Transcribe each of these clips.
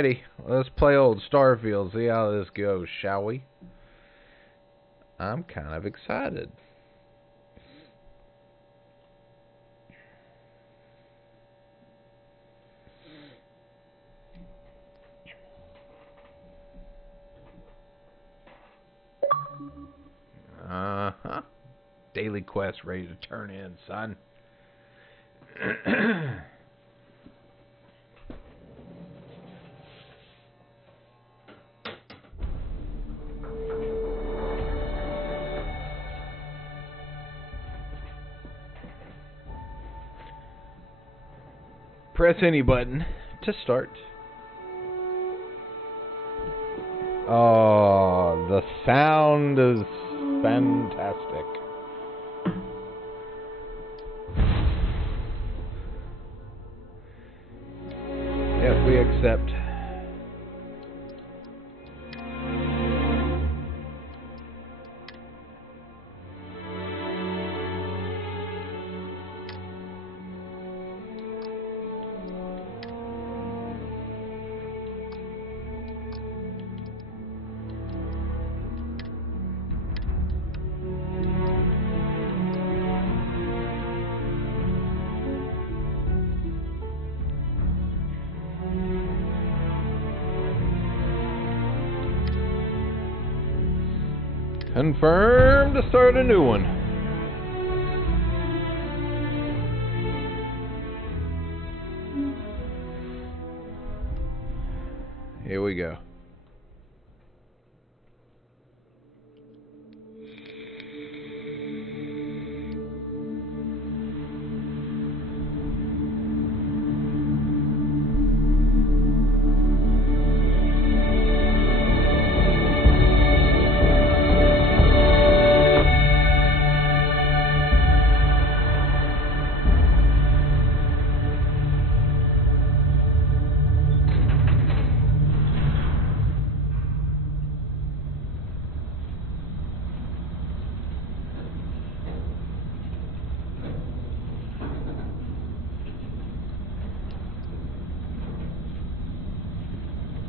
Alrighty, let's play old Starfield, see how this goes, shall we? I'm kind of excited. Uh-huh. Daily quest ready to turn in, son. Press any button to start. Oh, the sound is fantastic. Yes, we accept. Confirm to start a new one. Here we go.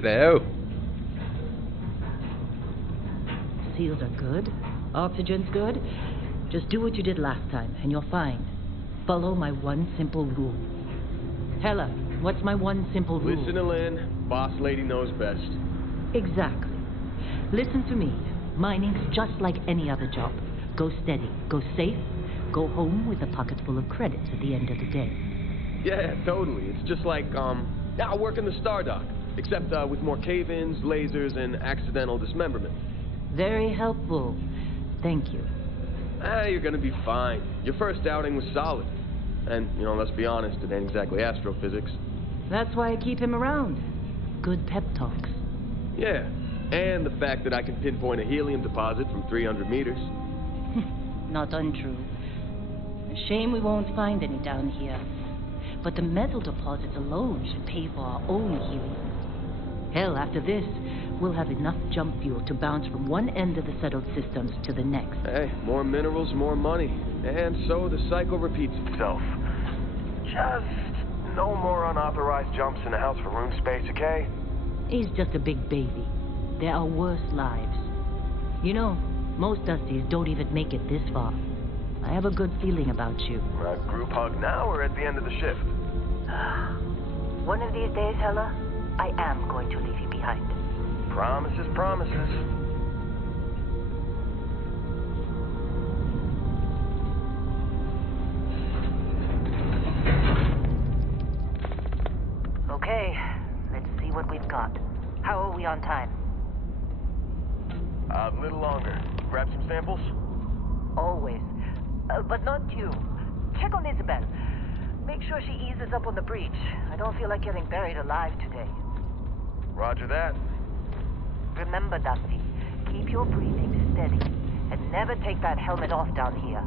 Hello. Seals are good. Oxygen's good. Just do what you did last time, and you're fine. Follow my one simple rule. Hella, what's my one simple rule? Listen to Lynn. Boss lady knows best. Exactly. Listen to me. Mining's just like any other job. Go steady. Go safe. Go home with a pocket full of credits at the end of the day. Yeah, totally. It's just like, I work in the Star Dock. Except with more cave-ins, lasers, and accidental dismemberment. Very helpful. Thank you. You're gonna be fine. Your first outing was solid. And, let's be honest, it ain't exactly astrophysics. That's why I keep him around. Good pep talks. Yeah, and the fact that I can pinpoint a helium deposit from 300 meters. Not untrue. A shame we won't find any down here. But the metal deposits alone should pay for our own helium. Hell, after this, we'll have enough jump fuel to bounce from one end of the settled systems to the next. Hey, more minerals, more money. And so the cycle repeats itself. Just no more unauthorized jumps in the house for room space, okay? He's just a big baby. There are worse lives. You know, most Dusties don't even make it this far. I have a good feeling about you. A group hug now or at the end of the shift? One of these days, Hella, I am going to leave you behind. Promises, promises. Okay, let's see what we've got. How are we on time? A little longer. Grab some samples? Always. But not you. Check on Isabel. Make sure she eases up on the breach. I don't feel like getting buried alive today. Roger that. Remember, Dusty, keep your breathing steady and never take that helmet off down here.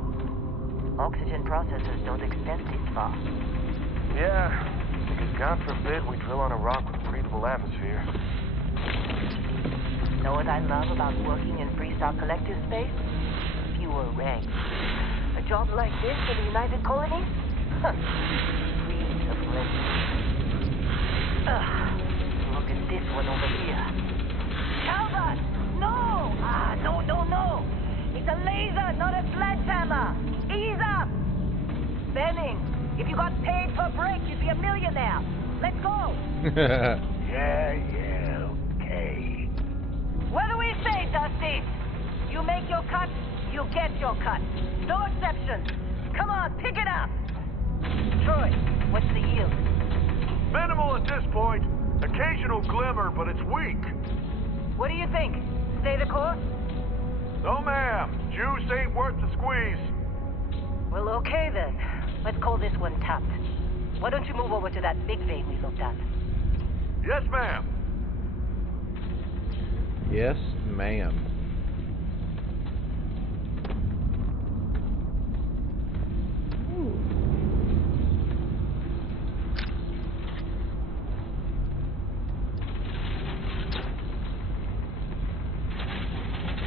Oxygen processors don't extend this far. Yeah, because God forbid we drill on a rock with a breathable atmosphere. Know what I love about working in Freestar Collective space? Fewer regs. A job like this for the United Colonies? Free of regs. Look at this one over here. Calvert! No! No. It's a laser, not a sledgehammer. Ease up! Benning, if you got paid per break, you'd be a millionaire. Let's go! Yeah, okay. What do we say, Dusty? You make your cut, you get your cut. No exceptions. Come on, pick it up. Troy, what's the yield? Minimal at this point. Occasional glimmer, but it's weak. What do you think? Stay the course? No, ma'am. Juice ain't worth the squeeze. Well, okay then. Let's call this one tapped. Why don't you move over to that big vein we looked at? Yes, ma'am. Yes, ma'am.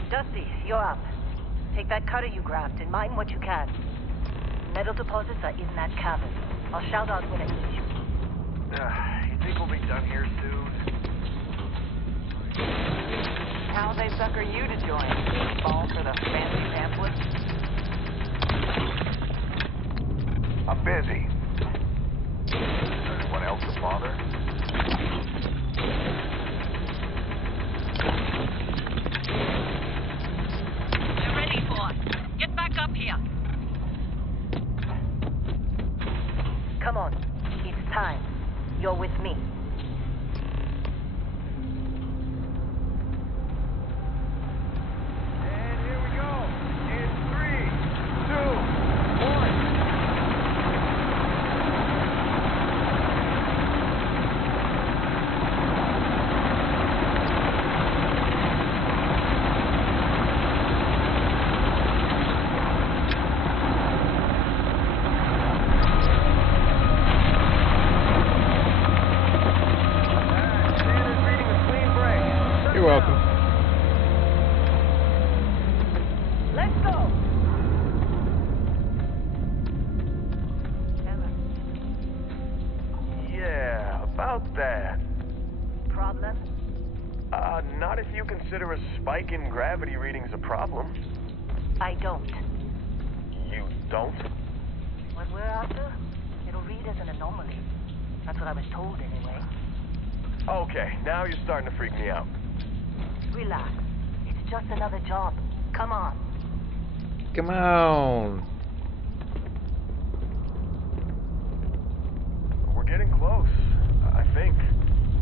Dusty, you're up. Take that cutter you grabbed and mine what you can. Metal deposits are in that cavern. I'll shout out when I need you. You think we'll be done here soon? How they sucker you to join? Fall for the fancy pamphlet? I'm busy. Anyone else to bother? You're ready for it. Get back up here. Come on. It's time. You're with me. And here we go. In 3, 2, 1. Standard reading a clean break. You're welcome. Let's go. Yeah, about that. Problem? Not if you consider a spike in gravity readings a problem. I don't. You don't? What we're after, it'll read as an anomaly. That's what I was told anyway. Okay, now you're starting to freak me out. Relax. It's just another job. Come on. Come on. We're getting close, I think.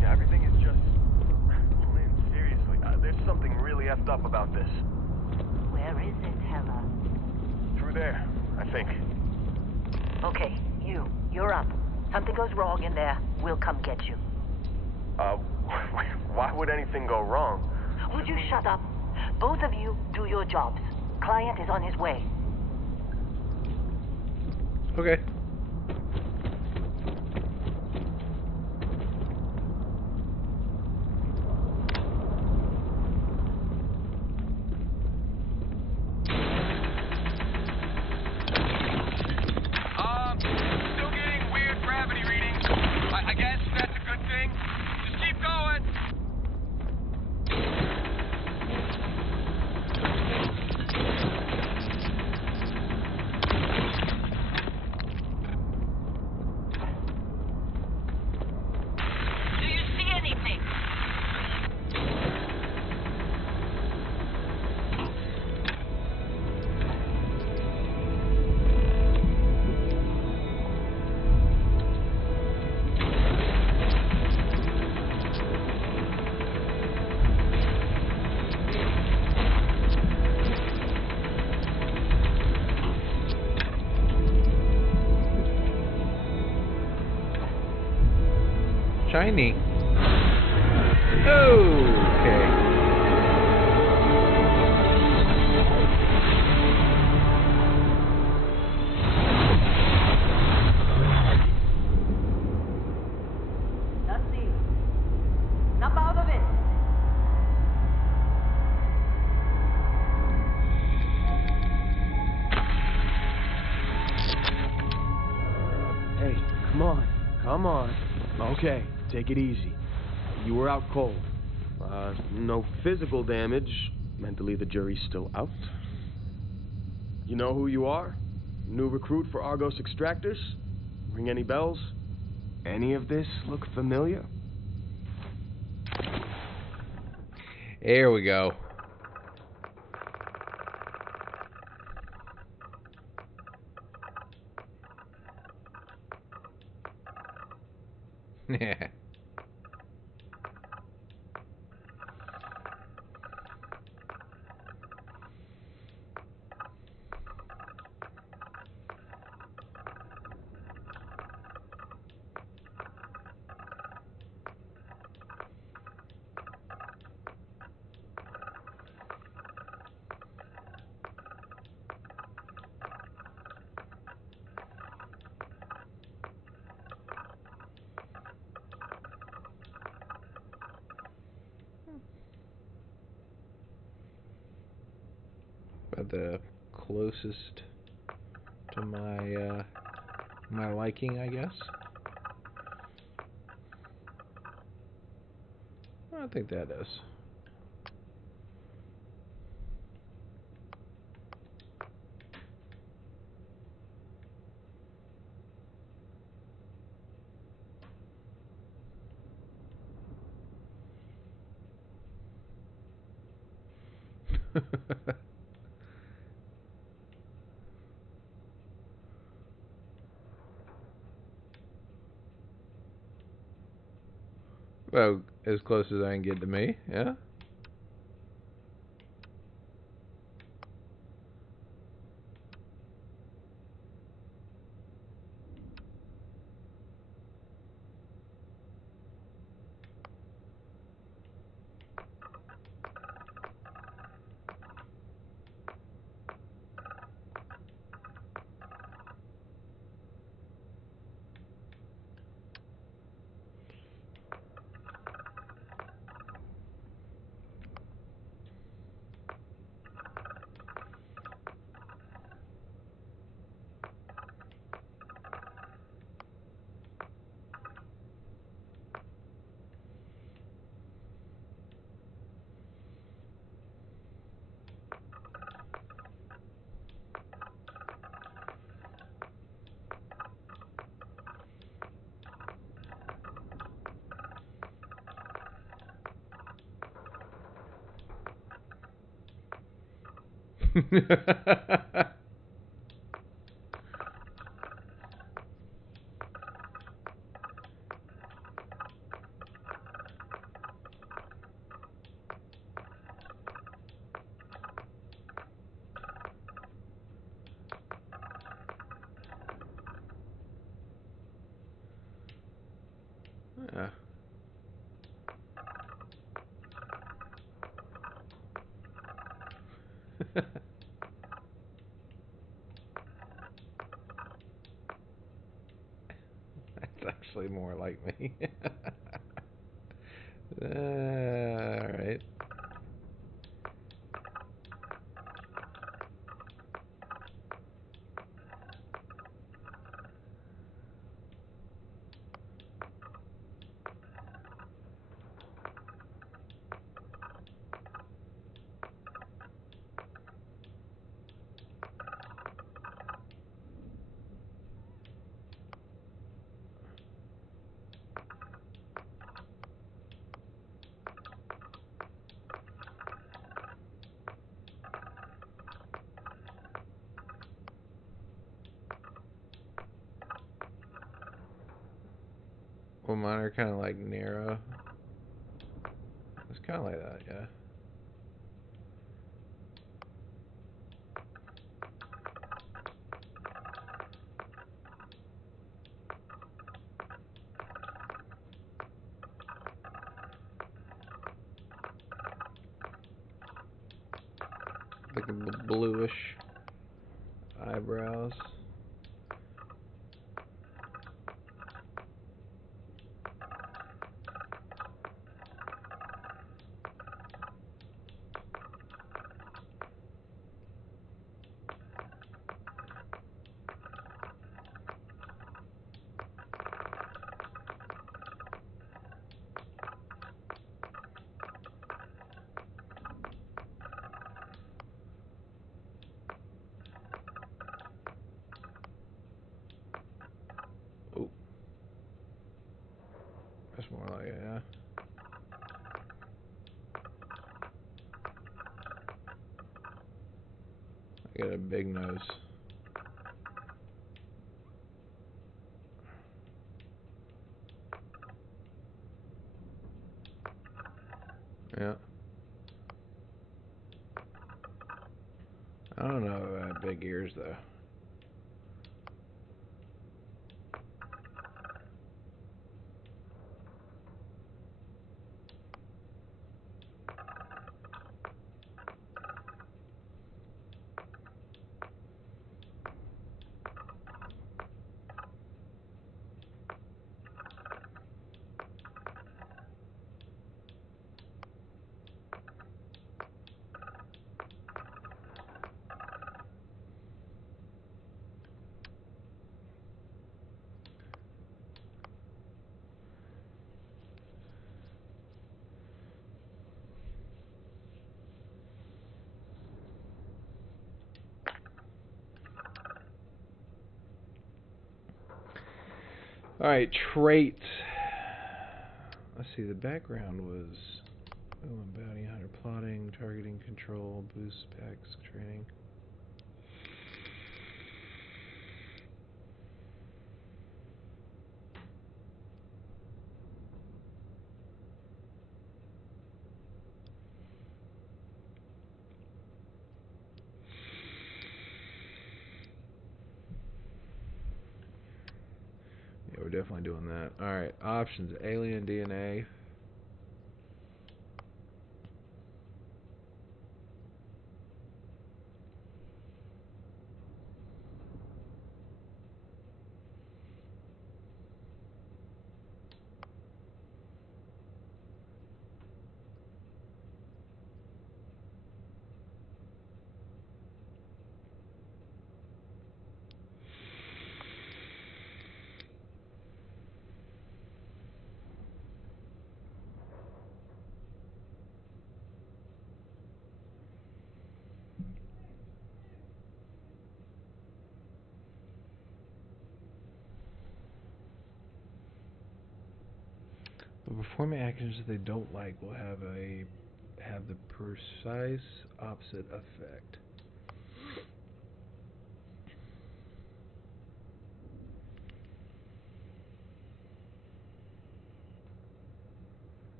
Yeah, everything is just... Lynn, seriously, there's something really effed up about this. Where is it, Hella? Through there, I think. Okay, you're up. Something goes wrong in there, we'll come get you. Why would anything go wrong? Would you shut up? Both of you do your jobs. Client is on his way. Okay. Still getting weird gravity readings. I guess that's a good thing. Just keep going. Do you see anything? Shiny. Okay. Dusty, snap out of it. Hey, come on. Okay, take it easy. You were out cold. No physical damage. Mentally, the jury's still out. You know who you are? New recruit for Argos Extractors? Ring any bells? Any of this look familiar? Here we go. Yeah. About the closest to my my liking, I guess. I think that is. Well, as close as I can get to me, yeah. Yeah. That's actually more like me. Alright. Well, mine are kind of like narrow. It's kind of like that, yeah. Like a bluish eyebrows. Got a big nose. Yeah. I don't know about big ears though. Alright, traits. Let's see, the background was bounty hunter plotting, targeting control, boost packs, training. Yeah, we're definitely doing that. Alright, options, alien DNA. The performing actions that they don't like will have the precise opposite effect.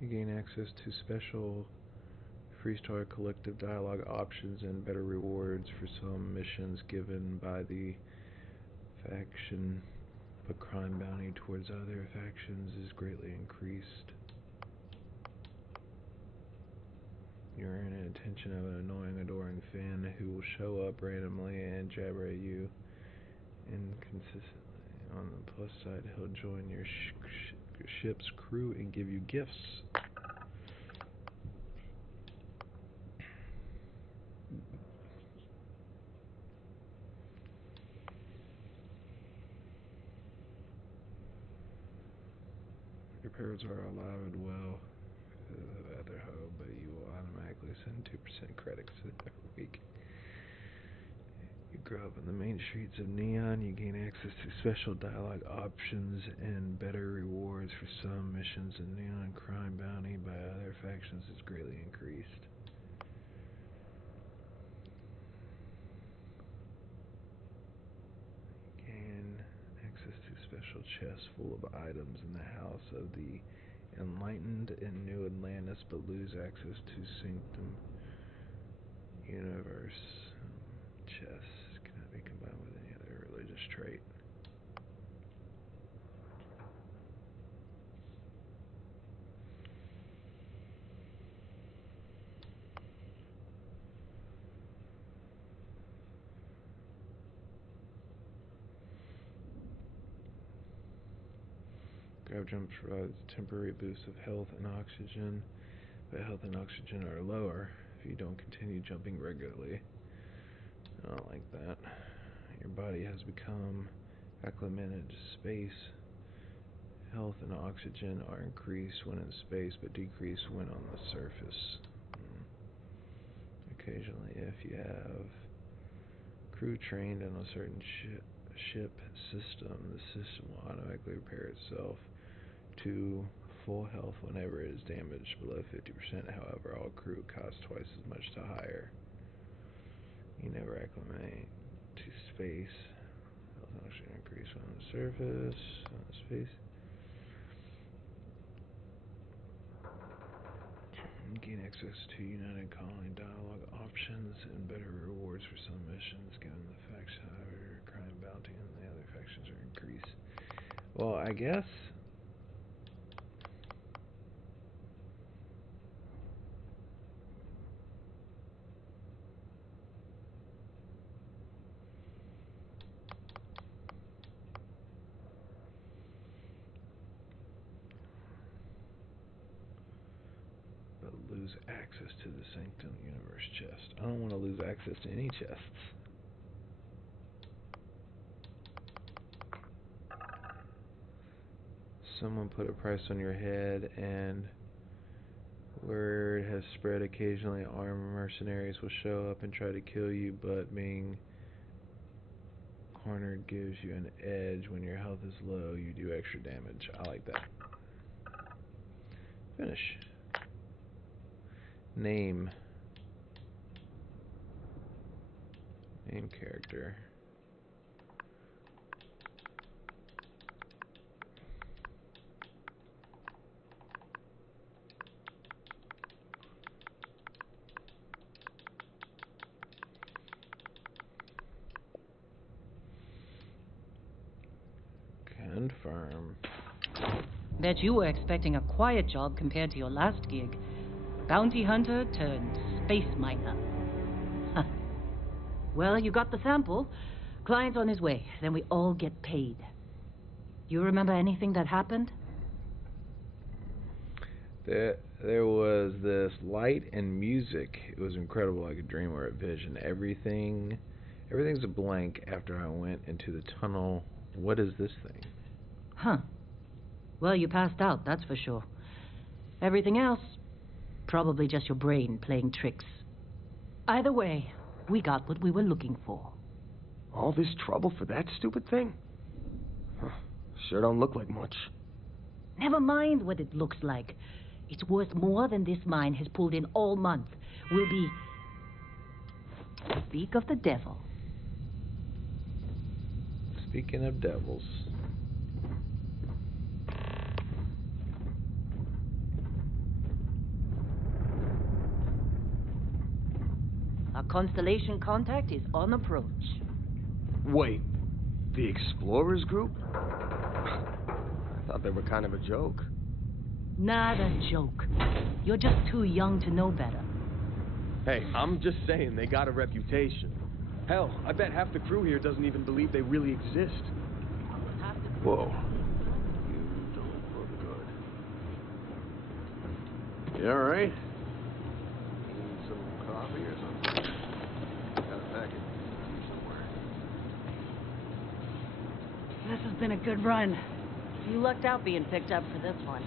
You gain access to special freestyle collective dialogue options and better rewards for some missions given by the faction, but crime bounty towards other factions is greatly increased. You earn the attention of an annoying, adoring fan who will show up randomly and jabber at you inconsistently. On the plus side, he'll join your ship's crew and give you gifts. Your parents are alive and well at their home, but you will automatically send 2% credits every week. You grow up in the main streets of Neon. You gain access to special dialogue options and better rewards for some missions in Neon. Crime bounty by other factions is greatly increased. Gain access to special chests full of items in the house of the enlightened in New Atlantis, but lose access to Sanctum Universe. Chests cannot be combined with any other religious trait. Grab jumps provides a temporary boost of health and oxygen, but health and oxygen are lower if you don't continue jumping regularly. I don't like that. Your body has become acclimated to space. Health and oxygen are increased when in space, but decrease when on the surface. Occasionally, if you have crew trained on a certain ship system. The system will automatically repair itself to full health whenever it is damaged below 50%. However, all crew cost twice as much to hire. You never acclimate to space. Health actually increase on the surface, on the space. Gain access to United Colony dialogue options and better rewards for some missions, given the faction, however, crime bounty and the other factions are increased. Well, I guess lose access to the Sanctum Universe chest. I don't want to lose access to any chests. Someone put a price on your head, and word has spread occasionally armed mercenaries will show up and try to kill you, but being cornered gives you an edge. When your health is low, you do extra damage. I like that. Finish. Name character. Confirm. Bet you were expecting a quiet job compared to your last gig. Bounty hunter turned space miner. Huh. Well, you got the sample. Client's on his way. Then we all get paid. You remember anything that happened? There was this light and music. It was incredible, like a dream or a vision. Everything's a blank after I went into the tunnel. What is this thing? Huh. Well, you passed out, that's for sure. Everything else, probably just your brain playing tricks. Either way, we got what we were looking for. All this trouble for that stupid thing? Huh. Sure don't look like much. Never mind what it looks like. It's worth more than this mine has pulled in all month. We'll be... Speak of the devil. Speaking of devils. Our constellation contact is on approach. Wait, the Explorers group? I thought they were kind of a joke. Not a joke. You're just too young to know better. Hey, I'm just saying they got a reputation. Hell, I bet half the crew here doesn't even believe they really exist. Whoa. You don't look good. You alright? Need some coffee or something? Got a packet somewhere. This has been a good run. You lucked out being picked up for this one.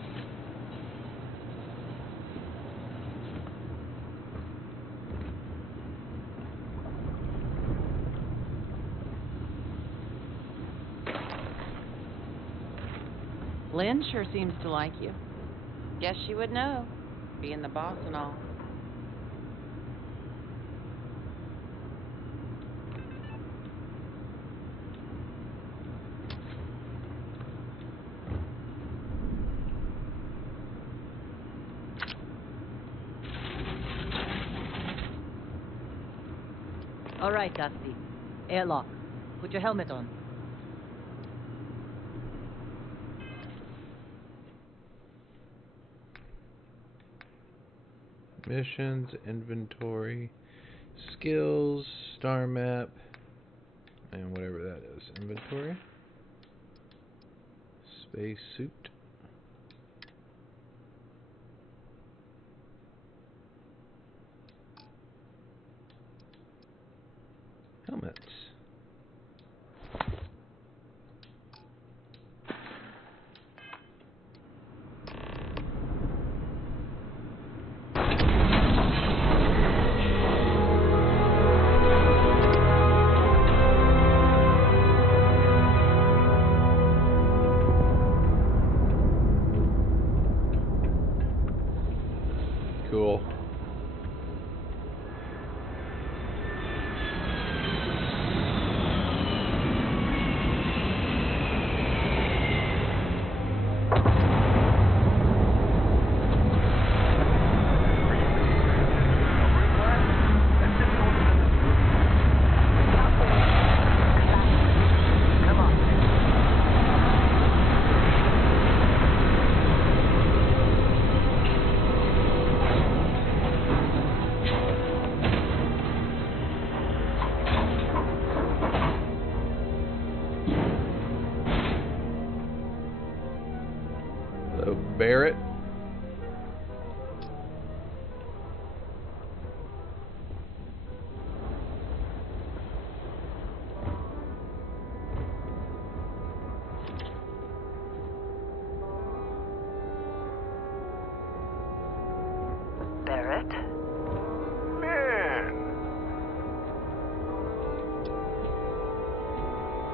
Lynn sure seems to like you. Guess she would know, being the boss and all. All right, Dusty. Airlock. Put your helmet on. Missions, inventory, skills, star map, and whatever that is. Inventory. Space suit. Helmets. Barrett. Barrett? Man,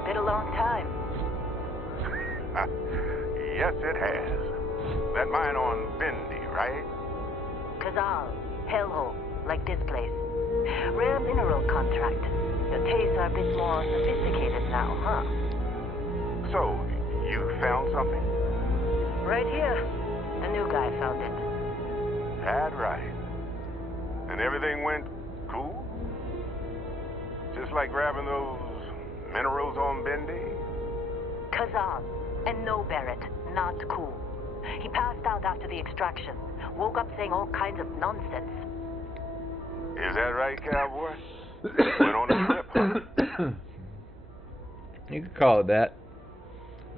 Been a long time. yes it has. That mine on Bendy, right? Kazal, hellhole, like this place. Rare mineral contract. Your tastes are a bit more sophisticated now, huh? So, you found something? Right here. The new guy found it. That right. And everything went cool? Just like grabbing those minerals on Bendy? Kazal. And no, Barrett. Not cool. He passed out after the extraction. Woke up saying all kinds of nonsense. Is that right, cowboy? Went on a trip, huh? You could call it that.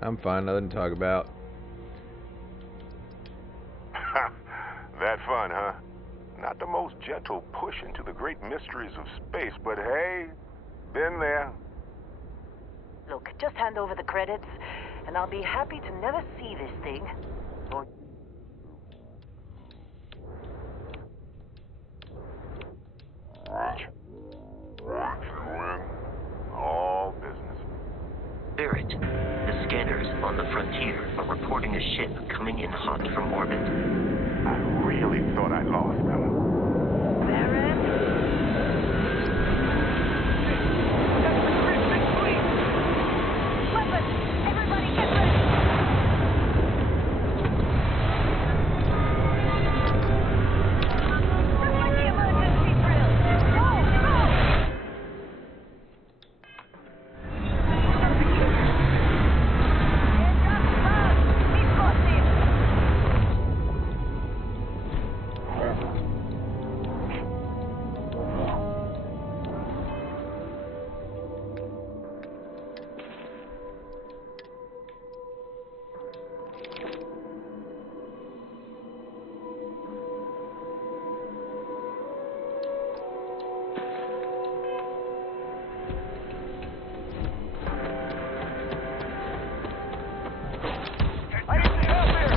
I'm fine, nothing to talk about. That fun, huh? Not the most gentle push into the great mysteries of space, but hey, been there. Look, just hand over the credits, and I'll be happy to never see this thing. Or All business. Barrett, the scanners on the frontier are reporting a ship coming in hot from orbit. I really thought I lost them. Barrett? Weapons! Everybody get ready! Just like the emergency drill! Go! Go! He's got this!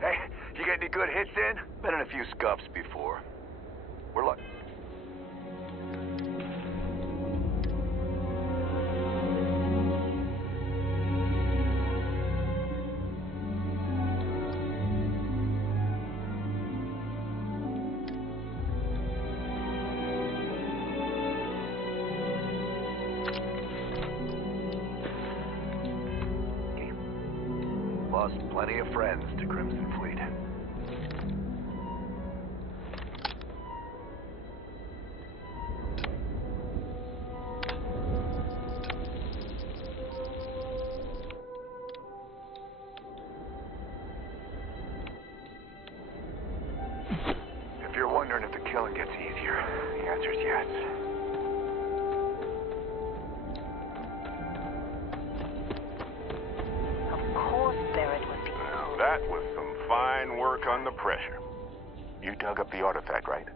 Hey, you get any good hits in? Been in a few scuffs before. We're lucky. Lost plenty of friends to Crimson Fleet. If you're wondering if the killing gets easier, the answer's yes. Of course Barrett would be... Now, that was some fine work under pressure. You dug up the artifact, right?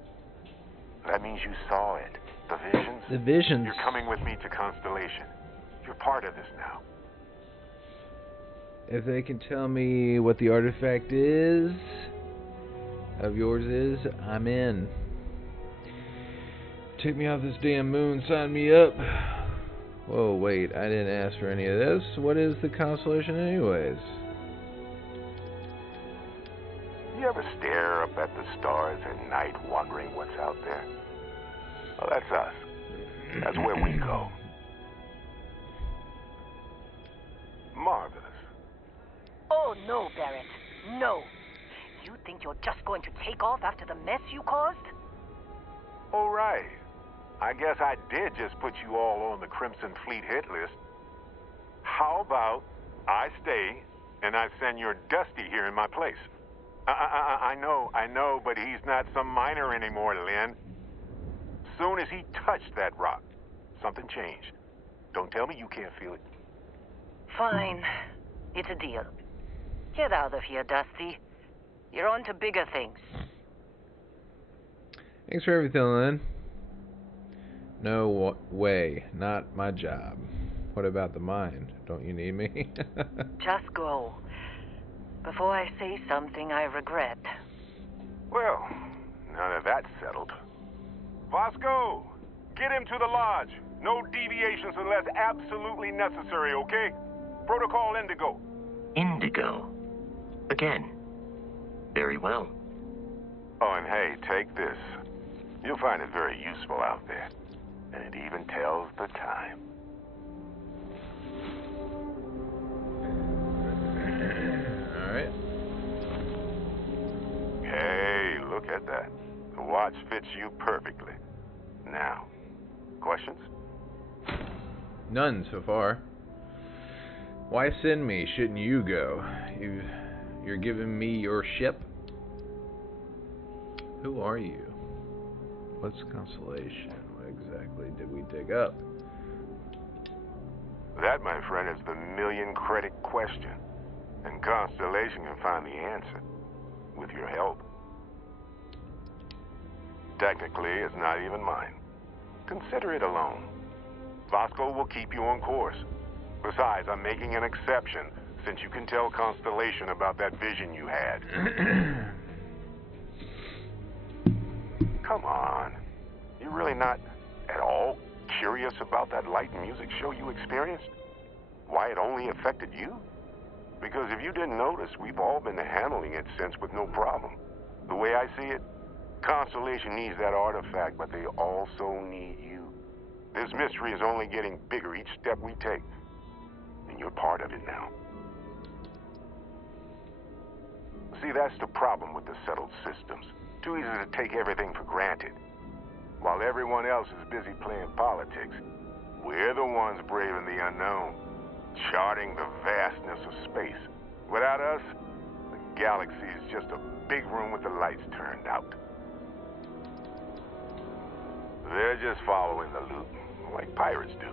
That means you saw it. The visions? The visions. You're coming with me to Constellation. You're part of this now. If they can tell me what the artifact is, of yours is, I'm in. Take me off this damn moon, sign me up. Whoa, wait, I didn't ask for any of this. What is the constellation anyways? You ever stare up at the stars at night wondering what's out there? Well, that's us. That's where we go. Marvelous. Oh, no, Barrett. No. You think you're just going to take off after the mess you caused? All right. I guess I did just put you all on the Crimson Fleet hit list. How about I stay and I send your Dusty here in my place? I know, but he's not some miner anymore, Lynn. Soon as he touched that rock, something changed. Don't tell me you can't feel it. Fine. It's a deal. Get out of here, Dusty. You're on to bigger things. Thanks for everything, Lynn. No way. Not my job. What about the mine? Don't you need me? Just go. Before I say something I regret. Well, now that that's settled. Vasco, get him to the lodge. No deviations unless absolutely necessary, okay? Protocol Indigo. Indigo. Again. Very well. Oh, and hey, take this. You'll find it very useful out there. And it even tells the time. Alright. Hey, look at that. The watch fits you perfectly. Now, questions? None so far. Why send me? Shouldn't you go? You're giving me your ship? Who are you? What's constellation? What exactly did we dig up? That, my friend, is the million-credit question. And Constellation can find the answer. With your help. Technically, it's not even mine. Consider it a loan. Vasco will keep you on course. Besides, I'm making an exception, since you can tell Constellation about that vision you had. Come on. You're really not at all curious about that light and music show you experienced? Why it only affected you? Because if you didn't notice, we've all been handling it since with no problem. The way I see it, Constellation needs that artifact, but they also need you. This mystery is only getting bigger each step we take. And you're part of it now. See, that's the problem with the settled systems. Too easy to take everything for granted. While everyone else is busy playing politics, we're the ones braving the unknown, charting the vastness of space. Without us, the galaxy is just a big room with the lights turned out. They're just following the loot, like pirates do.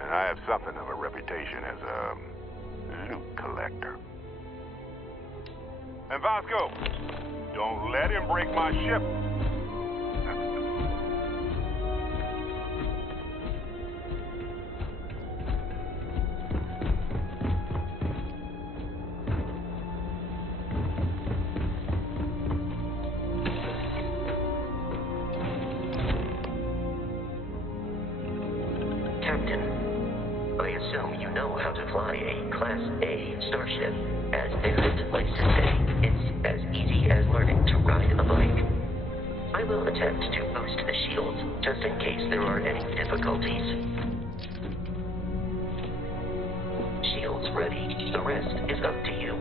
And I have something of a reputation as a loot collector. And Vasco, don't let him break my ship. Captain, I assume you know how to fly a Class A starship. As Barrett likes to say, it's as easy as learning to ride a bike. I will attempt to boost the shields, just in case there are any difficulties. Shields ready. The rest is up to you.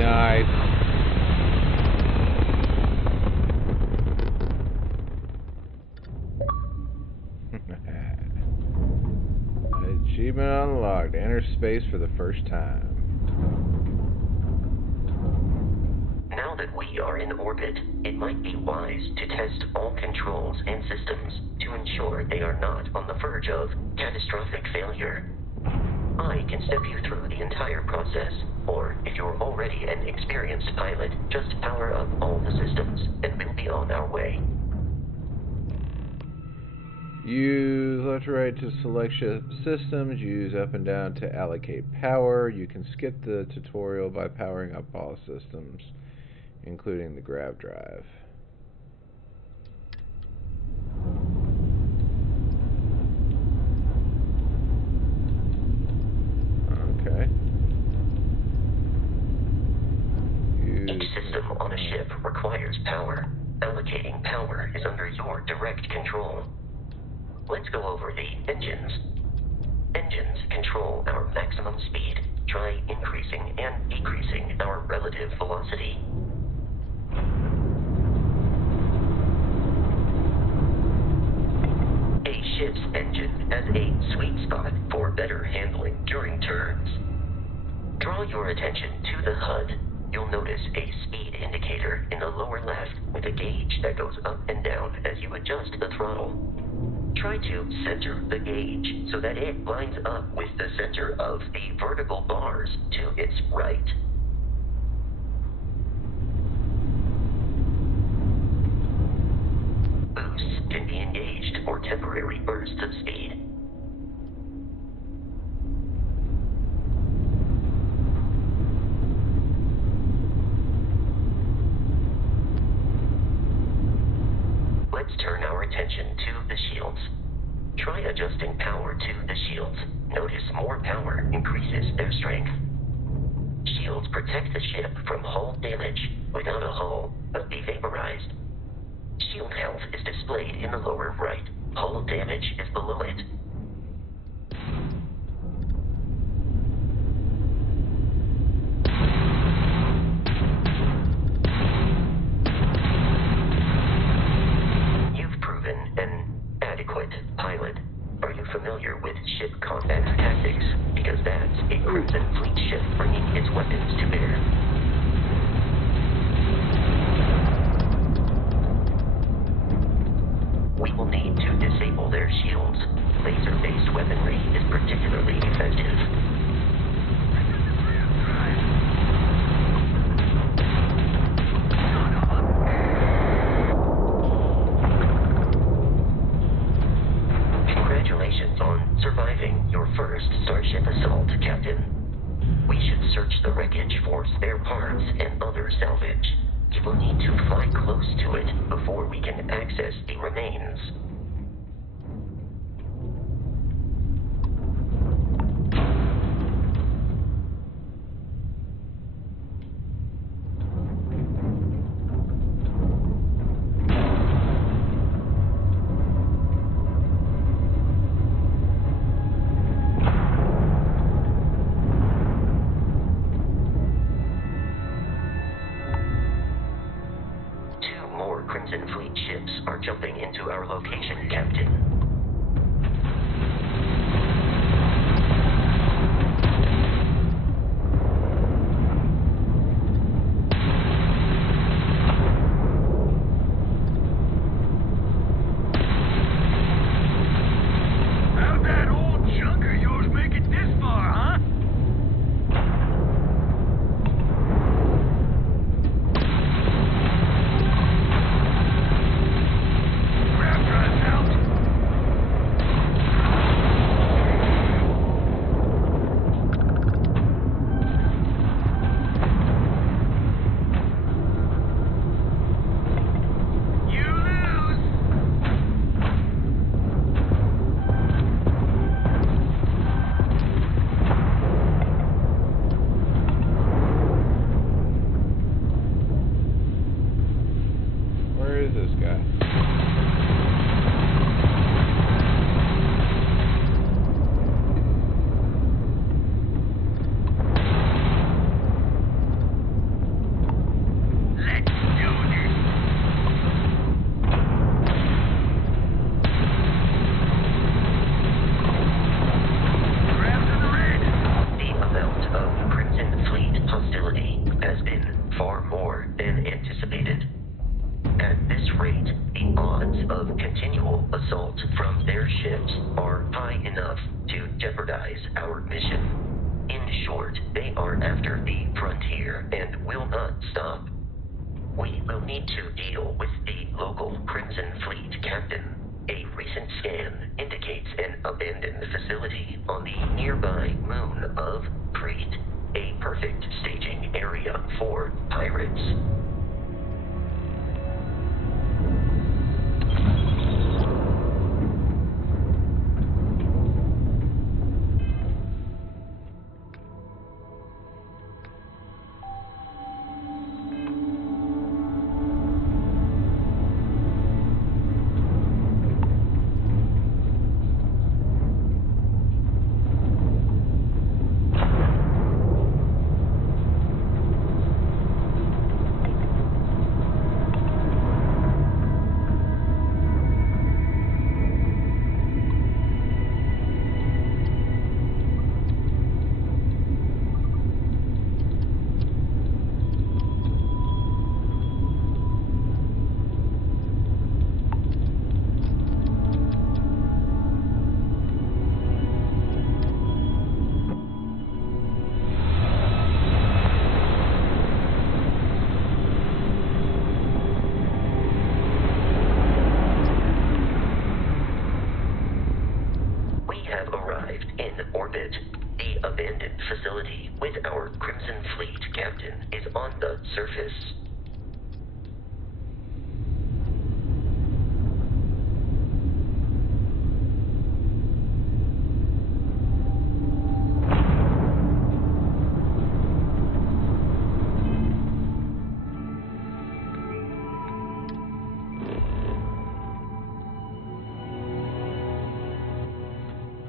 Nice. Achievement unlocked. Enter space for the first time. Now that we are in orbit, it might be wise to test all controls and systems to ensure they are not on the verge of catastrophic failure. I can step you through the entire process. Or, if you're already an experienced pilot, just power up all the systems, and we'll be on our way. Use left or right to select ship systems. Use up and down to allocate power. You can skip the tutorial by powering up all systems, including the grav drive. Okay. Each system on a ship requires power. Allocating power is under your direct control. Let's go over the engines. Engines control our maximum speed. Try increasing and decreasing our relative velocity. A ship's engine has a sweet spot for better handling during turns. Draw your attention to the HUD. You'll notice a speed indicator in the lower left with a gauge that goes up and down as you adjust the throttle. Try to center the gauge so that it lines up with the center of the vertical bars to its right. Boosts can be engaged for temporary bursts of speed. Let's turn our attention to the shields. Try adjusting power to the shields. Notice more power increases their strength. Shields protect the ship from hull damage. Without a hull, but be vaporized. Shield health is displayed in the lower right. Hull damage is below it. You've proven an adequate pilot. Are you familiar with ship combat tactics? Because that's a Crimson Fleet ship bringing its weapons to bear. We will need to disable their shields. Laser-based weaponry is particularly effective. Congratulations on surviving your first Starship assault, Captain. We should search the wreckage for spare parts and other salvage. You will need to fly close to it before we can access the remains. Crimson Fleet ships are jumping into our location, Captain. How'd that old junk of yours make it this far, huh? Of continual assault from their ships are high enough to jeopardize jeopardize our mission. In short, they are after the frontier and will not stop. We will need to deal with the local Crimson Fleet captain. A recent scan indicates an abandoned facility on the nearby moon of Crete, a perfect staging area for pirates. The abandoned facility with our Crimson Fleet captain is on the surface.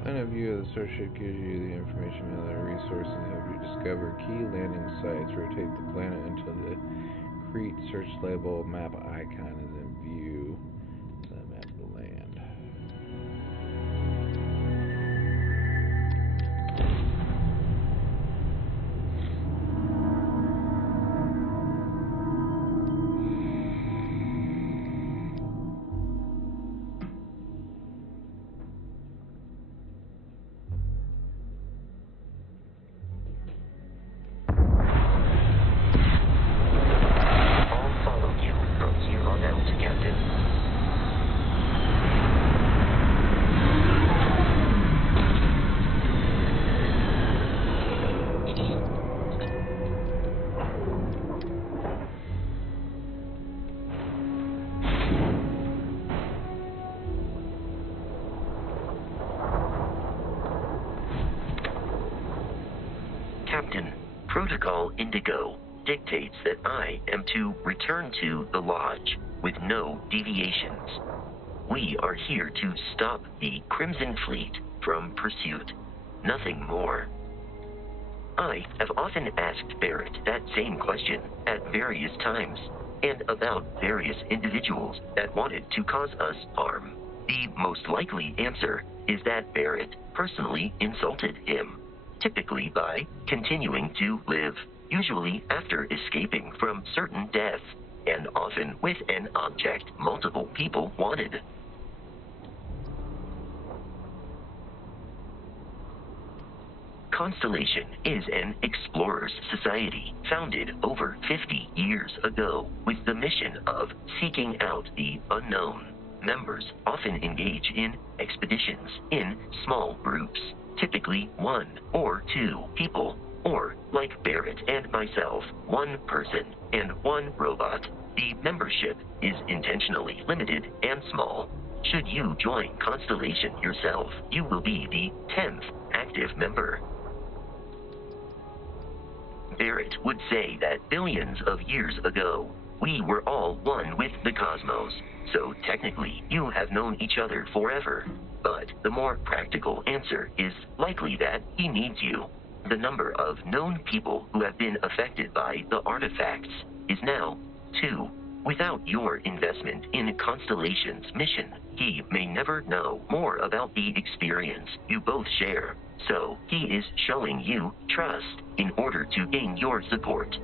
Plan of view of the starship gives you the information and other resources to help you discover key landing sites. Rotate the planet until the Crete search label map icon is in view. Then map the land. Captain, Protocol Indigo dictates that I am to return to the Lodge with no deviations. We are here to stop the Crimson Fleet from pursuit. Nothing more. I have often asked Barrett that same question at various times, and about various individuals that wanted to cause us harm. The most likely answer is that Barrett personally insulted him, typically by continuing to live, usually after escaping from certain death, and often with an object multiple people wanted. Constellation is an explorers society founded over 50 years ago with the mission of seeking out the unknown. Members often engage in expeditions in small groups, typically 1 or 2 people, or like Barrett and myself, 1 person and 1 robot. The membership is intentionally limited and small. Should you join Constellation yourself, you will be the 10th active member. Barrett would say that billions of years ago, we were all one with the cosmos, so technically you have known each other forever. But the more practical answer is likely that he needs you. The number of known people who have been affected by the artifacts is now 2. Without your investment in Constellation's mission, he may never know more about the experience you both share. So he is showing you trust in order to gain your support.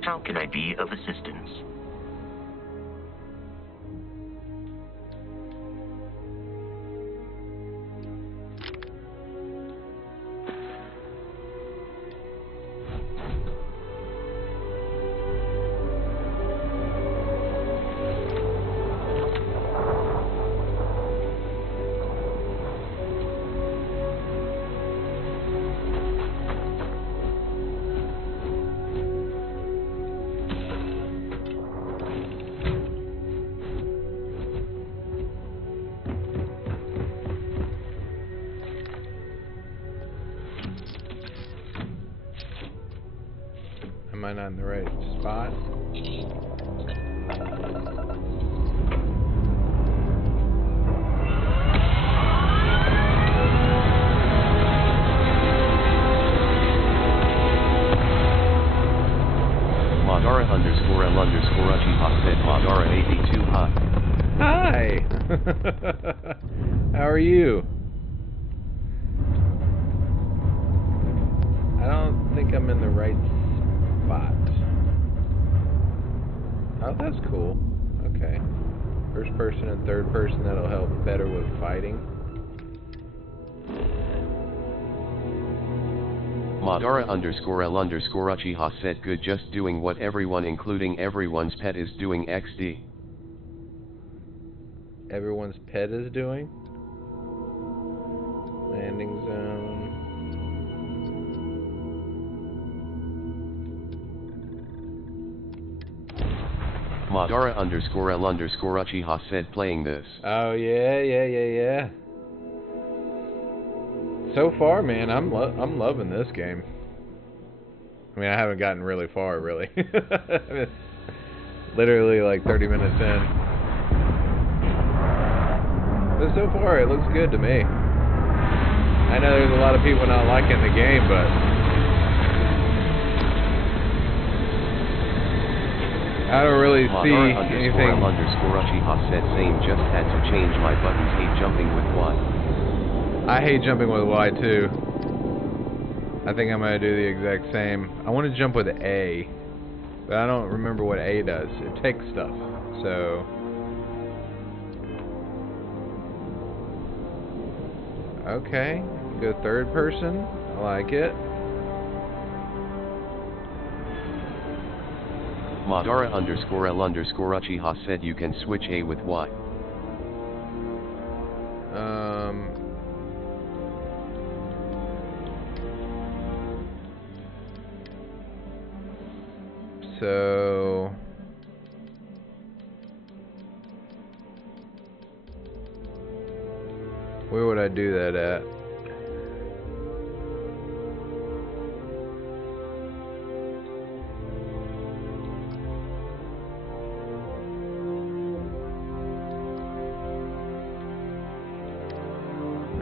How can I be of assistance? I not in the right spot? Madara underscore L underscore Uchiha said Madara 82 hi. Hi! How are you? I don't think I'm in the right spot. Oh, that's cool. Okay. First person and third person, that'll help better with fighting. Madara underscore L underscore Uchiha said good, just doing what everyone including everyone's pet is doing XD. Everyone's pet is doing? Landing zone. Madara underscore L underscore Uchiha said playing this. Oh yeah. So far, man, I'm loving this game. I mean, I haven't gotten really far, really. Literally like 30 minutes in. But so far, it looks good to me. I know there's a lot of people not liking the game, but I don't really see anything. Madara underscore Uchiha said same, just had to change my buttons, hate jumping with Y. I hate jumping with Y too. I think I'm gonna do the exact same. I want to jump with A, but I don't remember what A does. It takes stuff, so. Okay, go third person. I like it. Madara underscore L underscore Uchiha said you can switch A with Y. So where would I do that at?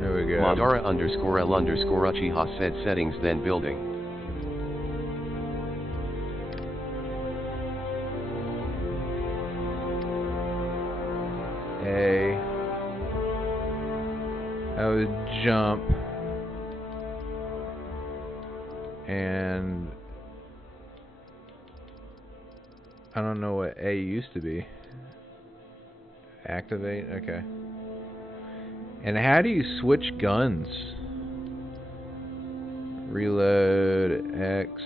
There we go. Madara underscore L underscore Uchiha said settings, then building. I would jump, and I don't know what A used to be. Activate, okay. And how do you switch guns? Reload, X.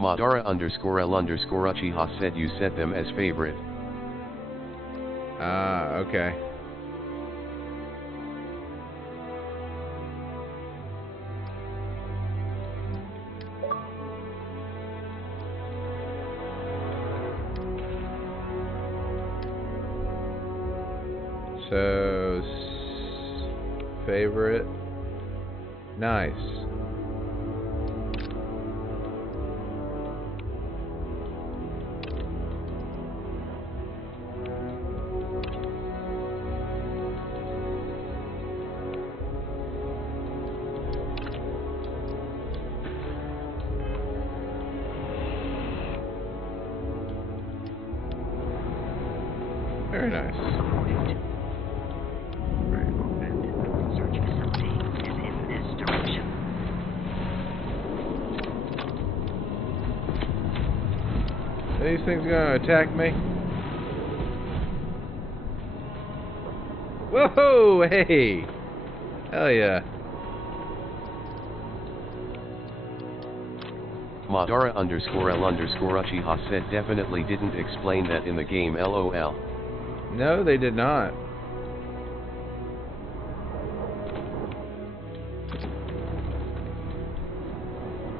Madara underscore L underscore Uchiha said you set them as favorite. Ah, okay. So, favorite. Nice. Very nice. Search facility is in this direction. Are these things gonna attack me? Whoa! Hey! Hell yeah. Madara underscore L underscore Uchiha said definitely didn't explain that in the game, LOL. No, they did not.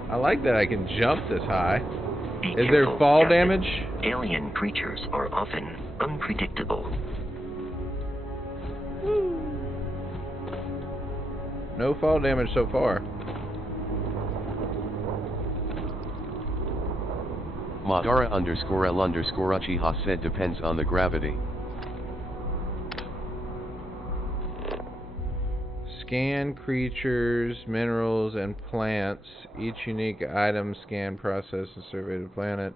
I like that I can jump this high. Is there fall damage? Alien creatures are often unpredictable. No fall damage so far. Madara_L_Uchiha said depends on the gravity. Scan creatures, minerals, and plants. Each unique item scanned, processed, and surveyed the planet.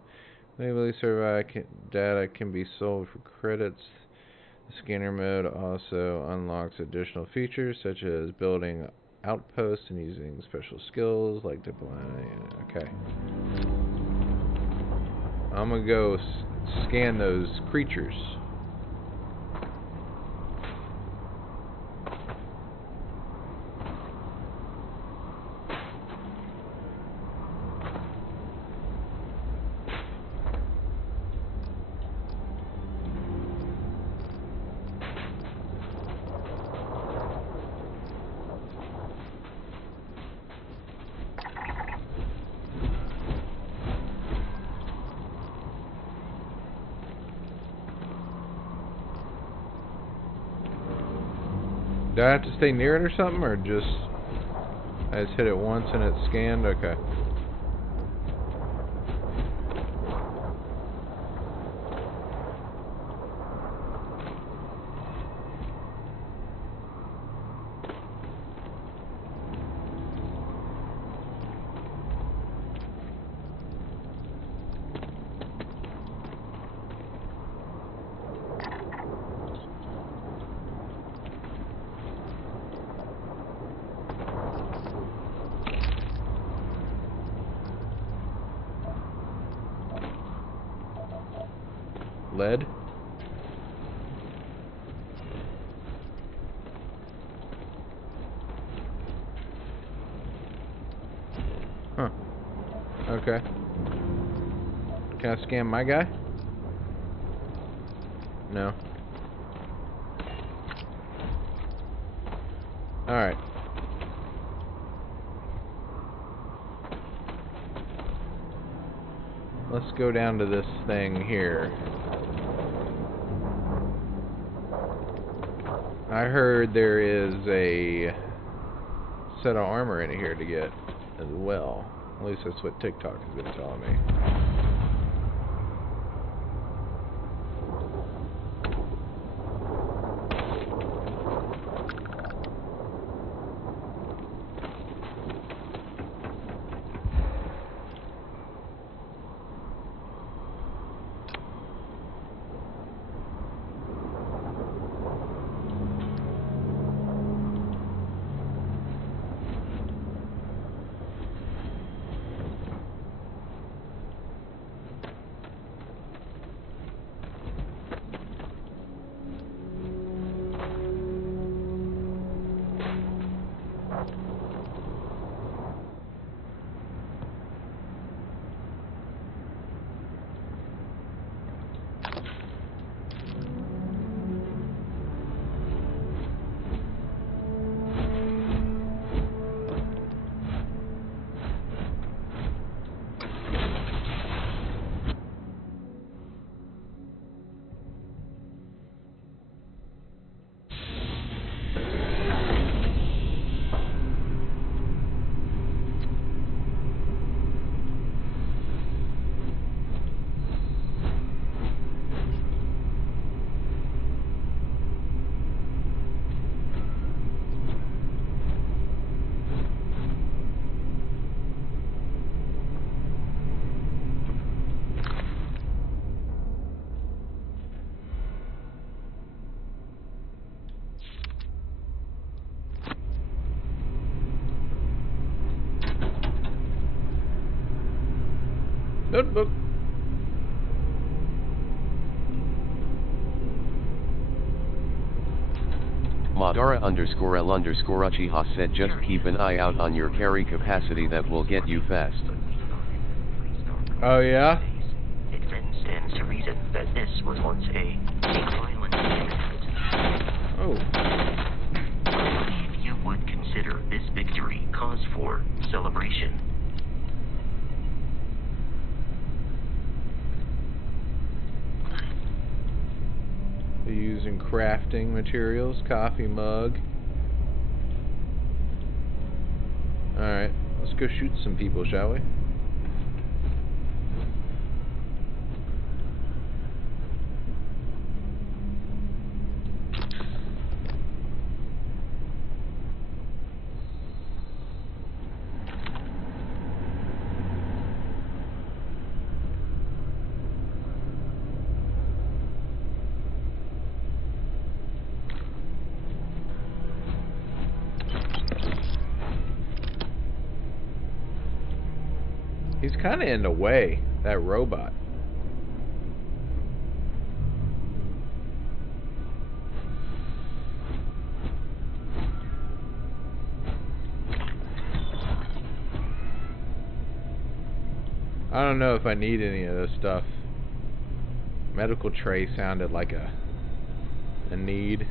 Legally certified data can be sold for credits. The scanner mode also unlocks additional features such as building outposts and using special skills like diplomacy. Okay. I'm gonna go scan those creatures. Do I have to stay near it or something, or just I just hit it once and it's scanned? Okay. Lead? Huh. Okay. Can I scan my guy? No. Alright. Let's go down to this thing here. I heard there is a set of armor in here to get as well. At least that's what TikTok has been telling me. Notebook. Madara_L_Uchiha said just keep an eye out on your carry capacity, that will get you fast. Oh yeah? It then stands to reason that this was once a violent neighborhood. Oh. If you would consider this victory cause for celebration. Using crafting materials, coffee mug. Alright, let's go shoot some people, shall we? He's kind of in the way, that robot. I don't know if I need any of this stuff. Medical tray sounded like a need.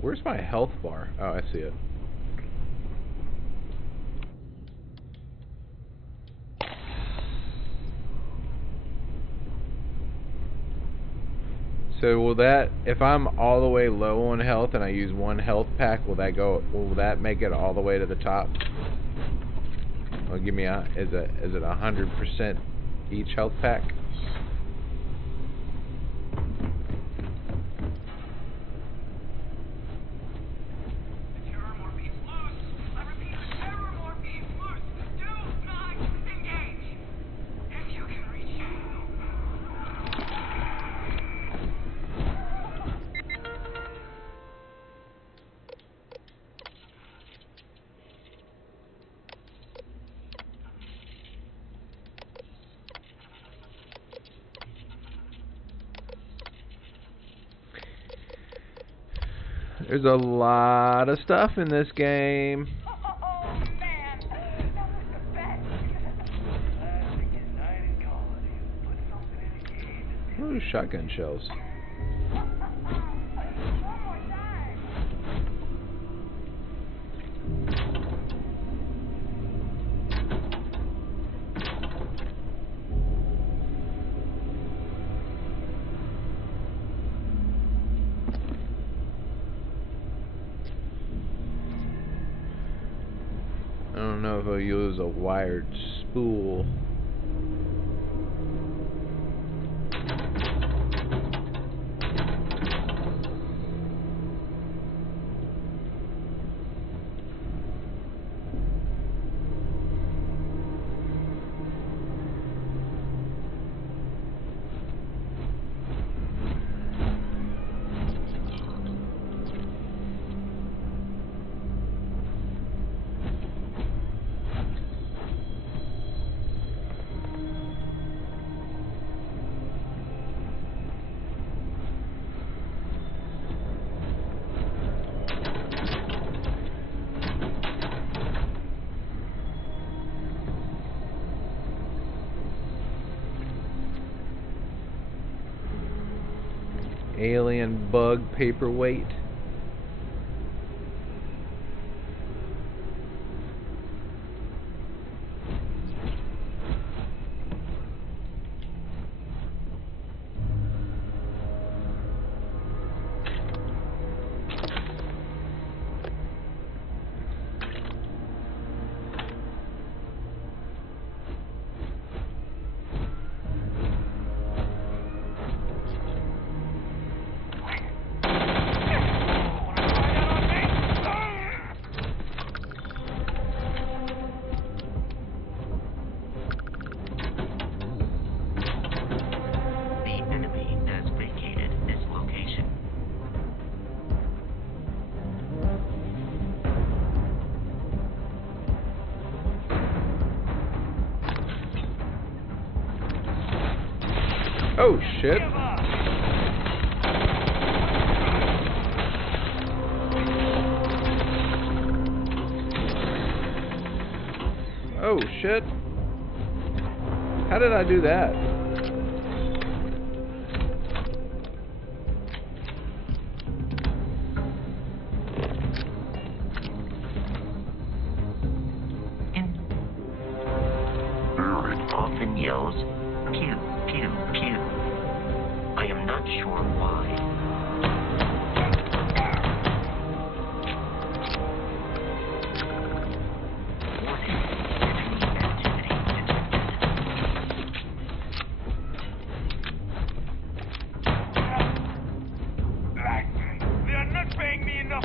Where's my health bar? Oh, I see it. So will that, if I'm all the way low on health and I use one health pack, will that make it all the way to the top? Well, give me is it 100% each health pack? There's a lot of stuff in this game. Oh, man. That was the best. Classic United Colony. Put something in a game. Ooh, shotgun shells. One more time. I don't know if I'll use a wired spool. Alien bug paperweight. Oh shit. Give up. Oh shit. How did I do that? Bird often yells, pew, pew, pew. I am not sure why. Warning, enemy activity detected. They are not paying me enough.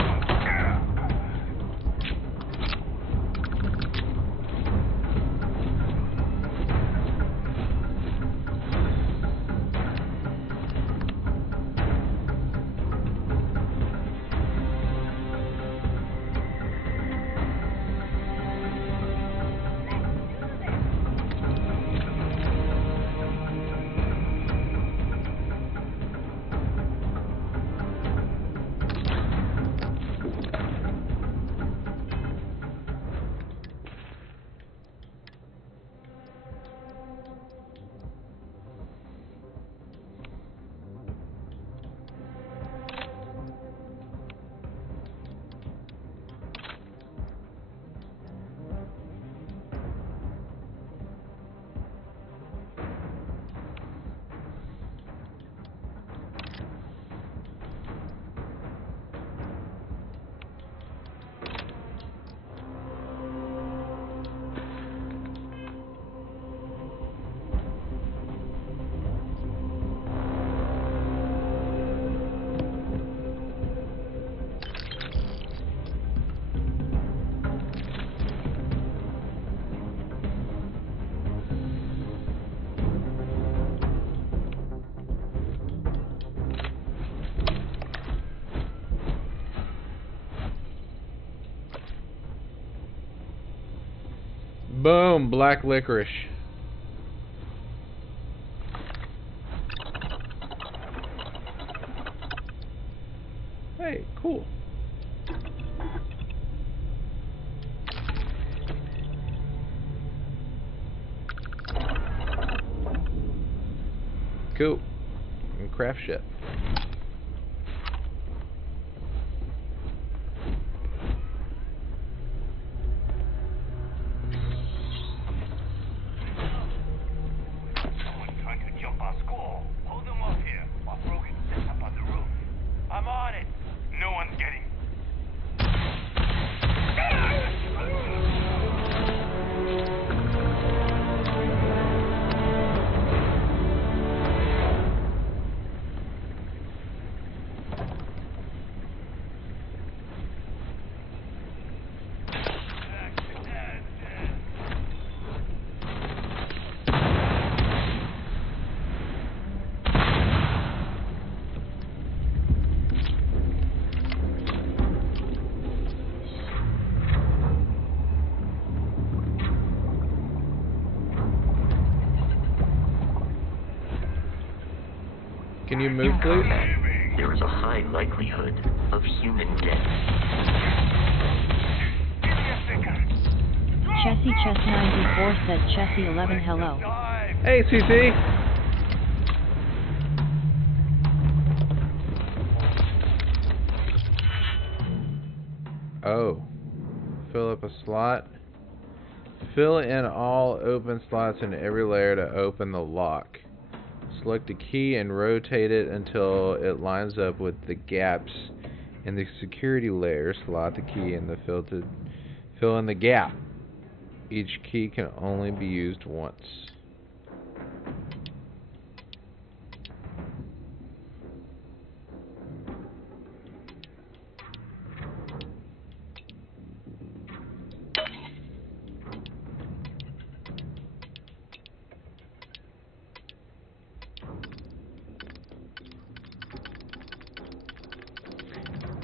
Boom, black licorice. Hey, cool. Cool. And craft shit. Someone's trying to jump our school. Hold them off here while Brogan sets up on the roof. I'm on it. No one's getting. Can you move, please? There is a high likelihood of human death. Chessie Chess 94 said Chessie 11 hello. Hey, CC. Oh. Fill up a slot. Fill in all open slots in every layer to open the lock. Select a key and rotate it until it lines up with the gaps in the security layer. Slot the key in the fill in the gap. Each key can only be used once.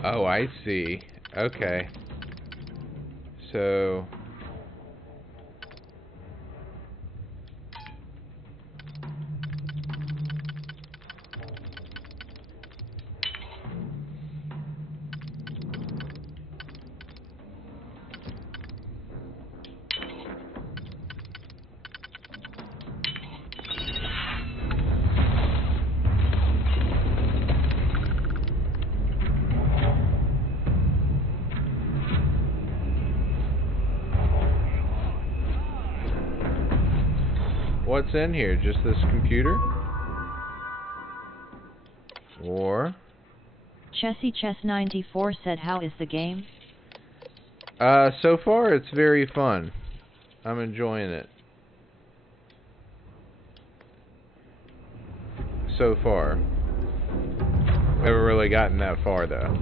Oh, I see. Okay. So... What's in here? Just this computer? Or... Chessy Chess 94 said, how is the game? So far it's very fun. I'm enjoying it. So far. Never really gotten that far though.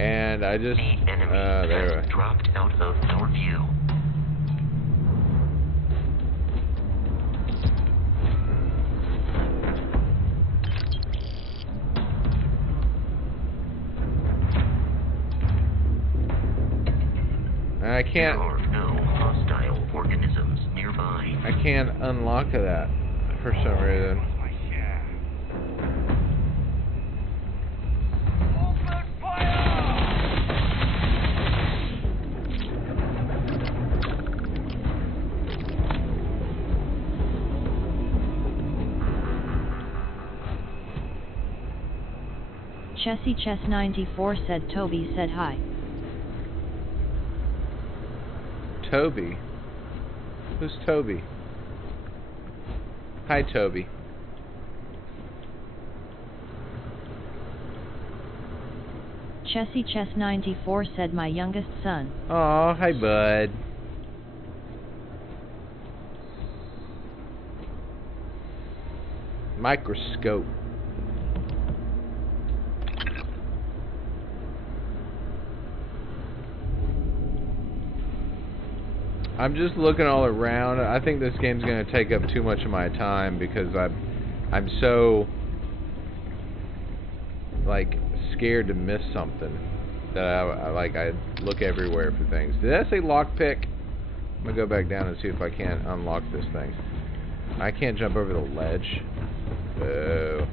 And I just The enemy there. has dropped out of our view. I can't. There are no hostile organisms nearby. I can't unlock that for some reason. Open fire! Chessy Chess 94 said, Toby said hi. Toby? Who's Toby? Hi, Toby. Chessy Chess 94 said, my youngest son. Aw, hi, bud. Microscope. I'm just looking all around. I think this game's going to take up too much of my time because I'm so like scared to miss something that I look everywhere for things. Did I say lockpick? I'm gonna go back down and see if I can't unlock this thing. I can't jump over the ledge. Oh.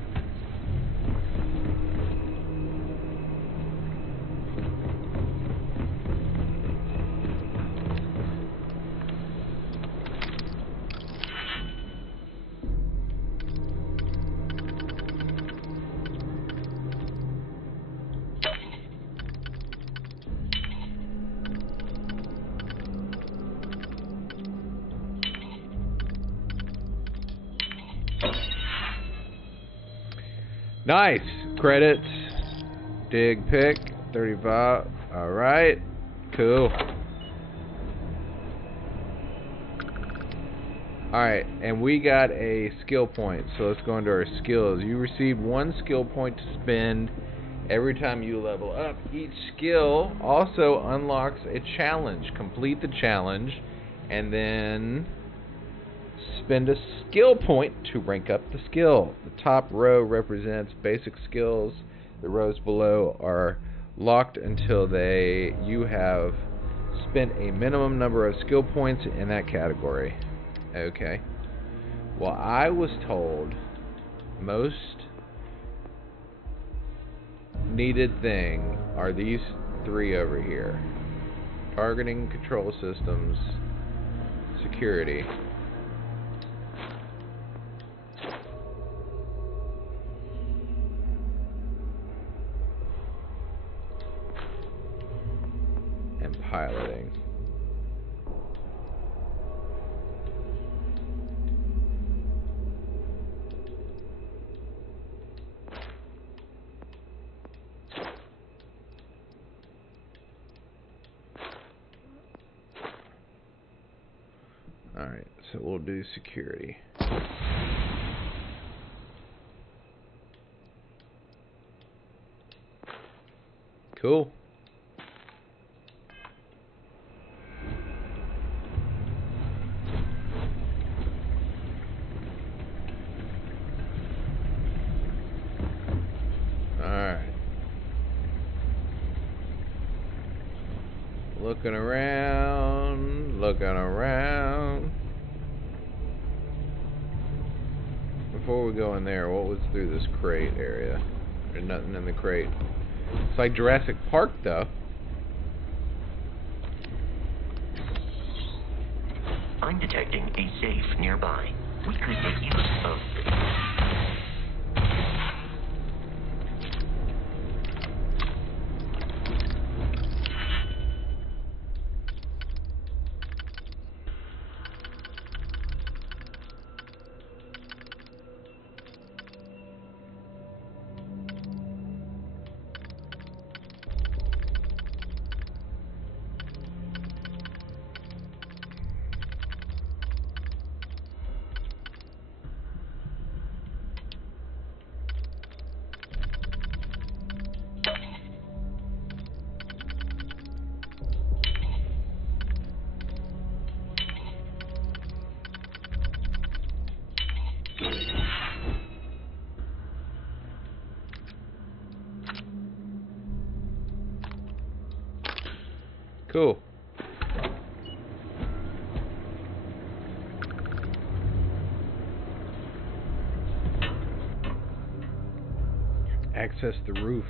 Nice. Credits. Dig pick. 35. Alright. Cool. Alright, and we got a skill point. So let's go into our skills. You receive 1 skill point to spend every time you level up. Each skill also unlocks a challenge. Complete the challenge and then spend a skill point to rank up the skill. The top row represents basic skills. The rows below are locked until you have spent a minimum number of skill points in that category. Okay. Well, I was told most needed thing are these 3 over here. Targeting, control systems, security. And piloting. Alright, so we'll do security. Cool. Alright. Looking around, looking around. Before we go in there, what was through this crate area? There's nothing in the crate. It's like Jurassic Park, though. I'm detecting a safe nearby. We could make use of this. Cool. Access the roof.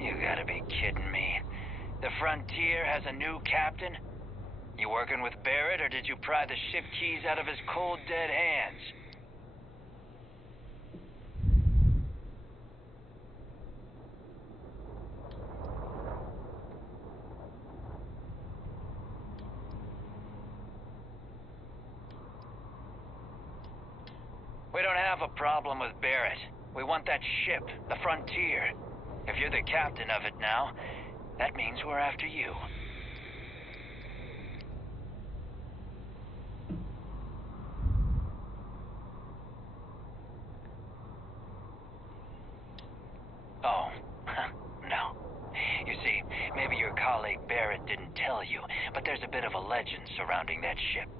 You gotta be kidding me. The Frontier has a new captain? You working with Barrett, or did you pry the ship keys out of his cold, dead hands? We don't have a problem with Barrett. We want that ship, the Frontier. If you're the captain of it now, that means we're after you. Oh, no. You see, maybe your colleague Barrett didn't tell you, but there's a bit of a legend surrounding that ship.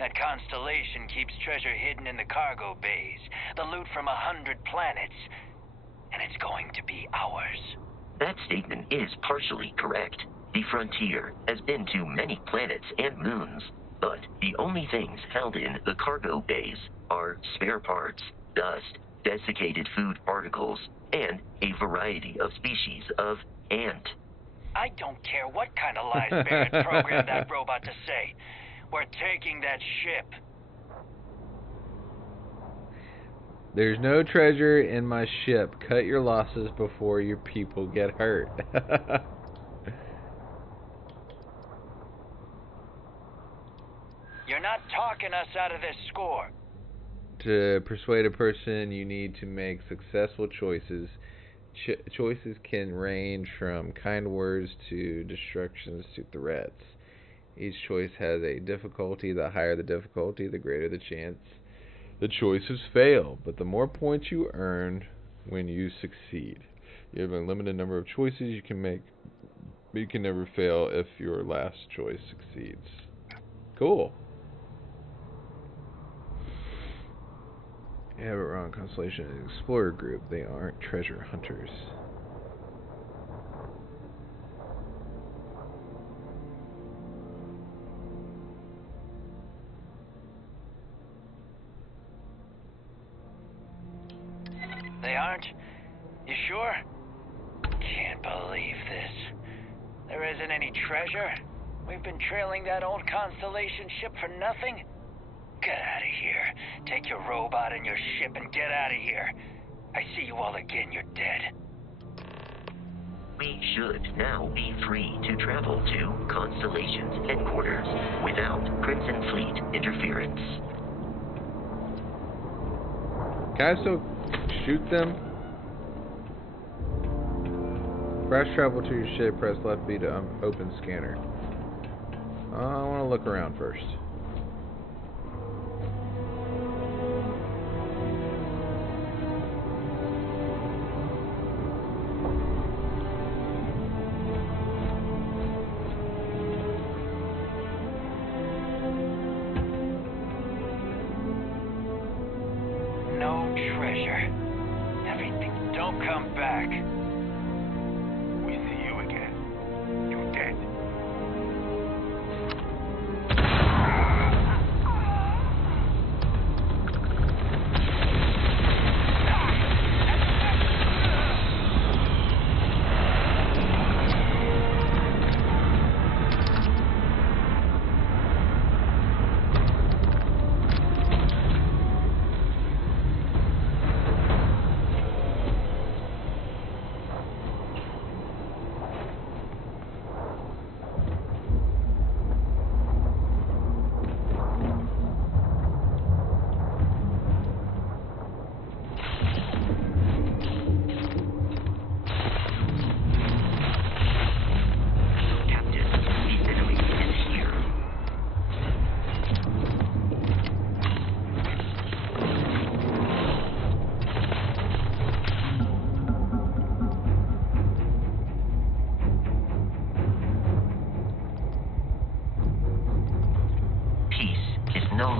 That constellation keeps treasure hidden in the cargo bays, the loot from 100 planets, and it's going to be ours. That statement is partially correct. The Frontier has been to many planets and moons, but the only things held in the cargo bays are spare parts, dust, desiccated food particles, and a variety of species of ant. I don't care what kind of lies Barrett programmed that robot to say. We're taking that ship. There's no treasure in my ship. Cut your losses before your people get hurt. You're not talking us out of this score. To persuade a person, you need to make successful choices. Choices can range from kind words to destructions to threats. Each choice has a difficulty. The higher the difficulty, the greater the chance the choices fail. But the more points you earn when you succeed. You have a limited number of choices you can make, but you can never fail if your last choice succeeds. Cool. You have it wrong. Constellation is an explorer group. They aren't treasure hunters. They aren't? You sure? Can't believe this. There isn't any treasure? We've been trailing that old Constellation ship for nothing? Get out of here. Take your robot and your ship and get out of here. I see you all again, you're dead. We should now be free to travel to Constellation's headquarters without Crimson Fleet interference. Can I still shoot them? Press travel to your ship, press left B to open scanner. I want to look around first. No treasure. Everything. Don't come back. We see you again. You're dead.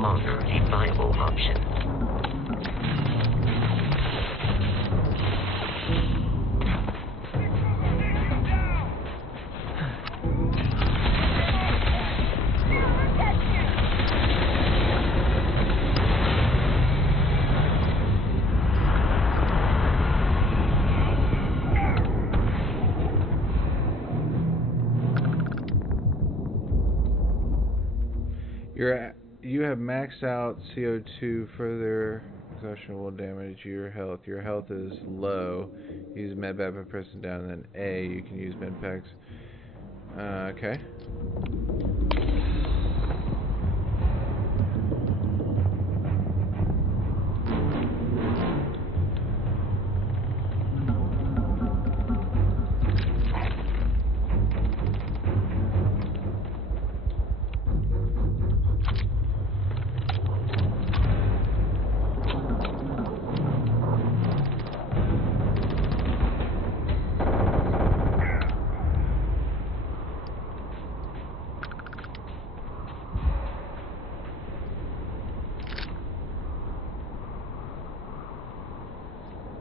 longer a viable option. You have maxed out CO2. Further exhaustion will damage your health. Your health is low. Use medpack by pressing down, then A. You can use medpacks. Okay.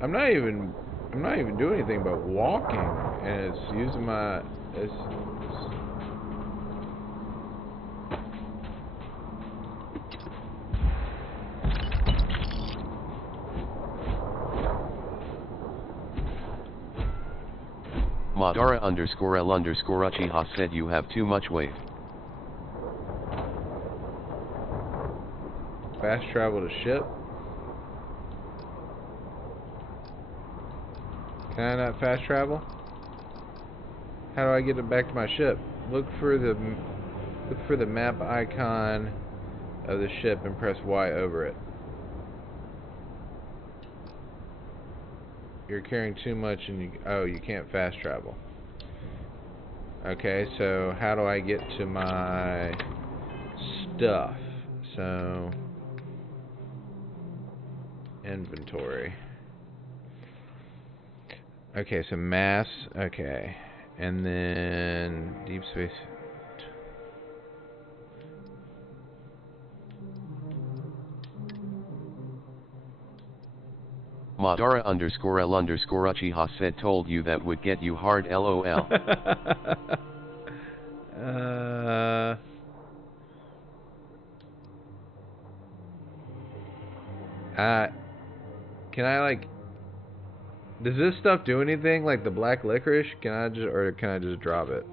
I'm not even doing anything but walking, and it's using my Madara _L Uchiha said you have too much weight. fast travel to ship. Can I not fast travel? How do I get it back to my ship? Look for the map icon of the ship and press Y over it. You're carrying too much and you can't fast travel. Okay, so how do I get to my stuff? So inventory. Okay, so mass, okay. And then deep space. Madara _L Uchiha said told you that would get you hard LOL. Can I like, does this stuff do anything like the black licorice? Can I just drop it?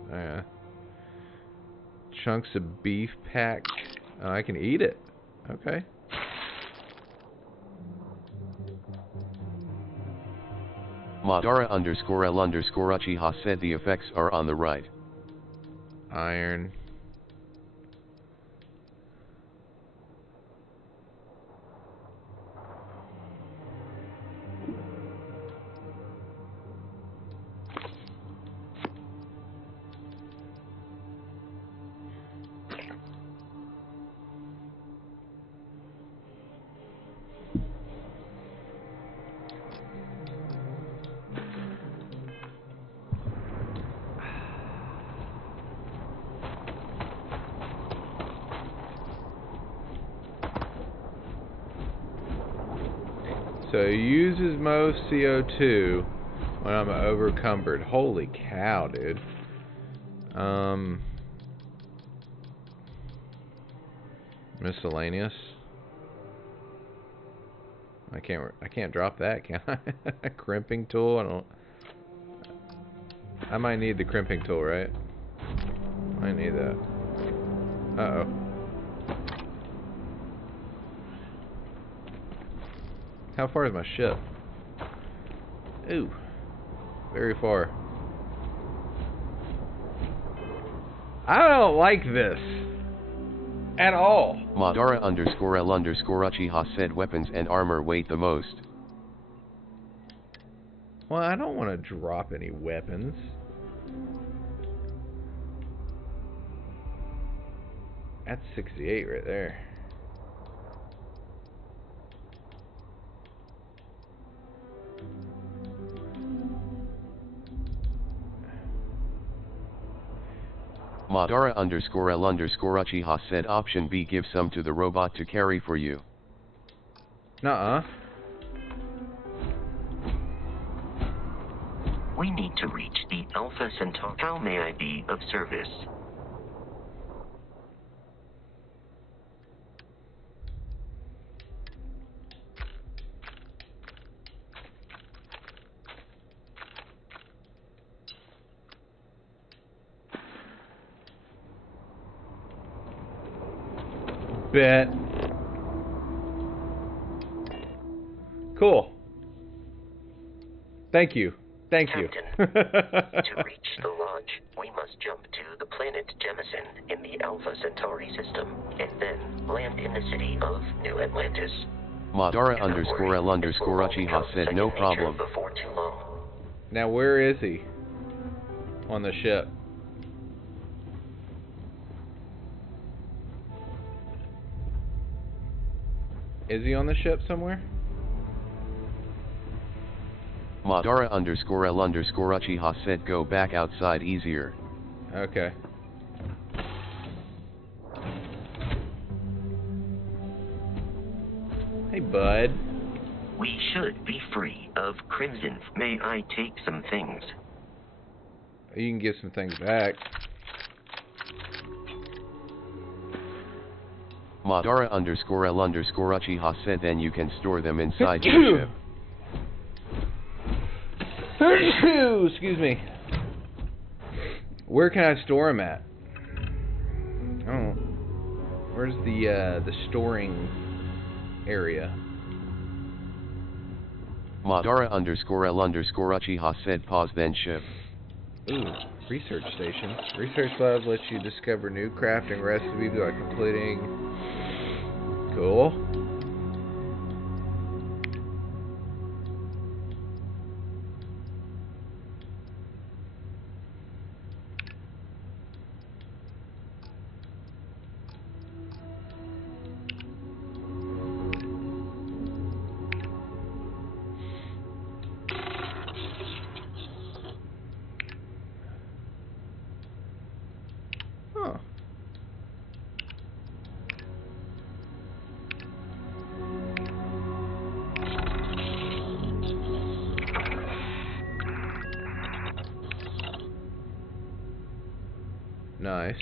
Chunks of beef pack. Oh, I can eat it. Okay. Madara _L Uchiha said the effects are on the right. Iron. So it uses most CO2 when I'm overcumbered. Holy cow, dude. Miscellaneous. I can't drop that, can I? Crimping tool. I might need the crimping tool, right? I need that. Uh-oh. How far is my ship? Ooh. Very far. I don't like this. At all. Madara _L Uchiha said weapons and armor weight the most. Well, I don't want to drop any weapons. That's 68 right there. Madara underscore L underscore Uchiha said option B, give some to the robot to carry for you. Nuh-uh. We need to reach the Alpha Centauri. How may I be of service? Bet. Cool. Thank you. Thank you. Captain, to reach the lodge, we must jump to the planet Jemison in the Alpha Centauri system, and then land in the city of New Atlantis. Madara underscore L underscore Uchiha said no problem. Before too long. Now where is he? On the ship. Is he on the ship somewhere? Madara underscore L underscore Uchiha said go back outside easier. Okay. Hey, bud. We should be free of crimson. May I take some things? You can give some things back. Madara underscore L underscore Uchiha said then you can store them inside your ship. Excuse me. Where can I store them at? Oh, where's the storing area? Madara underscore L underscore Uchiha said pause then ship. Ooh, research station. Research lab lets you discover new crafting recipes by completing. Cool. Huh. Nice.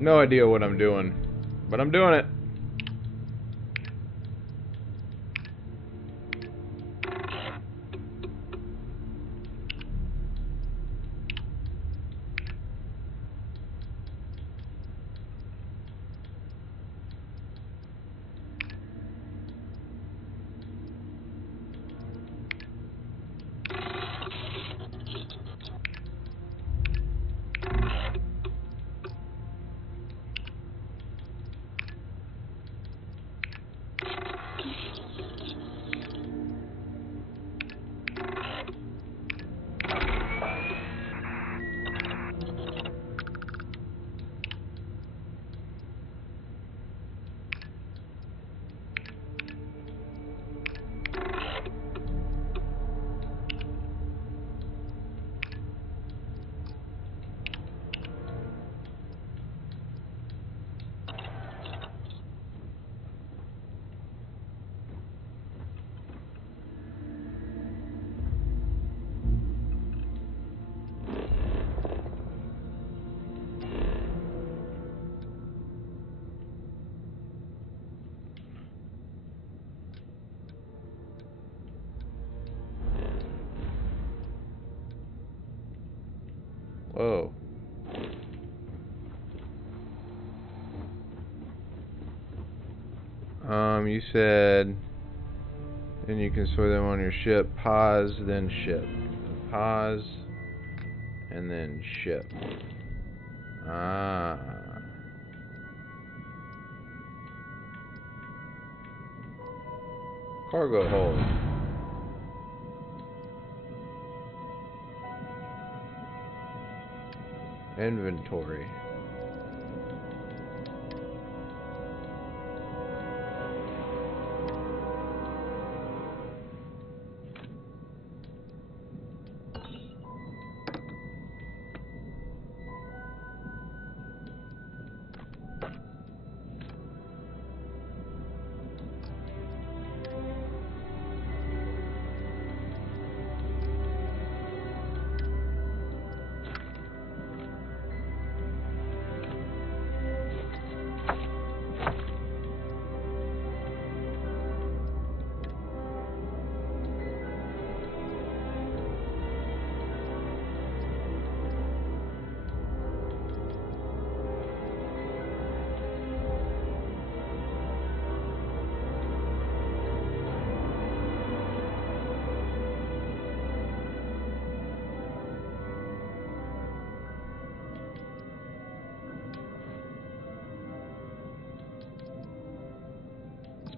No idea what I'm doing, but I'm doing it. Whoa. You said, and you can store them on your ship. Pause, then ship. Pause, and then ship. Ah. Cargo hold. Inventory.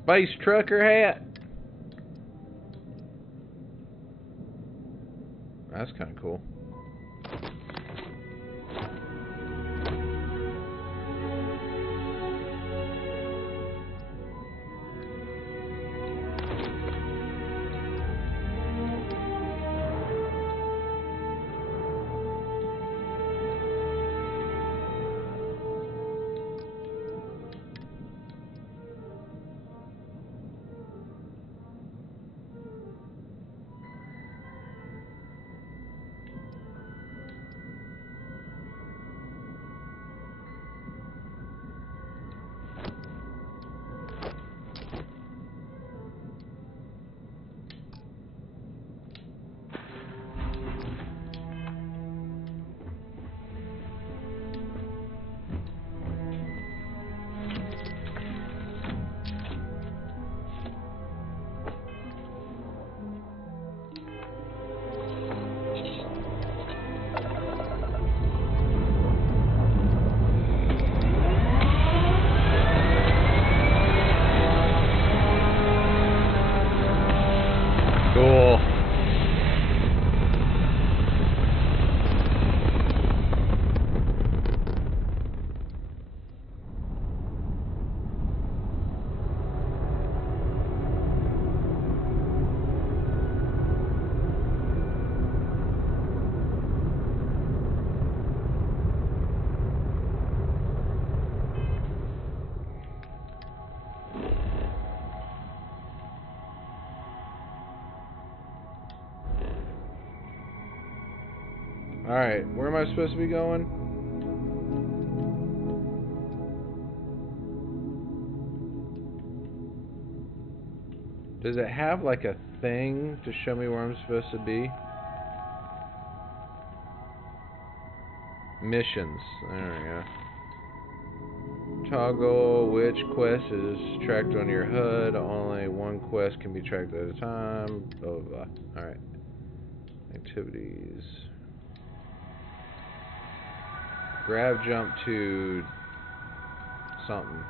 Space trucker hat. That's kind of cool. Cool. Alright, where am I supposed to be going? Does it have like a thing to show me where I'm supposed to be? Missions. There we go. Toggle which quest is tracked on your HUD. Only one quest can be tracked at a time. Blah, blah, blah. Alright. Activities. Grab jump to something.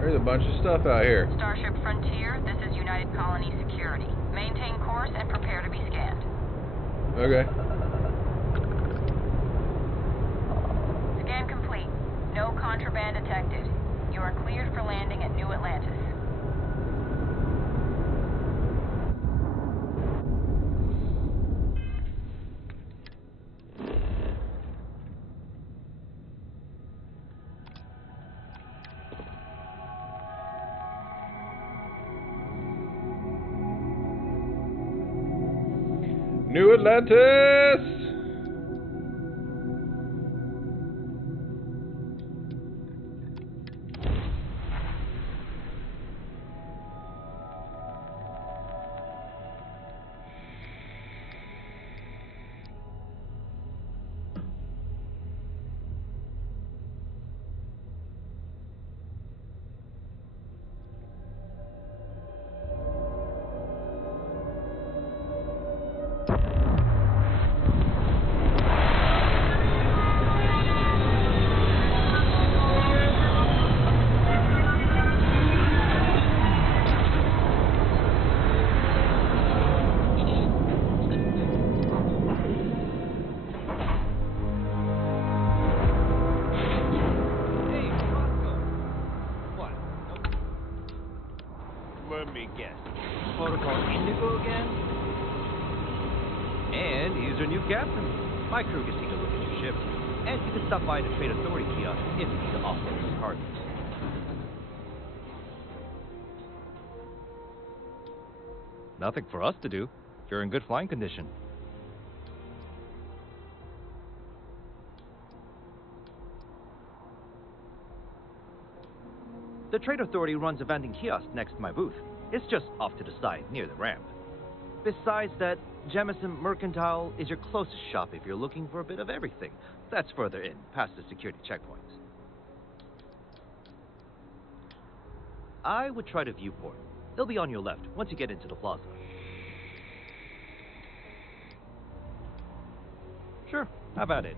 There's a bunch of stuff out here. Starship Frontier, this is United Colony Security. Maintain course and prepare to be scanned. Okay. Scan contraband detected. You are cleared for landing at New Atlantis. New Atlantis! Let me guess. Protocol Indigo again? And here's your new captain. My crew can take a look at your ship. And you can stop by the Trade Authority kiosk if you need to offload your cargo. Nothing for us to do. You're in good flying condition. The Trade Authority runs a vending kiosk next to my booth. It's just off to the side, near the ramp. Besides that, Jemison Mercantile is your closest shop if you're looking for a bit of everything. That's further in, past the security checkpoints. I would try the viewport. It'll be on your left, once you get into the plaza. Sure, how about it?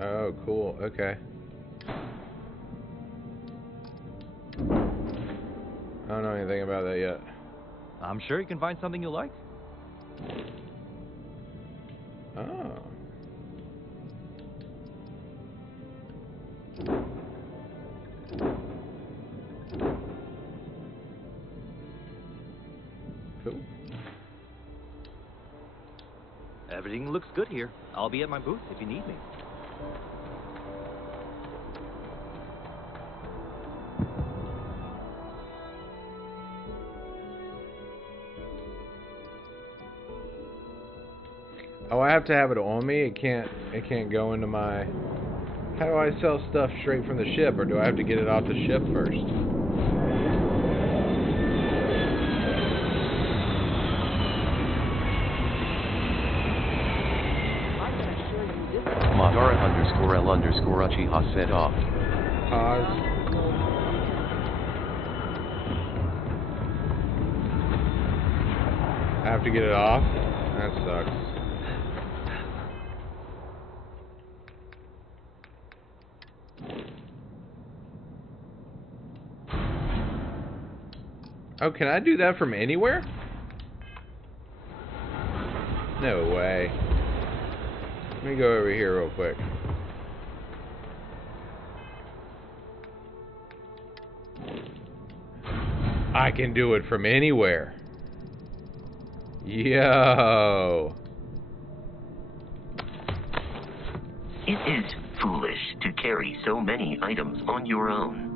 Oh, cool. Okay. I don't know anything about that yet. I'm sure you can find something you like. Oh. Cool. Everything looks good here. I'll be at my booth if you need me. Oh, I have to have it on me? It can't go into my... How do I sell stuff straight from the ship, or do I have to get it off the ship first? Madara_L_Uchi has set off. Pause. I have to get it off? That sucks. Oh, can I do that from anywhere? No way. Let me go over here real quick. I can do it from anywhere. Yo. It is foolish to carry so many items on your own.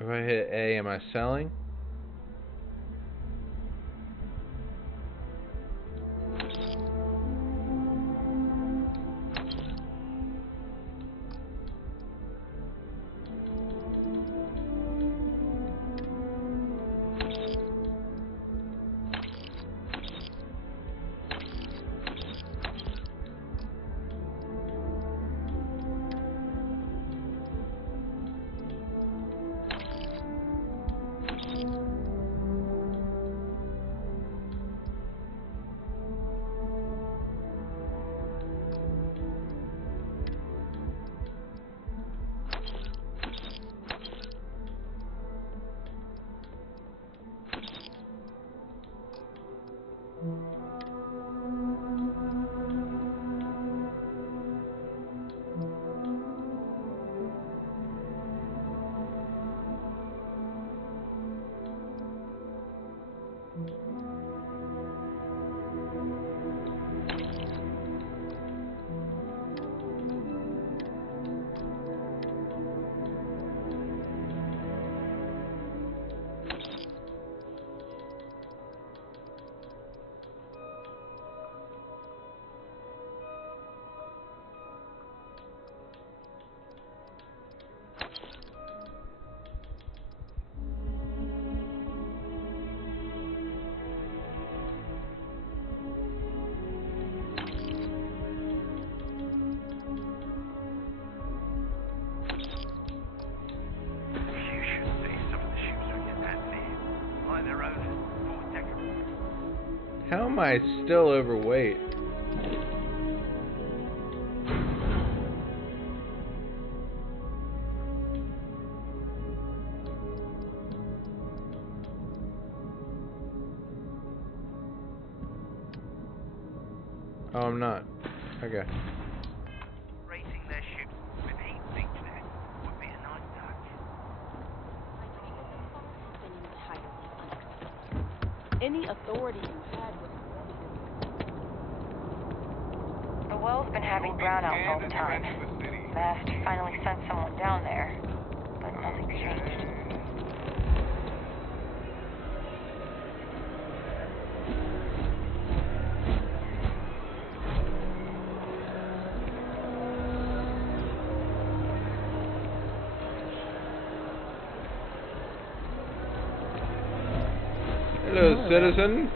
If I hit A, am I selling? How am I still overweight? Oh, I'm not. Okay. Racing their ships with heat sinks there would be a nice touch. Any authority you had was... The well's been having brownouts all the time. Mast finally sent someone down there, but nothing's changed. Hello, citizen.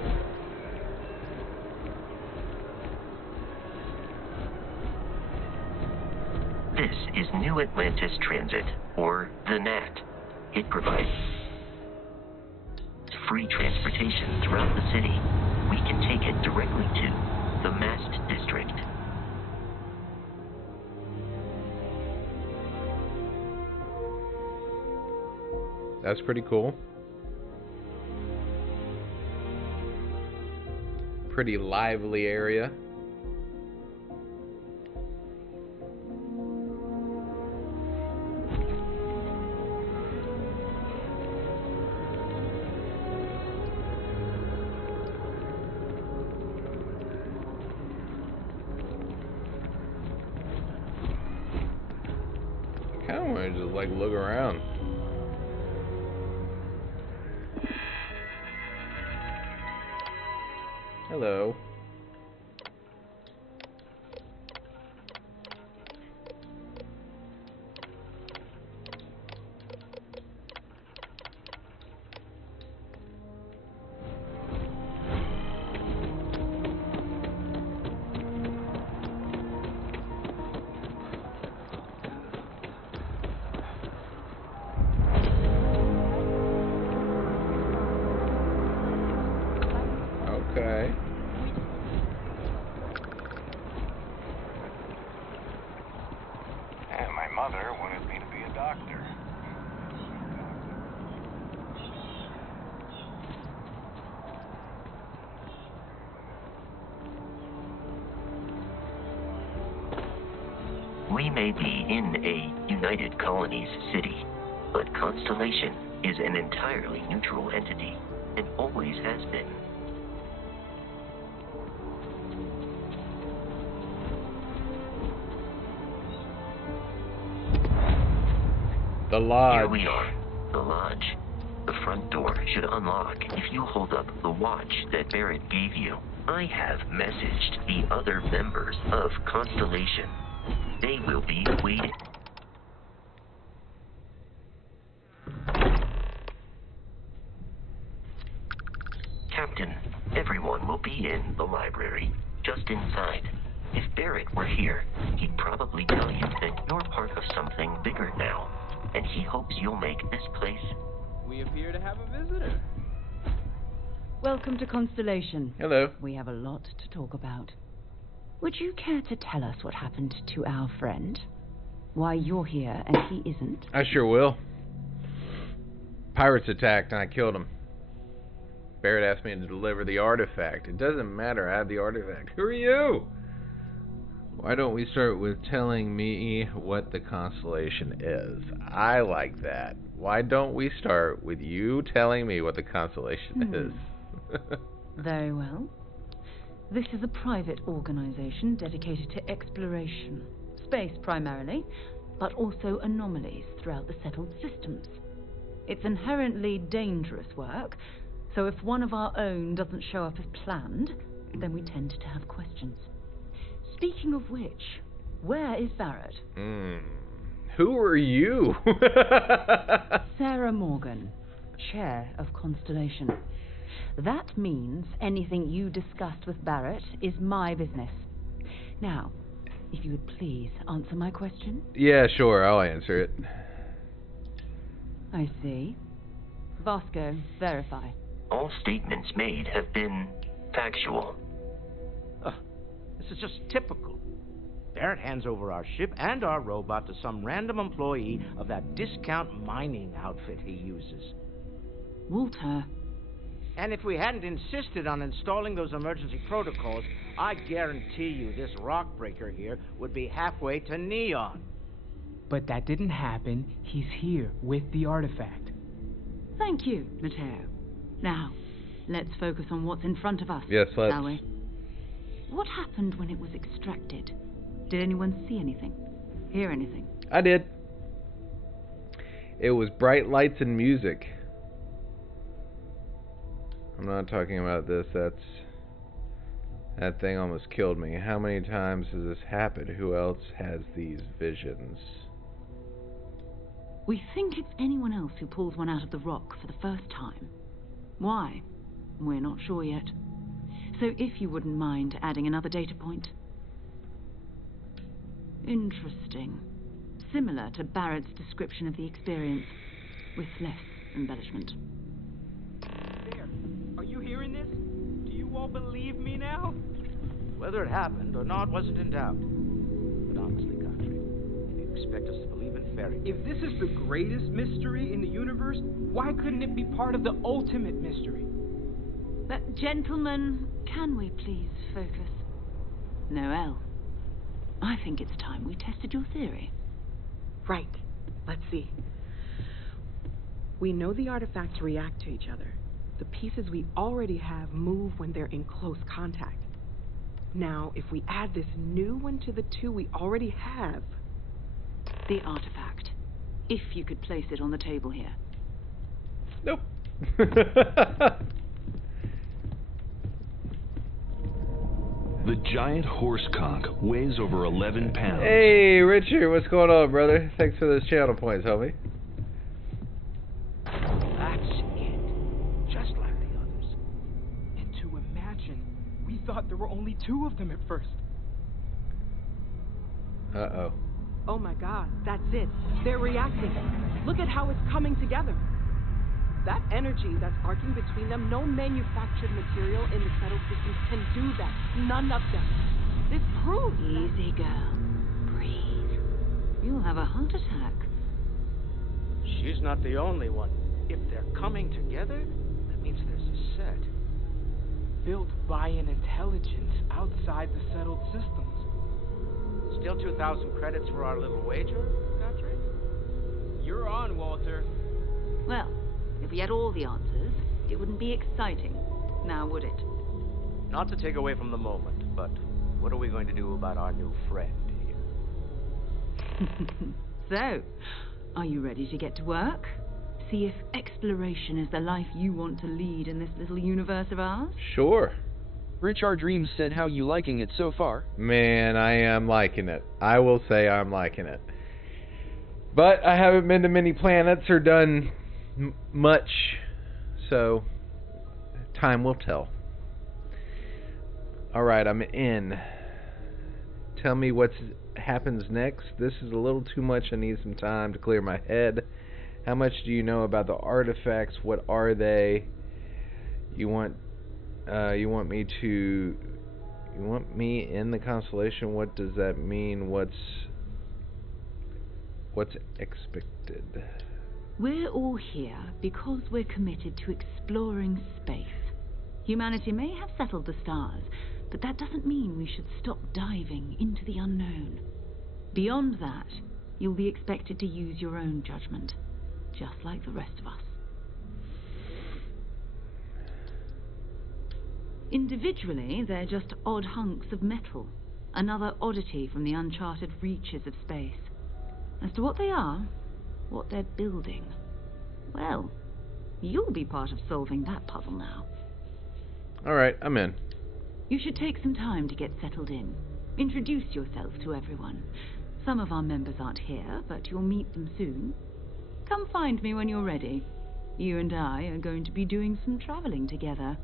This is New Atlantis Transit, or the NAT. It provides free transportation throughout the city. We can take it directly to the Mast District. That's pretty cool. Pretty lively area. I kind of want to just like look around. Hello. Okay. And my mother wanted me to be a doctor. We may be in a United Colonies city, but Constellation is an entirely neutral entity and always has been. The lodge. Here we are, the lodge. The front door should unlock if you hold up the watch that Barrett gave you. I have messaged the other members of Constellation. They will be waiting. Captain, everyone will be in the library, just inside. If Barrett were here, he'd probably tell you that you're part of something bigger now, and he hopes you'll make this place. We appear to have a visitor. Welcome to Constellation. Hello. We have a lot to talk about. Would you care to tell us what happened to our friend? Why you're here and he isn't? I sure will. Pirates attacked and I killed him. Barrett asked me to deliver the artifact. It doesn't matter, I have the artifact. Who are you? Why don't we start with telling me what the Constellation is? I like that. Why don't we start with you telling me what the Constellation is? Very well. This is a private organization dedicated to exploration. Space primarily, but also anomalies throughout the settled systems. It's inherently dangerous work, so if one of our own doesn't show up as planned, then we tend to have questions. Speaking of which, where is Barrett? Who are you? Sarah Morgan, Chair of Constellation. That means anything you discussed with Barrett is my business. Now, if you would please answer my question. Yeah, sure, I'll answer it. I see. Vasco, verify. All statements made have been factual. This is just typical. Barrett hands over our ship and our robot to some random employee of that discount mining outfit he uses. Walter. And if we hadn't insisted on installing those emergency protocols, I guarantee you this rock breaker here would be halfway to Neon. But that didn't happen. He's here with the artifact. Thank you, Matteo. Now, let's focus on what's in front of us, yes, let's. shall we? What happened when it was extracted? Did anyone see anything? Hear anything? I did. It was bright lights and music. I'm not talking about this. That thing almost killed me. How many times has this happened? Who else has these visions? We think it's anyone else who pulls one out of the rock for the first time. Why? We're not sure yet. So if you wouldn't mind adding another data point. Interesting. Similar to Barrett's description of the experience, with less embellishment. There. Are you hearing this? Do you all believe me now? Whether it happened or not wasn't in doubt. But honestly, Godfrey, you expect us to believe in fairy tales? If this is the greatest mystery in the universe, why couldn't it be part of the ultimate mystery? But gentlemen, can we please focus? Noelle, I think it's time we tested your theory. Right. Let's see. We know the artifacts react to each other. The pieces we already have move when they're in close contact. Now, if we add this new one to the two we already have... The artifact. If you could place it on the table here. Nope. The giant horse conch weighs over 11 pounds. Hey, Richard, what's going on, brother? Thanks for those channel points, homie. That's it. Just like the others. And to imagine, we thought there were only 2 of them at first. Uh-oh. Oh my god, that's it. They're reacting. Look at how it's coming together. That energy that's arcing between them, no manufactured material in the settled systems can do that. None of them. This proves... Easy, girl. Breathe. You'll have a heart attack. She's not the only one. If they're coming together, that means there's a set. Built by an intelligence outside the settled systems. Still 2,000 credits for our little wager, Godfrey? You're on, Walter. Well, if we had all the answers, it wouldn't be exciting, now would it? Not to take away from the moment, but what are we going to do about our new friend here? So, are you ready to get to work? see if exploration is the life you want to lead in this little universe of ours? Sure. Rich Our Dreams said, how you liking it so far? Man, I am liking it. I will say I'm liking it. But I haven't been to many planets or done much, so time will tell. Alright, I'm in. Tell me what happens next. This is a little too much. I need some time to clear my head. How much do you know about the artifacts? What are they? You want me in the constellation? What does that mean? What's expected? We're all here because we're committed to exploring space. Humanity may have settled the stars, but that doesn't mean we should stop diving into the unknown. Beyond that, you'll be expected to use your own judgment, just like the rest of us. Individually, they're just odd hunks of metal, another oddity from the uncharted reaches of space. As to what they are, what they're building, well, you'll be part of solving that puzzle now. Alright, I'm in. You should take some time to get settled in. Introduce yourself to everyone. Some of our members aren't here, but you'll meet them soon. Come find me when you're ready. You and I are going to be doing some traveling together.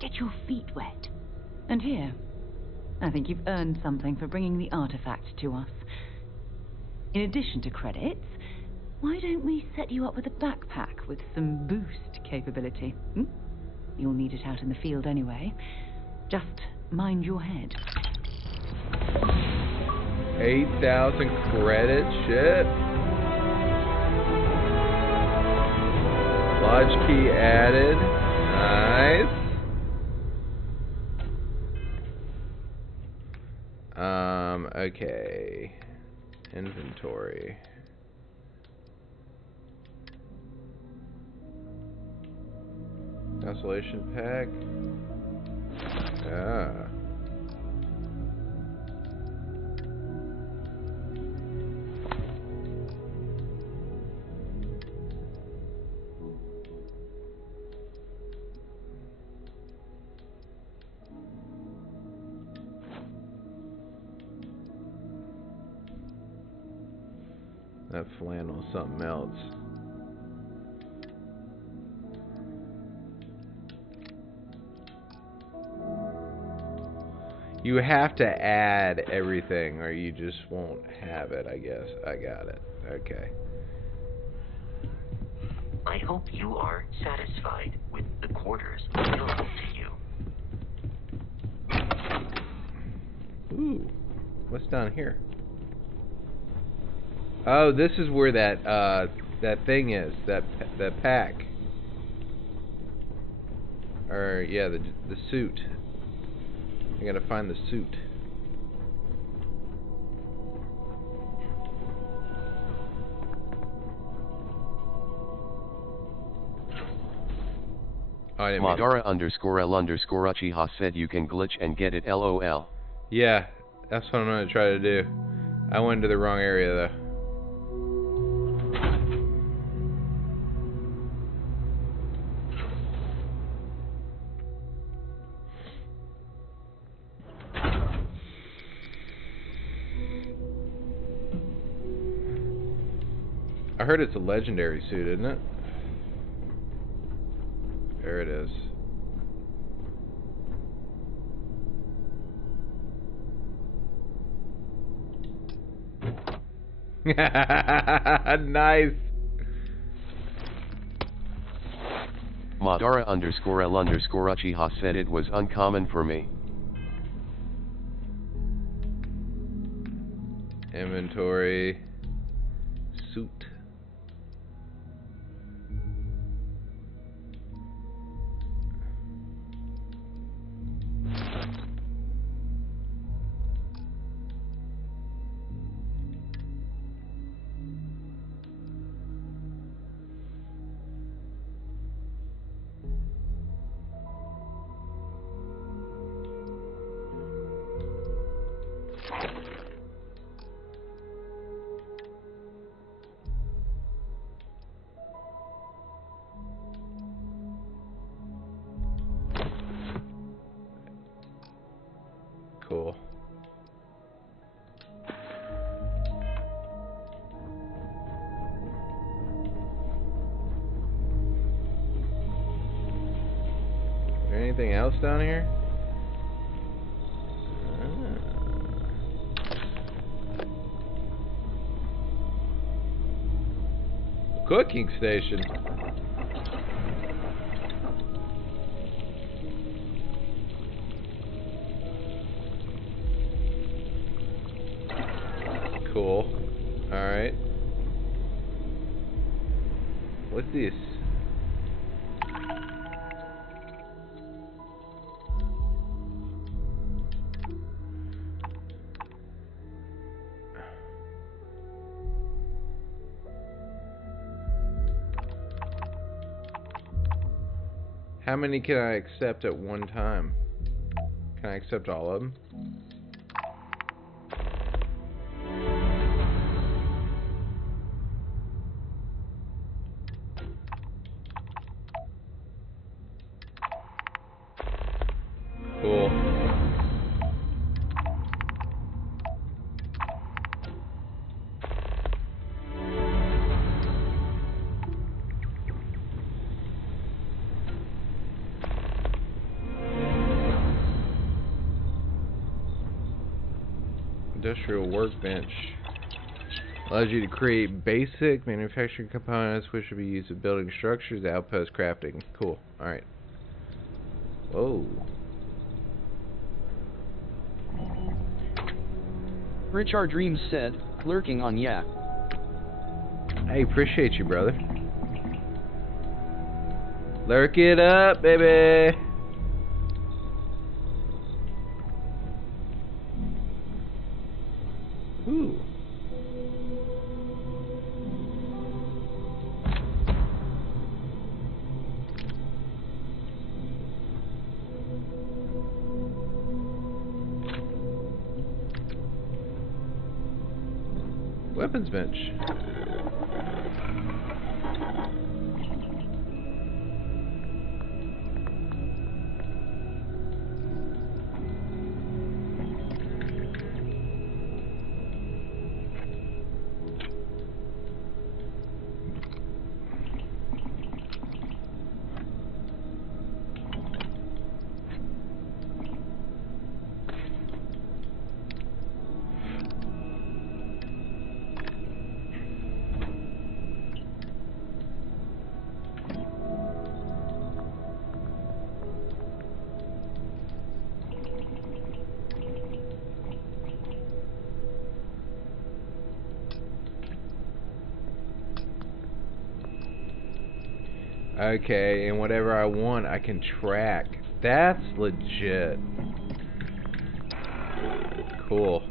Get your feet wet. And here, I think you've earned something for bringing the artifact to us. In addition to credits, why don't we set you up with a backpack with some boost capability? You'll need it out in the field anyway. Just mind your head. 8,000 credits? Shit. Lodge key added. Nice. Okay. Inventory. Constellation pack. Ah. That flannel is something else. You have to add everything or you just won't have it, I guess. I got it. Okay. I hope you are satisfied with the quarters available to you. Ooh. What's down here? Oh, this is where that thing is. That pack. Or yeah, the suit. I gotta find the suit. Madara _L_ Uchiha said you can glitch and get it LOL. Yeah, that's what I'm gonna try to do. I went to the wrong area though. I heard it's a legendary suit, isn't it? There it is. Nice. Madara _L_ Uchiha said it was uncommon for me. Inventory. Suit. anything else down here? Cooking station. Cool. Alright. What's this? How many can I accept at one time? Can I accept all of them? Cool. Industrial workbench allows you to create basic manufacturing components which should be used in building structures, outpost crafting. Cool. Alright. Whoa. Richard Dreams said, lurking on Yak. I appreciate you, brother. Lurk it up, baby. Ooh. Weapons bench. Okay, and whatever I want, I can track. That's legit. Cool.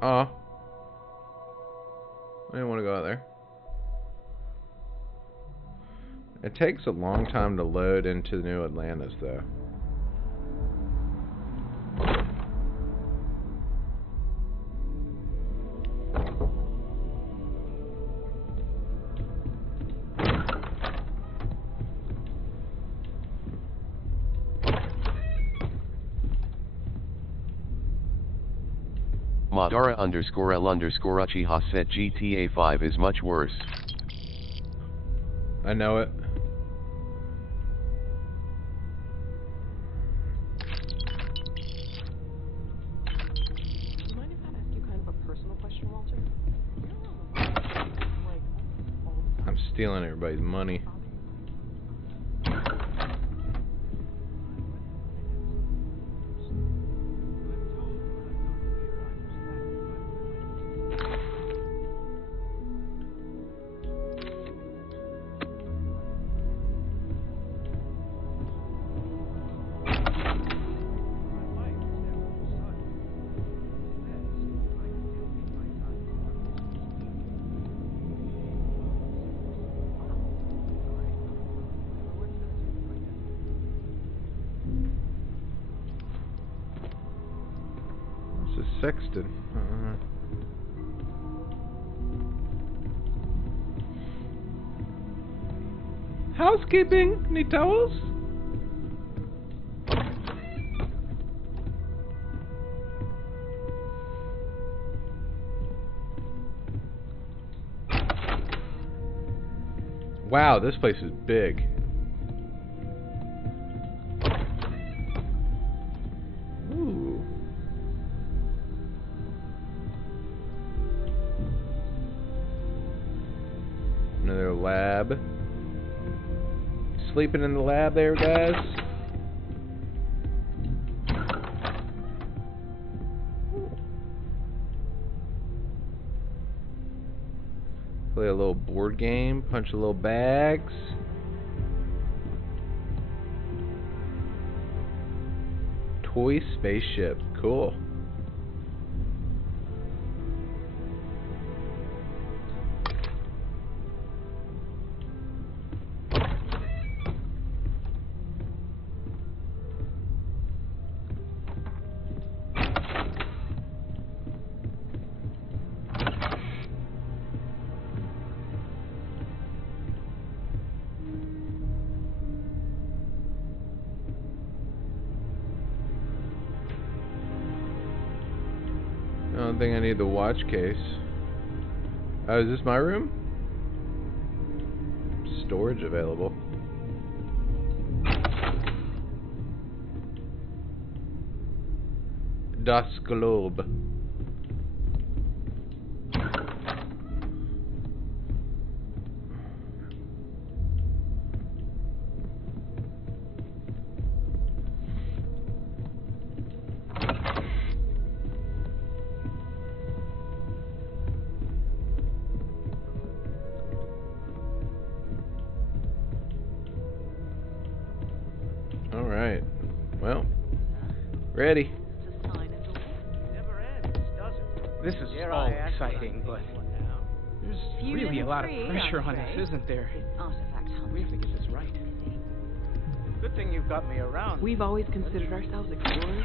Oh. I didn't want to go out there. It takes a long time to load into New Atlantis, though. Madara_L_Uchiha said GTA 5 is much worse. I know it. Do you mind if I ask you kind of a personal question, Walter? I'm stealing everybody's money. Sexton. Housekeeping. Need towels? Wow, this place is big. Ooh. Another lab. Sleeping in the lab there, guys. Play a little board game, punch a little bags. Toy spaceship, cool. I don't think I need the watch case. Oh, is this my room? Storage available. Das Globe. Alright. Well, ready. This is all exciting, but there's really a lot of pressure on us, isn't there? We have to get this right. Good thing you've got me around. We've always considered ourselves explorers.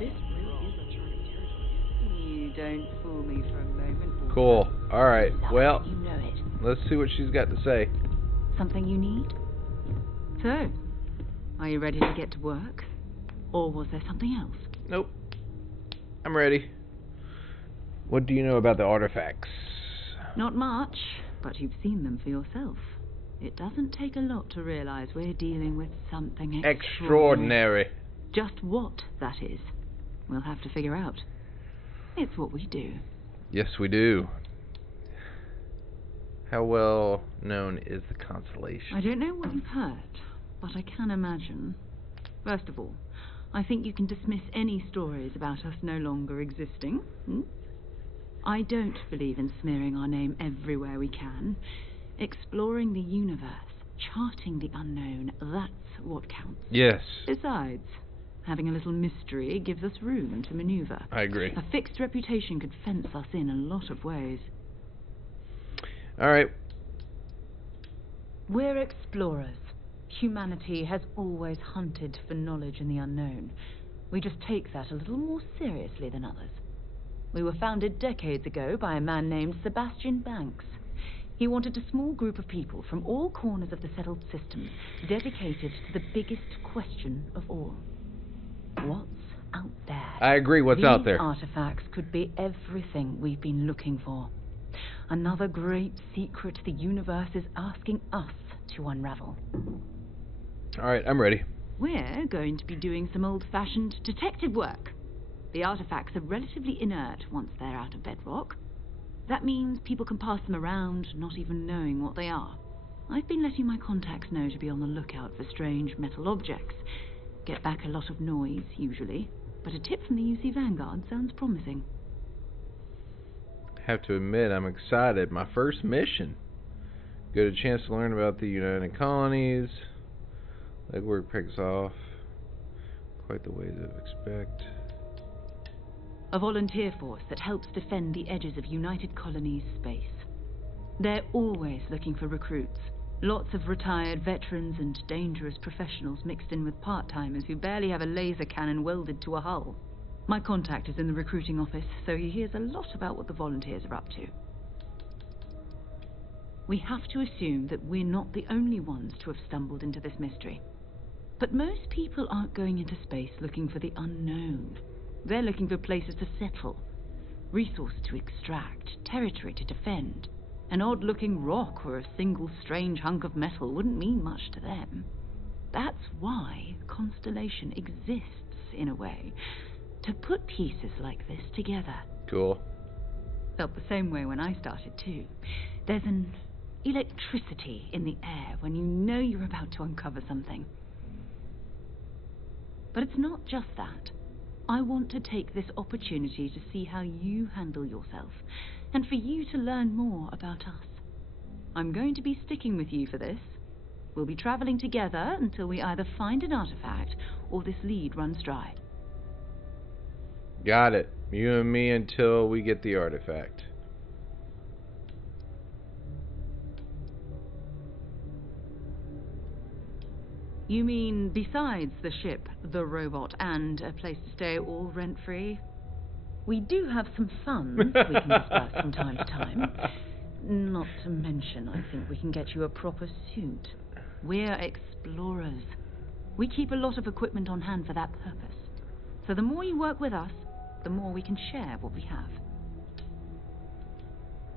This really is uncharted territory. You don't fool me for a moment. Cool. Alright, well, You know it. let's see what she's got to say. Something you need? So, are you ready to get to work? Or was there something else? Nope. I'm ready. What do you know about the artifacts? Not much, but you've seen them for yourself. It doesn't take a lot to realize we're dealing with something Extraordinary. Just what that is, we'll have to figure out. It's what we do. Yes, we do. How well known is the constellation? I don't know what you've heard, but I can imagine. First of all, I think you can dismiss any stories about us no longer existing. I don't believe in smearing our name everywhere we can. Exploring the universe, charting the unknown, that's what counts. Yes. Besides, having a little mystery gives us room to maneuver. I agree. A fixed reputation could fence us in a lot of ways. Alright. We're explorers. Humanity has always hunted for knowledge in the unknown. We just take that a little more seriously than others. We were founded decades ago by a man named Sebastian Banks. He wanted a small group of people from all corners of the settled systems dedicated to the biggest question of all. What's out there? I agree, what's out there? These artifacts could be everything we've been looking for. Another great secret the universe is asking us to unravel. Alright, I'm ready. We're going to be doing some old-fashioned detective work. The artifacts are relatively inert once they're out of bedrock. That means people can pass them around, not even knowing what they are. I've been letting my contacts know to be on the lookout for strange metal objects. Get back a lot of noise, usually, but a tip from the UC Vanguard sounds promising. Have to admit, I'm excited. My first mission. Get a chance to learn about the United Colonies. Legwork pays off. Quite the way to expect. A volunteer force that helps defend the edges of United Colonies space. They're always looking for recruits. Lots of retired veterans and dangerous professionals mixed in with part-timers who barely have a laser cannon welded to a hull. My contact is in the recruiting office, so he hears a lot about what the volunteers are up to. We have to assume that we're not the only ones to have stumbled into this mystery. But most people aren't going into space looking for the unknown. They're looking for places to settle, resource to extract, territory to defend. An odd-looking rock or a single strange hunk of metal wouldn't mean much to them. That's why Constellation exists, in a way. To put pieces like this together. Cool. Felt the same way when I started, too. There's an electricity in the air when you know you're about to uncover something. But it's not just that. I want to take this opportunity to see how you handle yourself, and for you to learn more about us. I'm going to be sticking with you for this. We'll be traveling together until we either find an artifact or this lead runs dry. Got it. You and me until we get the artifact. You mean besides the ship, the robot, and a place to stay all rent-free? We do have some funds we can discuss from time to time. Not to mention, I think we can get you a proper suit. We're explorers. We keep a lot of equipment on hand for that purpose. So the more you work with us, the more we can share what we have.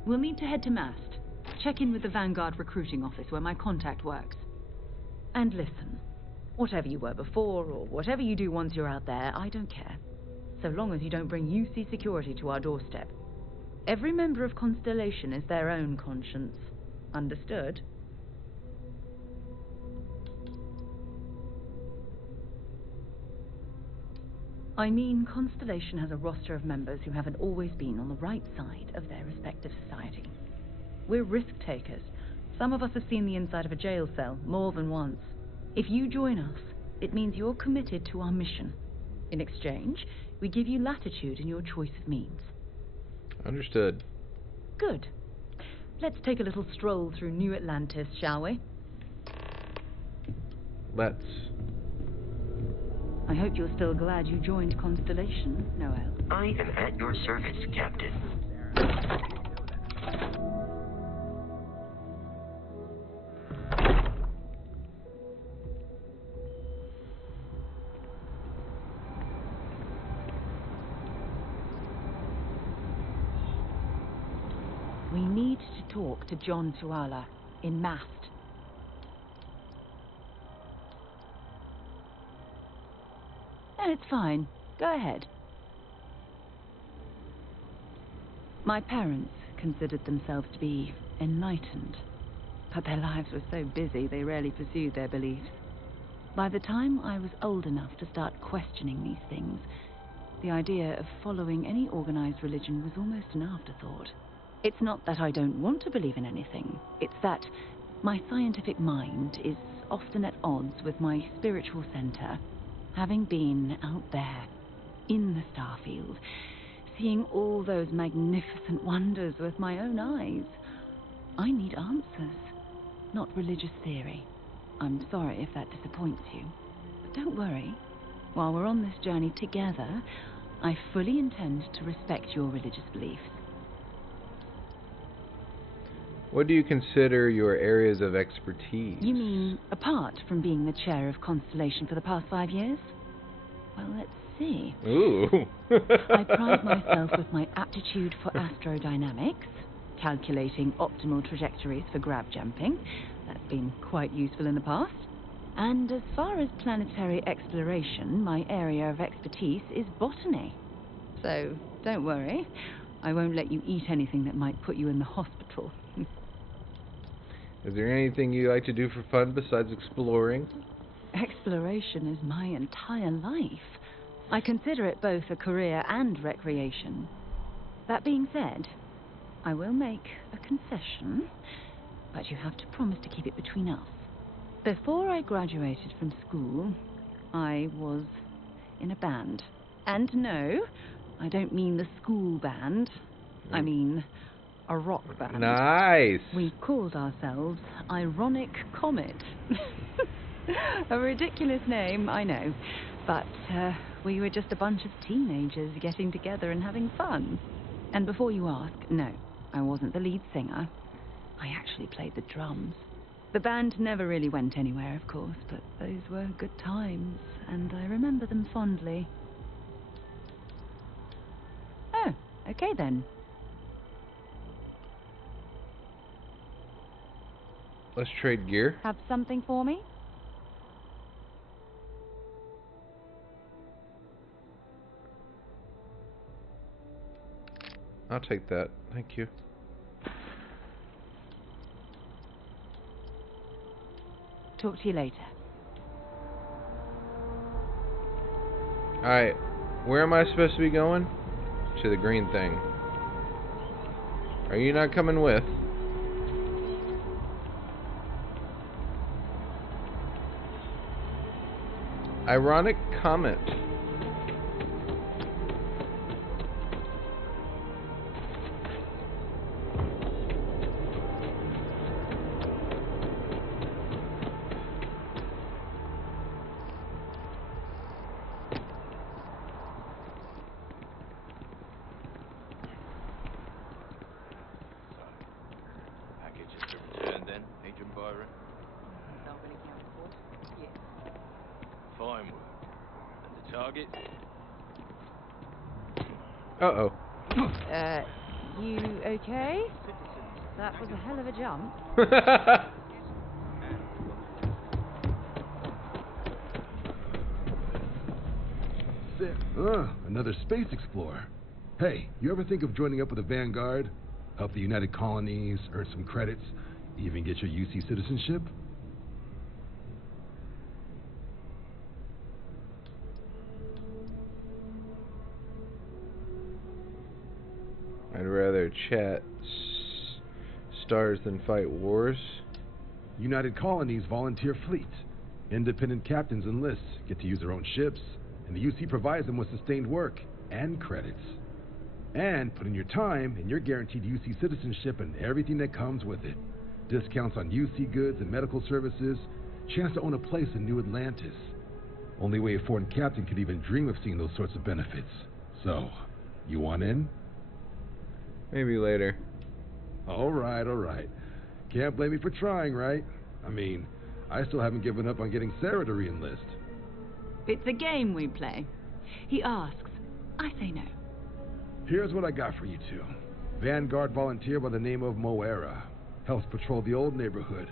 We'll need to head to Mast. Check in with the Vanguard recruiting office where my contact works. And listen, whatever you were before, or whatever you do once you're out there, I don't care. So long as you don't bring UC security to our doorstep. Every member of Constellation is their own conscience. Understood? I mean, Constellation has a roster of members who haven't always been on the right side of their respective society. We're risk-takers. Some of us have seen the inside of a jail cell more than once. If you join us, it means you're committed to our mission. In exchange, we give you latitude in your choice of means. Understood. Good. Let's take a little stroll through New Atlantis, shall we? Let's. I hope you're still glad you joined Constellation, Noel. I am at your service, Captain. We need to talk to John Tuala in Mast. It's fine. Go ahead. My parents considered themselves to be enlightened, but their lives were so busy they rarely pursued their beliefs. By the time I was old enough to start questioning these things, the idea of following any organized religion was almost an afterthought. It's not that I don't want to believe in anything. It's that my scientific mind is often at odds with my spiritual center. Having been out there, in the Starfield, seeing all those magnificent wonders with my own eyes, I need answers, not religious theory. I'm sorry if that disappoints you. But don't worry. While we're on this journey together, I fully intend to respect your religious beliefs. What do you consider your areas of expertise? You mean, apart from being the chair of Constellation for the past 5 years? Well, let's see. Ooh. I pride myself with my aptitude for astrodynamics, calculating optimal trajectories for grab jumping. That's been quite useful in the past. And as far as planetary exploration, my area of expertise is botany. So, don't worry. I won't let you eat anything that might put you in the hospital. Is there anything you like to do for fun besides exploring? Exploration is my entire life. I consider it both a career and recreation. That being said, I will make a concession, but you have to promise to keep it between us. Before I graduated from school, I was in a band. And no, I don't mean the school band. I mean a rock band. Nice. We called ourselves Ironic Comet. A ridiculous name, I know. But we were just a bunch of teenagers getting together and having fun. And before you ask, no, I wasn't the lead singer. I actually played the drums. The band never really went anywhere, of course, but those were good times, and I remember them fondly. Oh, okay then. Let's trade gear. Have something for me? I'll take that. Thank you. Talk to you later. Alright. Where am I supposed to be going? To the green thing. Are you not coming with? Ironic comment. And then, Agent Byron? Fine work. And the target? Uh-oh. You okay? That was a hell of a jump. Another space explorer. Hey, you ever think of joining up with the Vanguard? Help the United Colonies, earn some credits, even get your UC citizenship? I'd rather chat stars than fight wars. United Colonies volunteer fleet. Independent captains enlist, get to use their own ships, and the UC provides them with sustained work and credits. And put in your time, and you're guaranteed UC citizenship and everything that comes with it. Discounts on UC goods and medical services, chance to own a place in New Atlantis. Only way a foreign captain could even dream of seeing those sorts of benefits. So, you want in? Maybe later. All right. Can't blame me for trying, right? I mean, I still haven't given up on getting Sarah to re-enlist. It's a game we play. He asks, I say no. Here's what I got for you two. Vanguard volunteer by the name of Moera. Helps patrol the old neighborhood.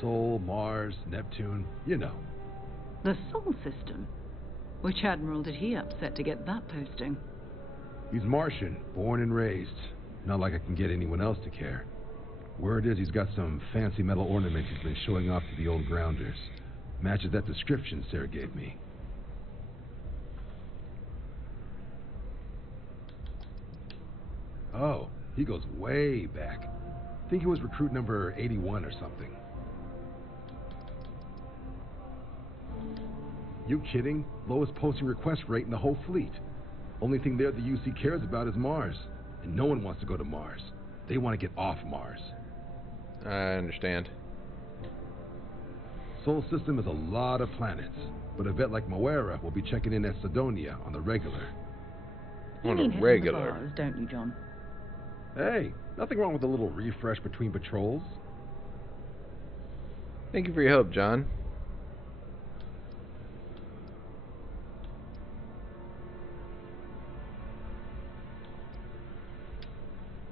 Sol, Mars, Neptune, you know. The Sol system? Which admiral did he upset to get that posting? He's Martian, born and raised. Not like I can get anyone else to care. Word is he's got some fancy metal ornaments he's been showing off to the old grounders. Matches that description Sarah gave me. Oh, he goes way back. I think he was recruit number 81 or something. You kidding? Lowest posting request rate in the whole fleet. Only thing there the UC cares about is Mars. And no one wants to go to Mars. They want to get off Mars. I understand. Sol system is a lot of planets, but a vet like Moera will be checking in at Sidonia on the regular. You mean hitting the bars, don't you, John? Hey, nothing wrong with a little refresh between patrols. Thank you for your help, John.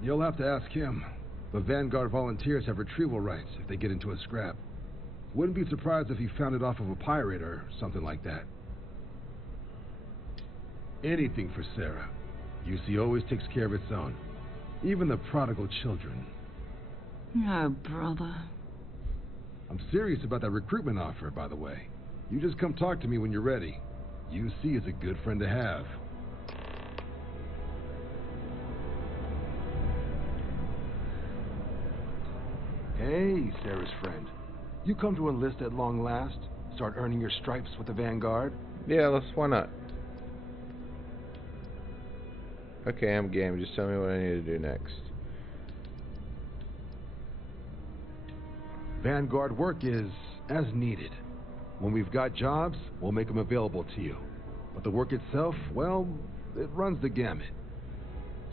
You'll have to ask him. The Vanguard volunteers have retrieval rights if they get into a scrap. Wouldn't be surprised if he found it off of a pirate or something like that. Anything for Sarah. UC always takes care of its own. Even the prodigal children. Oh, brother. I'm serious about that recruitment offer, by the way. You just come talk to me when you're ready. UC is a good friend to have. Hey, Sarah's friend. You come to enlist at long last? Start earning your stripes with the Vanguard? Yeah, why not? Okay, I'm game. Just tell me what I need to do next. Vanguard work is as needed. When we've got jobs, we'll make them available to you. But the work itself, well, it runs the gamut.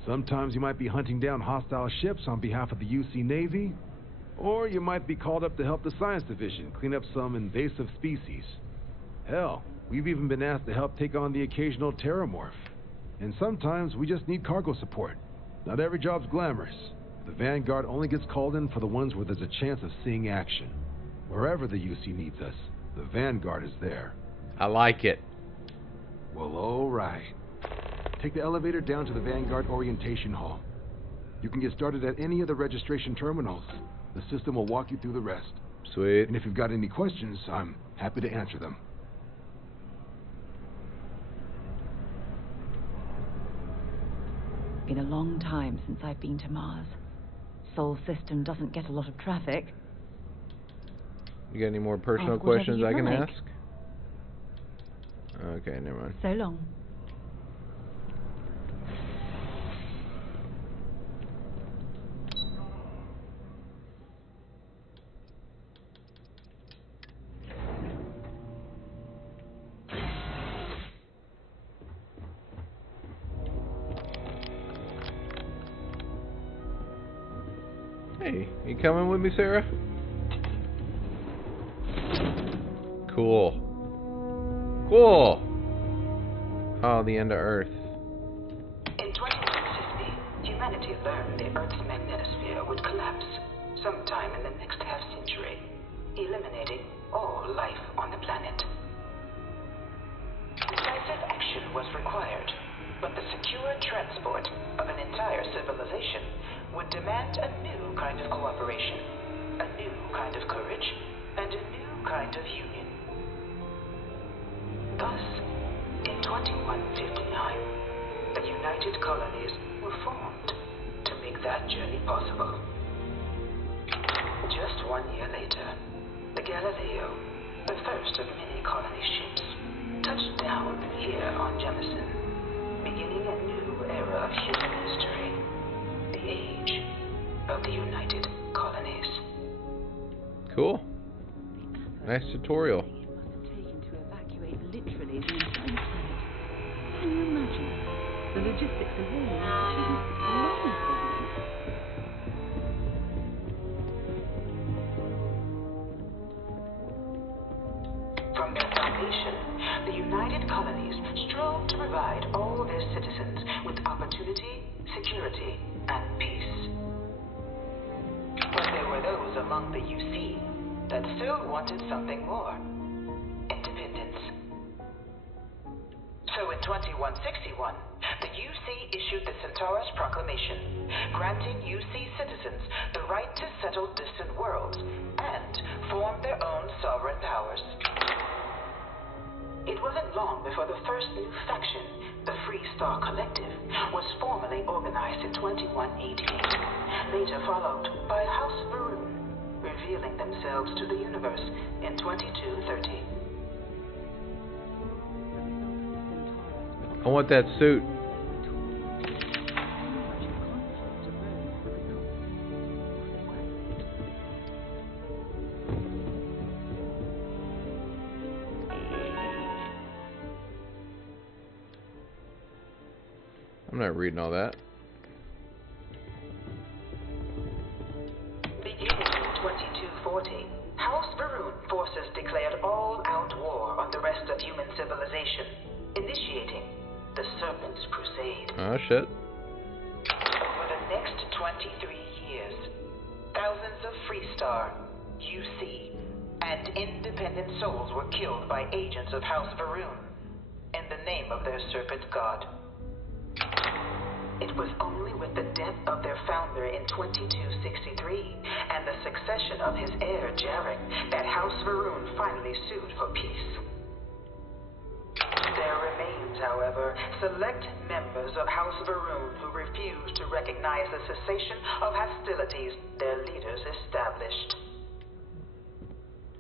Sometimes you might be hunting down hostile ships on behalf of the UC Navy, or you might be called up to help the Science Division clean up some invasive species. Hell, we've even been asked to help take on the occasional terramorph. And sometimes we just need cargo support. Not every job's glamorous. The Vanguard only gets called in for the ones where there's a chance of seeing action. Wherever the UC needs us, the Vanguard is there. I like it. Well, all right. Take the elevator down to the Vanguard Orientation Hall. You can get started at any of the registration terminals. The system will walk you through the rest. Sweet. And if you've got any questions, I'm happy to answer them. Been a long time since I've been to Mars. Sol system doesn't get a lot of traffic. You got any more personal Ask whatever questions you'd I can like. ask? Okay, never mind. So long. Hey, you coming with me, Sarah? Cool. Cool. Oh, the end of Earth. In 2150, humanity learned the Earth's magnetosphere would collapse sometime in the next half-century, eliminating all life on the planet. Decisive action was required, but the secure transport of an entire civilization would demand a new kind of cooperation, a new kind of courage, and a new kind of union. Thus, in 2159, the United Colonies were formed to make that journey possible. Just 1 year later, the Galileo, the first of many colony ships, touched down here on Jemison, beginning a new era of human history, the age of the United Colonies. Cool. Nice tutorial. Literally the entire planet. Can you imagine? The logistics of war isn't a minor problem. From their foundation, the United Colonies strove to provide all their citizens with opportunity, security, and peace. But there were those among the UC that still wanted something more. Independence. So in 2161, the UC issued the Centaurus Proclamation, granting UC citizens the right to settle distant worlds and form their own sovereign powers. It wasn't long before the first new faction, the Free Star Collective, was formally organized in 2188, later followed by House Varun, revealing themselves to the universe in 2230. I want that suit. I'm not reading all that. Beginning in 2240, House Varun forces declared all-out war on the rest of human civilization, initiating the Serpent's Crusade. Oh, shit. Over the next 23 years, thousands of Freestar, UC, and independent souls were killed by agents of House Varun in the name of their serpent god. It was only with the death of their founder in 2263 and the succession of his heir, Jarek, that House Varun finally sued for peace. There remains, however, select members of House Varun who refuse to recognize the cessation of hostilities their leaders established.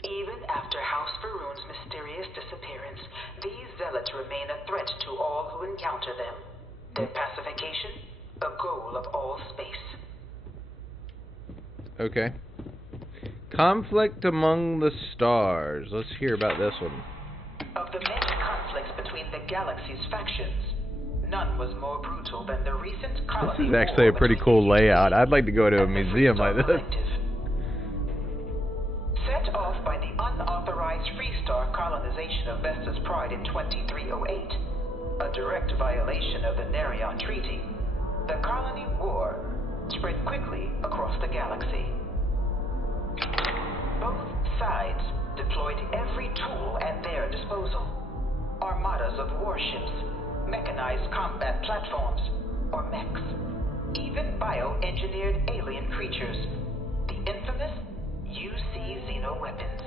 Even after House Varun's mysterious disappearance, these zealots remain a threat to all who encounter them. Their pacification, a goal of all space. Okay. Conflict among the stars. Let's hear about this one. Of the many conflicts between the galaxy's factions, none was more brutal than the recent colony This is actually a pretty cool layout. I'd like to go to a museum like this. Set off by the unauthorized Freestar colonization of Vesta's Pride in 2308, a direct violation of the Nerion Treaty, the colony war spread quickly across the galaxy. Both sides deployed every tool at their disposal. Armadas of warships, mechanized combat platforms, or mechs, even bioengineered alien creatures, the infamous UC xeno-weapons.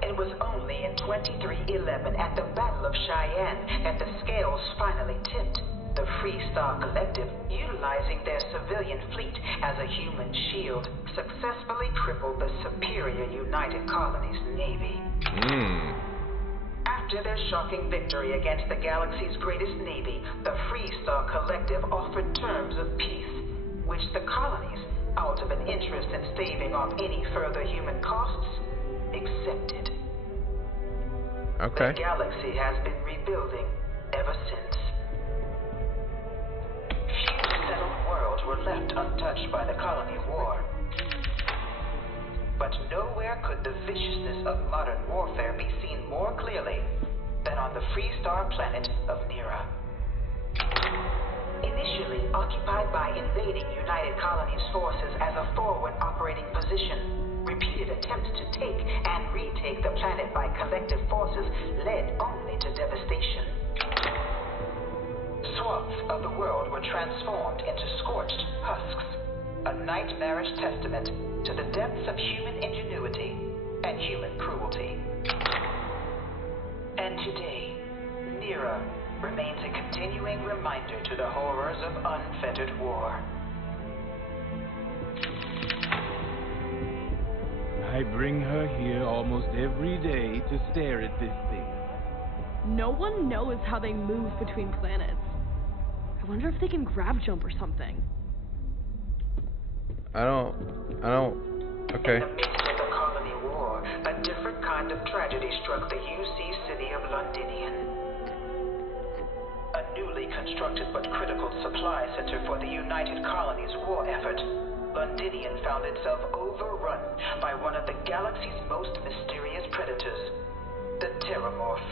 It was only in 2311 at the Battle of Cheyenne that the scales finally tipped. The Freestar Collective, utilizing their civilian fleet as a human shield, successfully crippled the superior United Colonies Navy. After their shocking victory against the galaxy's greatest navy, the Freestar Collective offered terms of peace, which the colonies, out of an interest in staving off any further human costs, accepted. Okay. The galaxy has been rebuilding ever since. Few settled worlds were left untouched by the colony war. But nowhere could the viciousness of modern warfare be seen more clearly than on the Freestar planet of Nira. Initially occupied by invading United Colonies forces as a forward operating position, repeated attempts to take and retake the planet by collective forces led only to devastation. Swaths of the world were transformed into scorched husks, a nightmarish testament to the depths of human ingenuity and human cruelty. And today, Nira remains a continuing reminder to the horrors of unfettered war. I bring her here almost every day to stare at this thing. No one knows how they move between planets. I wonder if they can grab jump or something. I don't. Okay. In the midst of the colony war, a different kind of tragedy struck the UC city of Londinian. A newly constructed but critical supply center for the United Colonies war effort, Londinian found itself overrun by one of the galaxy's most mysterious predators, the Terramorph.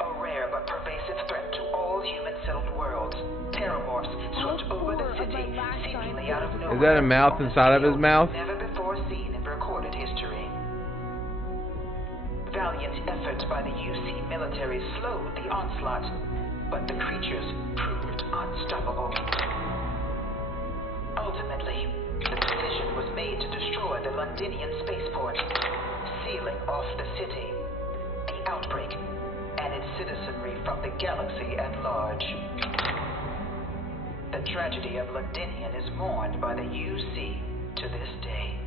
A rare but pervasive threat to all human-settled worlds, Terramorphs swept over the city, seemingly out of nowhere. Is that a mouth inside of his mouth? Never before seen in recorded history. Valiant efforts by the UC military slowed the onslaught, but the creatures proved unstoppable. Ultimately, the decision was made to destroy the Londinian spaceport, sealing off the city, the outbreak, and its citizenry from the galaxy at large. The tragedy of Londinian is mourned by the UC to this day.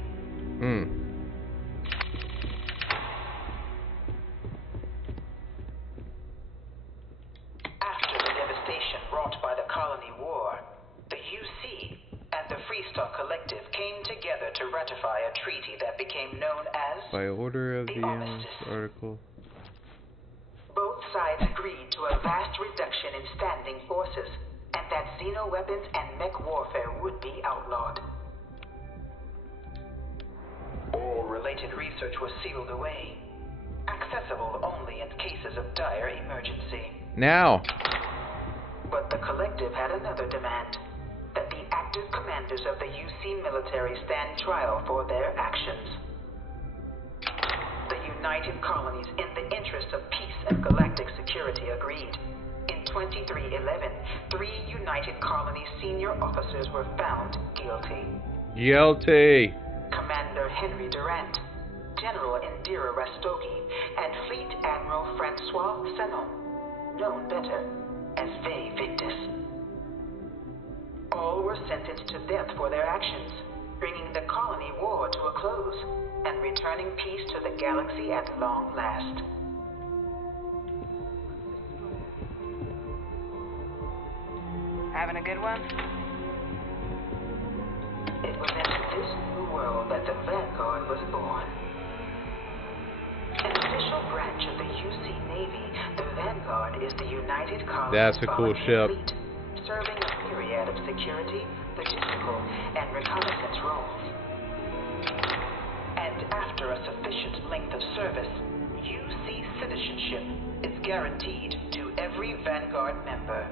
After the devastation wrought by the colony war, the UC and the Freestar Collective came together to ratify a treaty that became known as By order of the article. Both sides agreed to a vast reduction in standing forces, and that xeno-weapons and mech warfare would be outlawed. All related research was sealed away, accessible only in cases of dire emergency. Now! But the Collective had another demand, that the active commanders of the UC military stand trial for their actions. The United Colonies, in the interest of peace and galactic security, agreed. In 2311, 3 United Colonies senior officers were found guilty. Guilty! Commander Henry Durant, General Indira Rastogi, and Fleet Admiral Francois Sanon, known better as Ve Victus. All were sentenced to death for their actions, bringing the colony war to a close and returning peace to the galaxy at long last. Having a good one? It was into this new world that the Vanguard was born. An official branch of the UC Navy, the Vanguard is the United Colonies That's a cool ship. Fleet, serving a myriad of security, logistical, and reconnaissance roles. And after a sufficient length of service, UC citizenship, is guaranteed to every Vanguard member.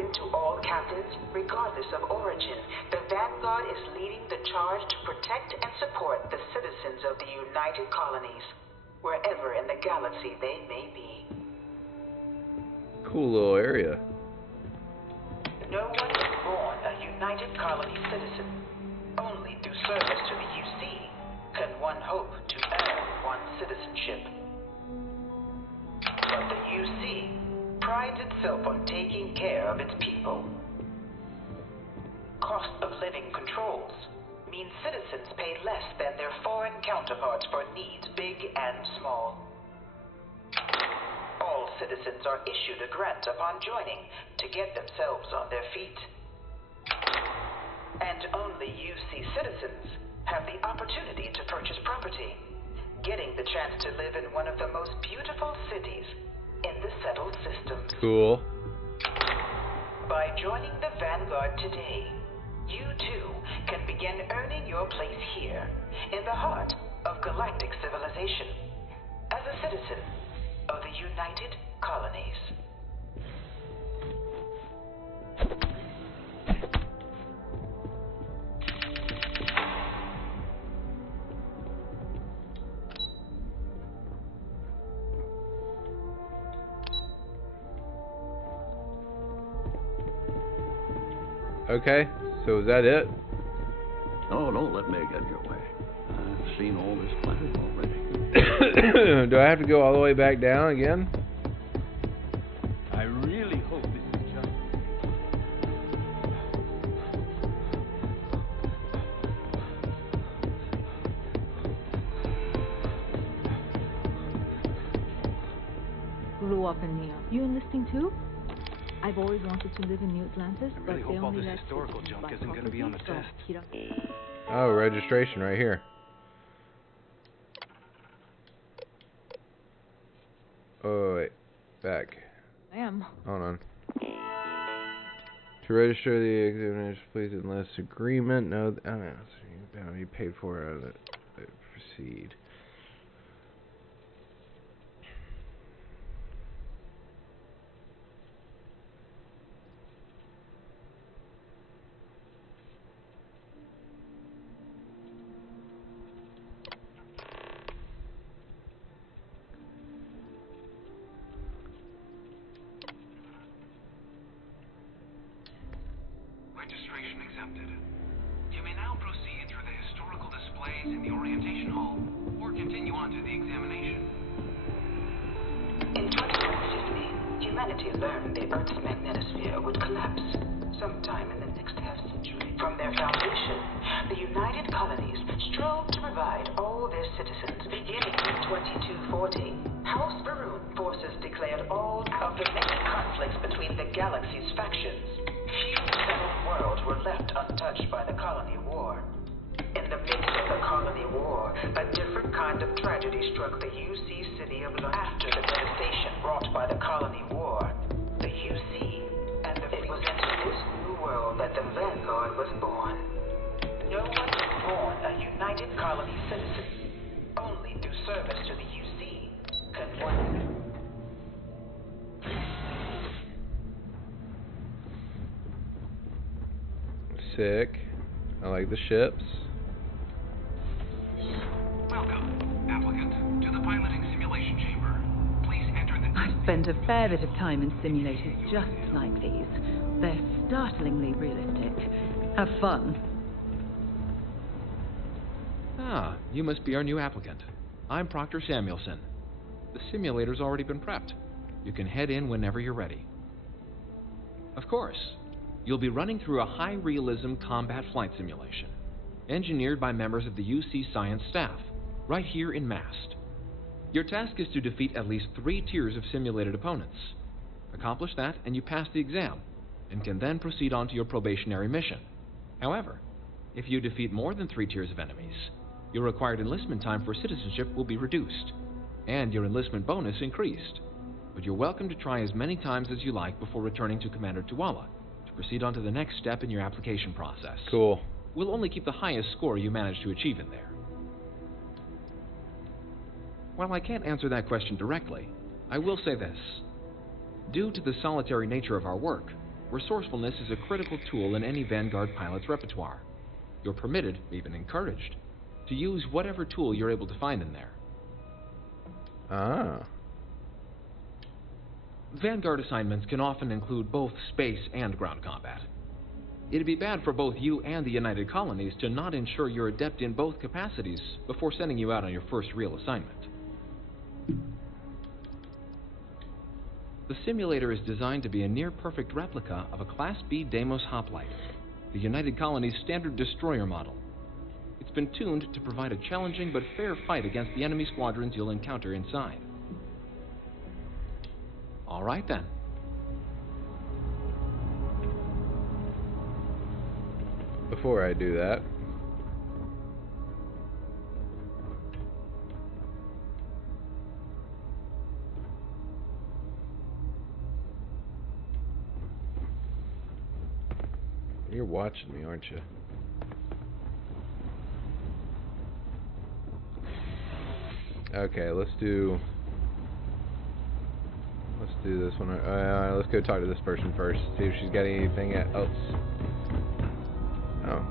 open to all captains, regardless of origin. The Vanguard is leading the charge to protect and support the citizens of the United Colonies, wherever in the galaxy they may be. Cool little area. No one is born a United Colony citizen. Only through service to the UC can one hope to earn one's citizenship. But the UC prides itself on taking care of its people. Cost of living controls mean citizens pay less than their foreign counterparts for needs big and small. All citizens are issued a grant upon joining to get themselves on their feet. And only UC citizens have the opportunity to purchase property, getting the chance to live in one of the most beautiful cities in the settled systems. Cool. By joining the Vanguard today, you too can begin earning your place here, in the heart of galactic civilization, as a citizen of the United Colonies. Okay, so is that it? Oh, don't let me get your way. I've seen all this planet already. Do I have to go all the way back down again? I really hope this is just... Grew up in New York. You enlisting too? I've always wanted to live in New Atlantis, I really but they hope all only this let historical citizens junk buy isn't going to be on the property, test. so you don't- Oh, registration right here. Oh, wait. Back. I am. Hold on. To register the examination, please enlist agreement. No, I don't know. You paid for it. Proceed. Registration accepted. You may now proceed through the historical displays in the orientation hall, or continue on to the examination. In 2150, humanity learned the Earth's magnetosphere would collapse sometime in the next half-century. From their foundation, the United Colonies strove to provide all their citizens. Beginning in 2240, House Baroon forces declared all of the many conflicts between the galaxy's factions. Few settled worlds were left untouched by the Colony War. In the midst of the Colony War, a different kind of tragedy struck the UC city of London. After the devastation wrought by the Colony War, the UC, and it was into this new world that the Vanguard was born. No one is born a United Colony citizen. Only through service to the UC can one... Sick. I like the ships. Welcome, applicant, to the piloting simulation chamber. Please enter the... I've spent a fair bit of time in simulators just like these. They're startlingly realistic. Have fun. Ah, you must be our new applicant. I'm Proctor Samuelson. The simulator's already been prepped. You can head in whenever you're ready. Of course. You'll be running through a high-realism combat flight simulation, engineered by members of the UC science staff, right here in Mast. Your task is to defeat at least 3 tiers of simulated opponents. Accomplish that, and you pass the exam, and can then proceed on to your probationary mission. However, if you defeat more than 3 tiers of enemies, your required enlistment time for citizenship will be reduced, and your enlistment bonus increased. But you're welcome to try as many times as you like before returning to Commander Tuala, proceed on to the next step in your application process. Cool. We'll only keep the highest score you manage to achieve in there. While I can't answer that question directly, I will say this. Due to the solitary nature of our work, Resourcefulness is a critical tool in any Vanguard pilot's repertoire. You're permitted, even encouraged, to use whatever tool you're able to find in there. Ah. Vanguard assignments can often include both space and ground combat. It'd be bad for both you and the United Colonies to not ensure you're adept in both capacities before sending you out on your first real assignment. The simulator is designed to be a near-perfect replica of a Class B Deimos hoplite, the United Colony's standard destroyer model. It's been tuned to provide a challenging but fair fight against the enemy squadrons you'll encounter inside. All right then. Before I do that, you're watching me, aren't you? Okay, let's do this one. Let's go talk to this person first. See if she's got anything else. Oh.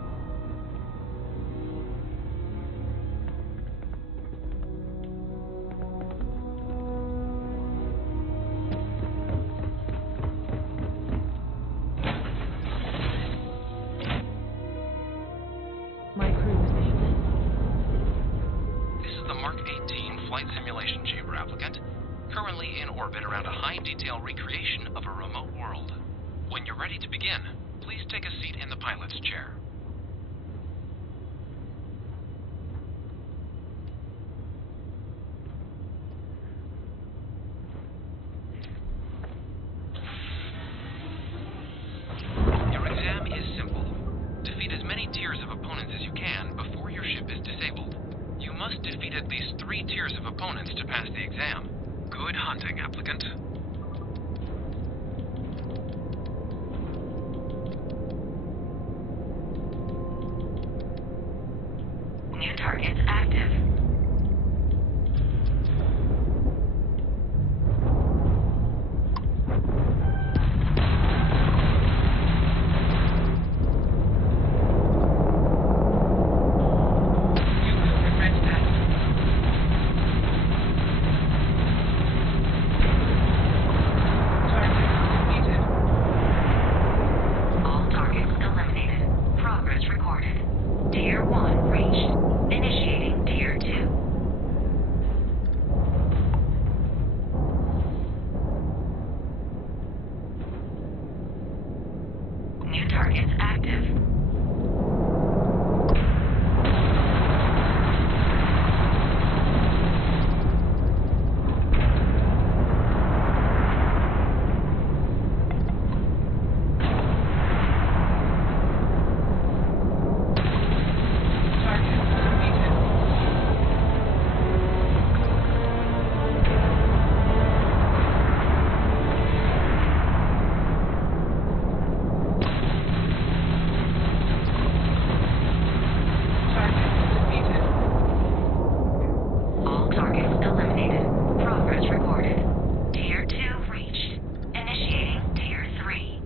My crew is safe. This is the Mark 18 flight simulation chamber applicant, currently in orbit around a high-detail recreation of a remote world. When you're ready to begin, please take a seat in the pilot's chair. Your exam is simple. Defeat as many tiers of opponents as you can before your ship is disabled. You must defeat at least 3 tiers of opponents to pass the exam. Good hunting, applicant. New targets active. All targets eliminated. Progress recorded. Tier 1 reached. Initiating Tier 2. New targets active. All targets eliminated. Progress recorded. Tier 2 reached. Initiating Tier 3.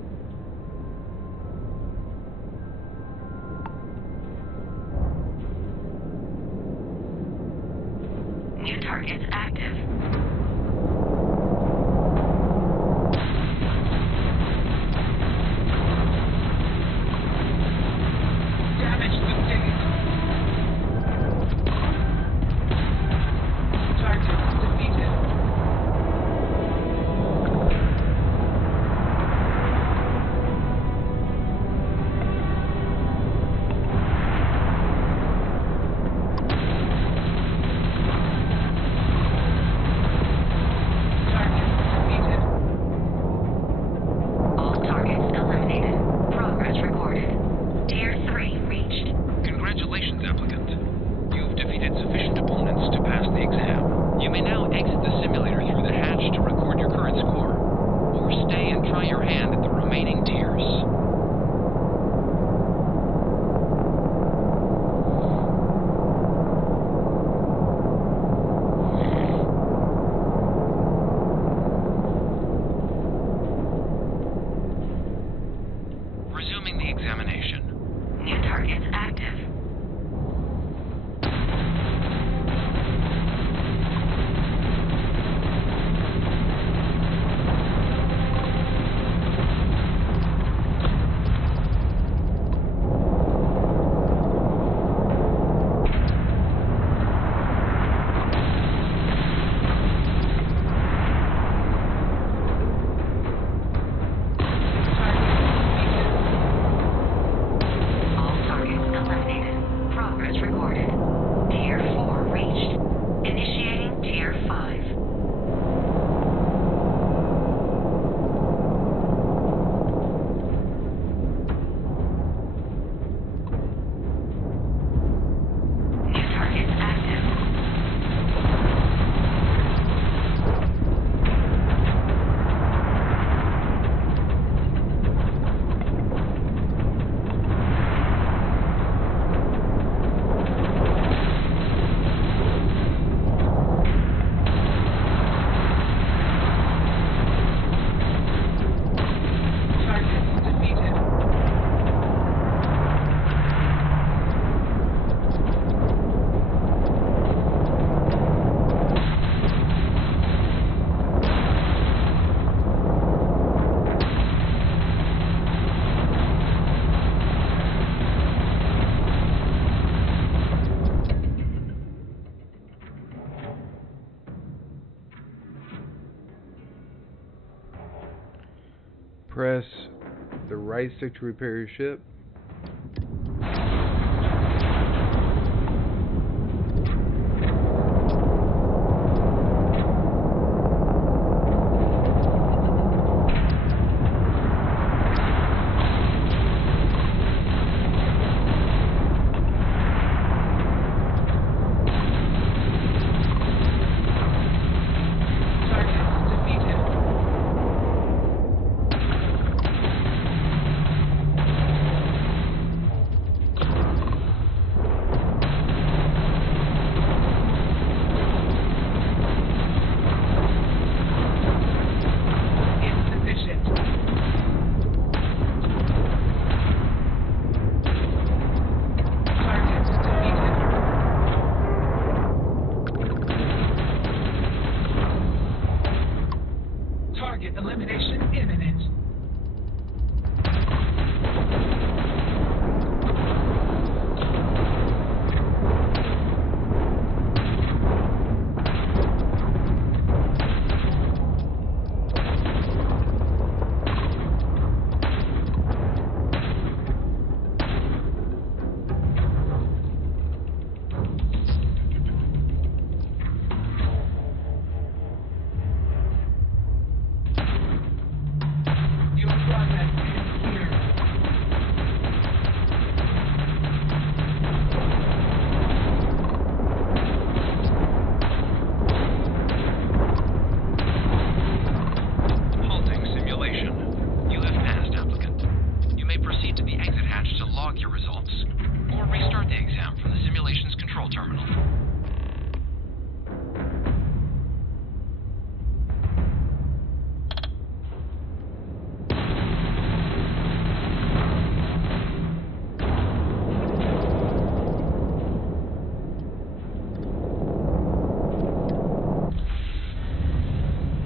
New targets active. Damage sustained. Target defeated. press the right stick to repair your ship.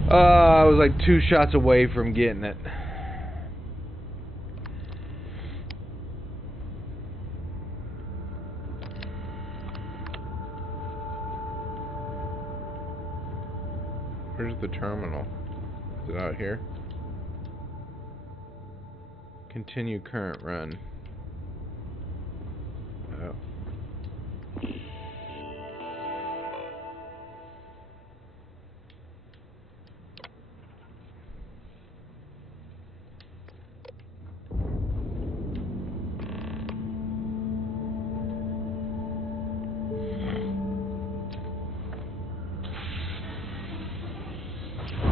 I was like 2 shots away from getting it. Where's the terminal? Is it out here? Continue current run. Oh.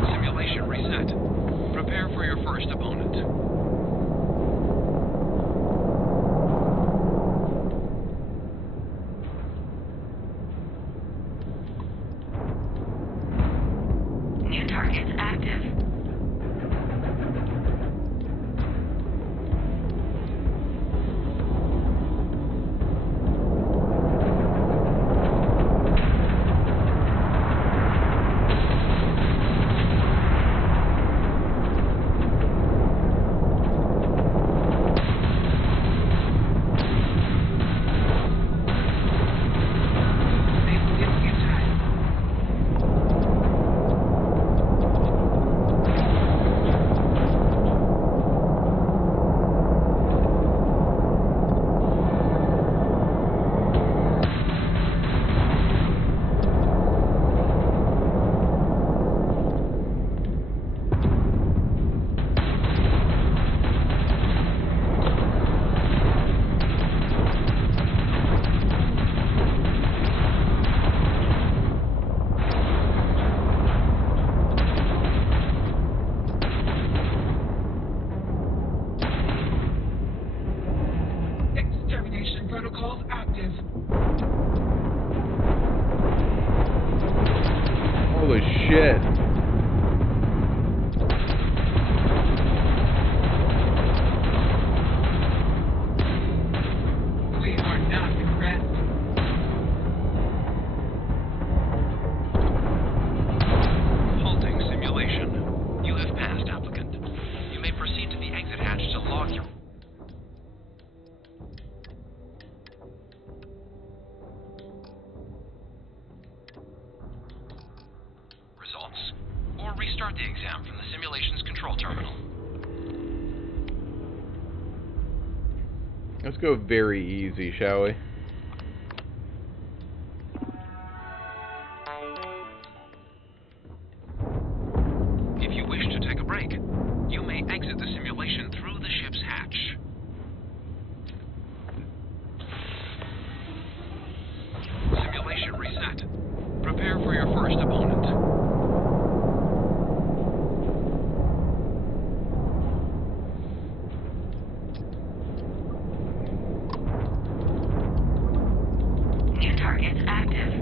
Simulation reset. Prepare for your first opponent. New targets active. Protocols active. Holy shit. We are not impressed. Halting simulation. You have passed, applicant. You may proceed to the exit hatch to log your results, or restart the exam from the simulation's control terminal. Let's go very easy, shall we? If you wish to take a break, you may exit the simulation through the ship's hatch. Simulation reset. Prepare for your first opponent. New targets active.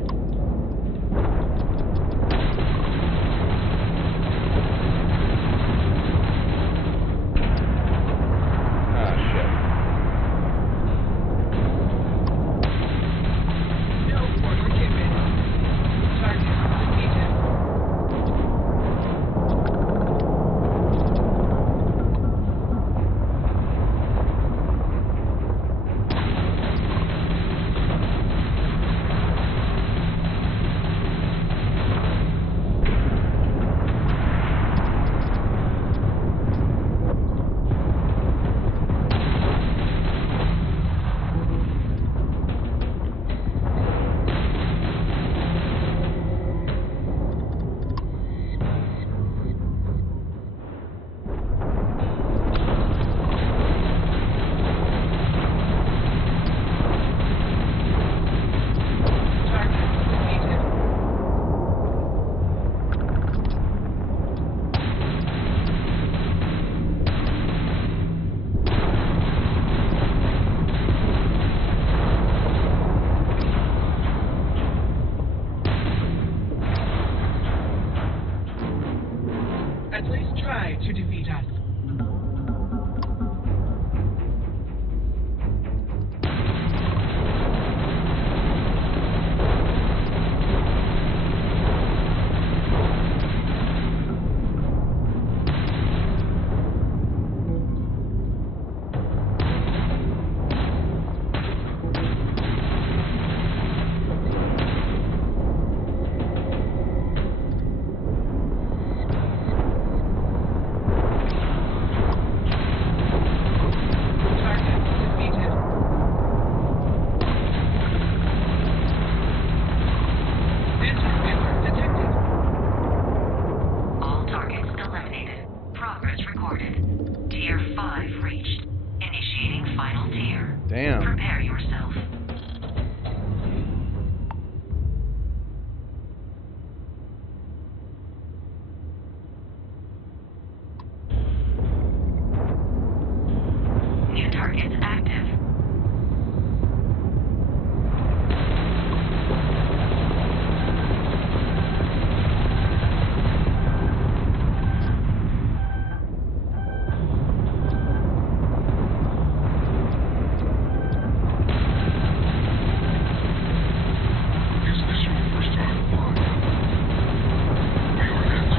At least try to defeat us. All targets eliminated. Progress recorded. Tier 5 reached. Initiating final tier. Damn. Prepare yourself. New targets active. Is this your first time flying? We are next.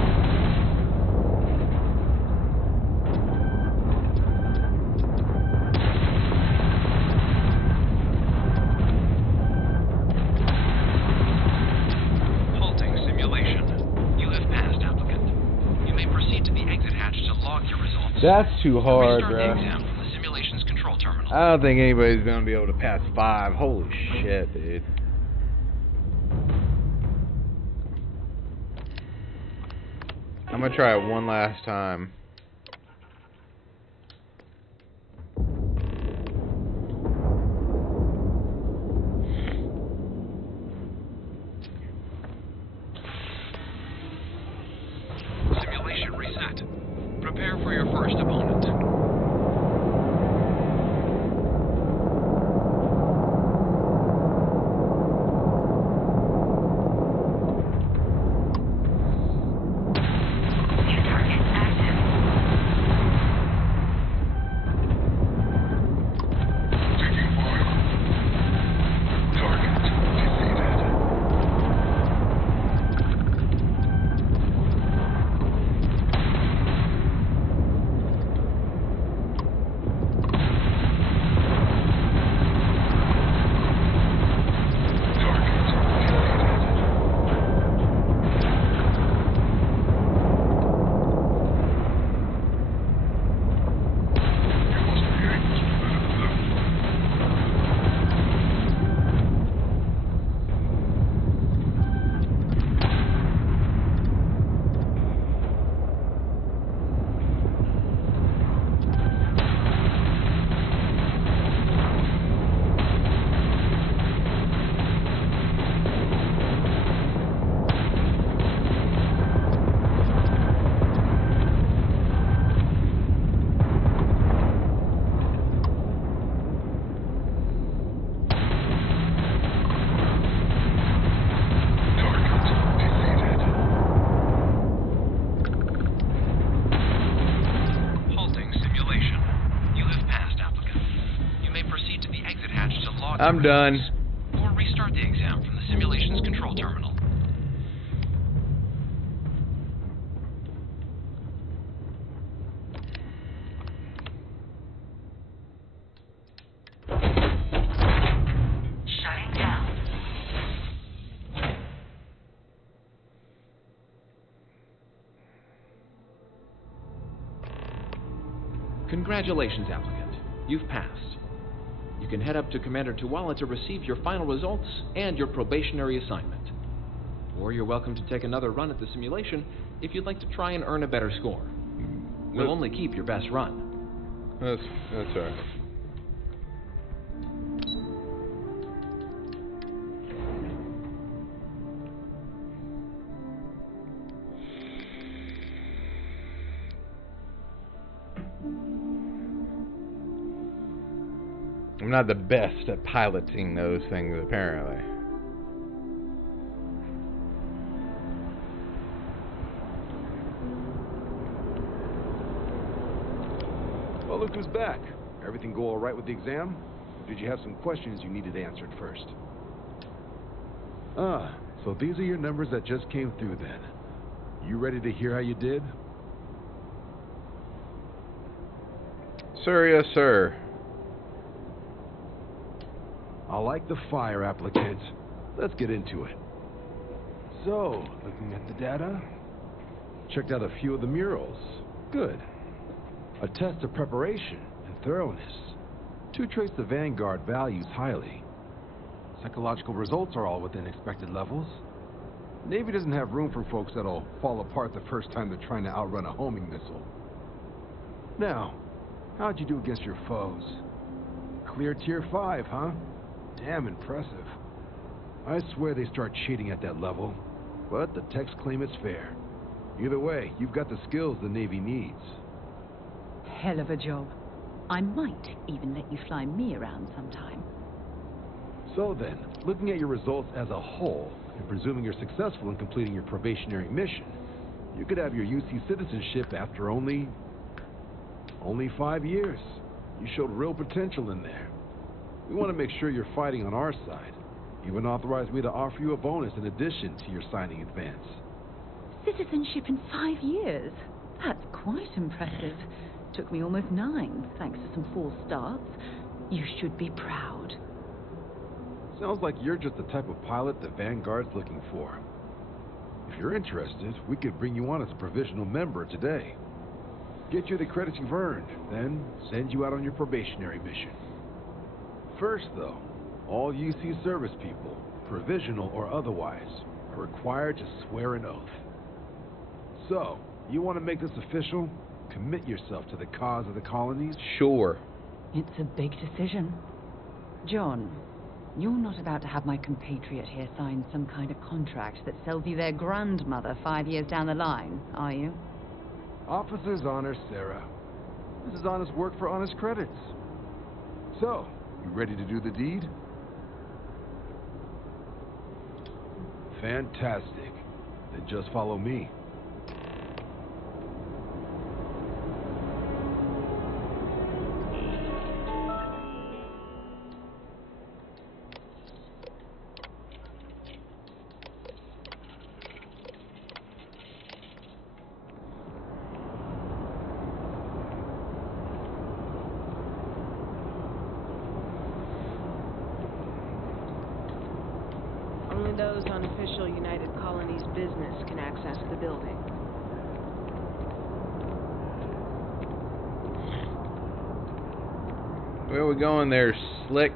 Halting simulation. You have passed, applicant. You may proceed to the exit hatch to log your results. That's too hard, Restart the bro. exam from the simulation's control terminal. I don't think anybody's gonna be able to pass 5. Holy shit, dude. I'm gonna try it one last time. Simulation reset. Prepare for your first opponent. New targets active. I'm done. Or restart the exam from the simulation's control terminal. Shutting down. Congratulations, applicant. You've passed. You can head up to Commander Tuwala to receive your final results and your probationary assignment. Or you're welcome to take another run at the simulation if you'd like to try and earn a better score. We'll only keep your best run. That's alright. I'm not the best at piloting those things, apparently. Well, look who's back. Everything go all right with the exam? Or did you have some questions you needed answered first? Ah, so these are your numbers that just came through then. You ready to hear how you did? Sir, yes, sir. I like the fire, applicant. Let's get into it. So, looking at the data, checked out a few of the murals. Good. A test of preparation and thoroughness. 2 trace the Vanguard values highly. Psychological results are all within expected levels. Navy doesn't have room for folks that'll fall apart the first time they're trying to outrun a homing missile. Now, how'd you do against your foes? Clear tier 5, huh? Damn impressive. I swear they start cheating at that level, but the techs claim it's fair. Either way, you've got the skills the Navy needs. Hell of a job. I might even let you fly me around sometime. So then, looking at your results as a whole, and presuming you're successful in completing your probationary mission, you could have your UC citizenship after only 5 years. You showed real potential in there. We want to make sure you're fighting on our side. Even authorized me to offer you a bonus in addition to your signing advance. Citizenship in 5 years? That's quite impressive. Took me almost 9, thanks to some false starts. You should be proud. Sounds like you're just the type of pilot the Vanguard's looking for. If you're interested, we could bring you on as a provisional member today. Get you the credits you've earned, then send you out on your probationary mission. First, though, all UC service people, provisional or otherwise, are required to swear an oath. So, you want to make this official? Commit yourself to the cause of the colonies? Sure. It's a big decision. John, you're not about to have my compatriot here sign some kind of contract that sells you their grandmother 5 years down the line, are you? Officer's honor, Sarah. This is honest work for honest credits. So, you ready to do the deed? Fantastic. Then just follow me. Only those on official United Colonies business can access the building. Where are we going there, Slick?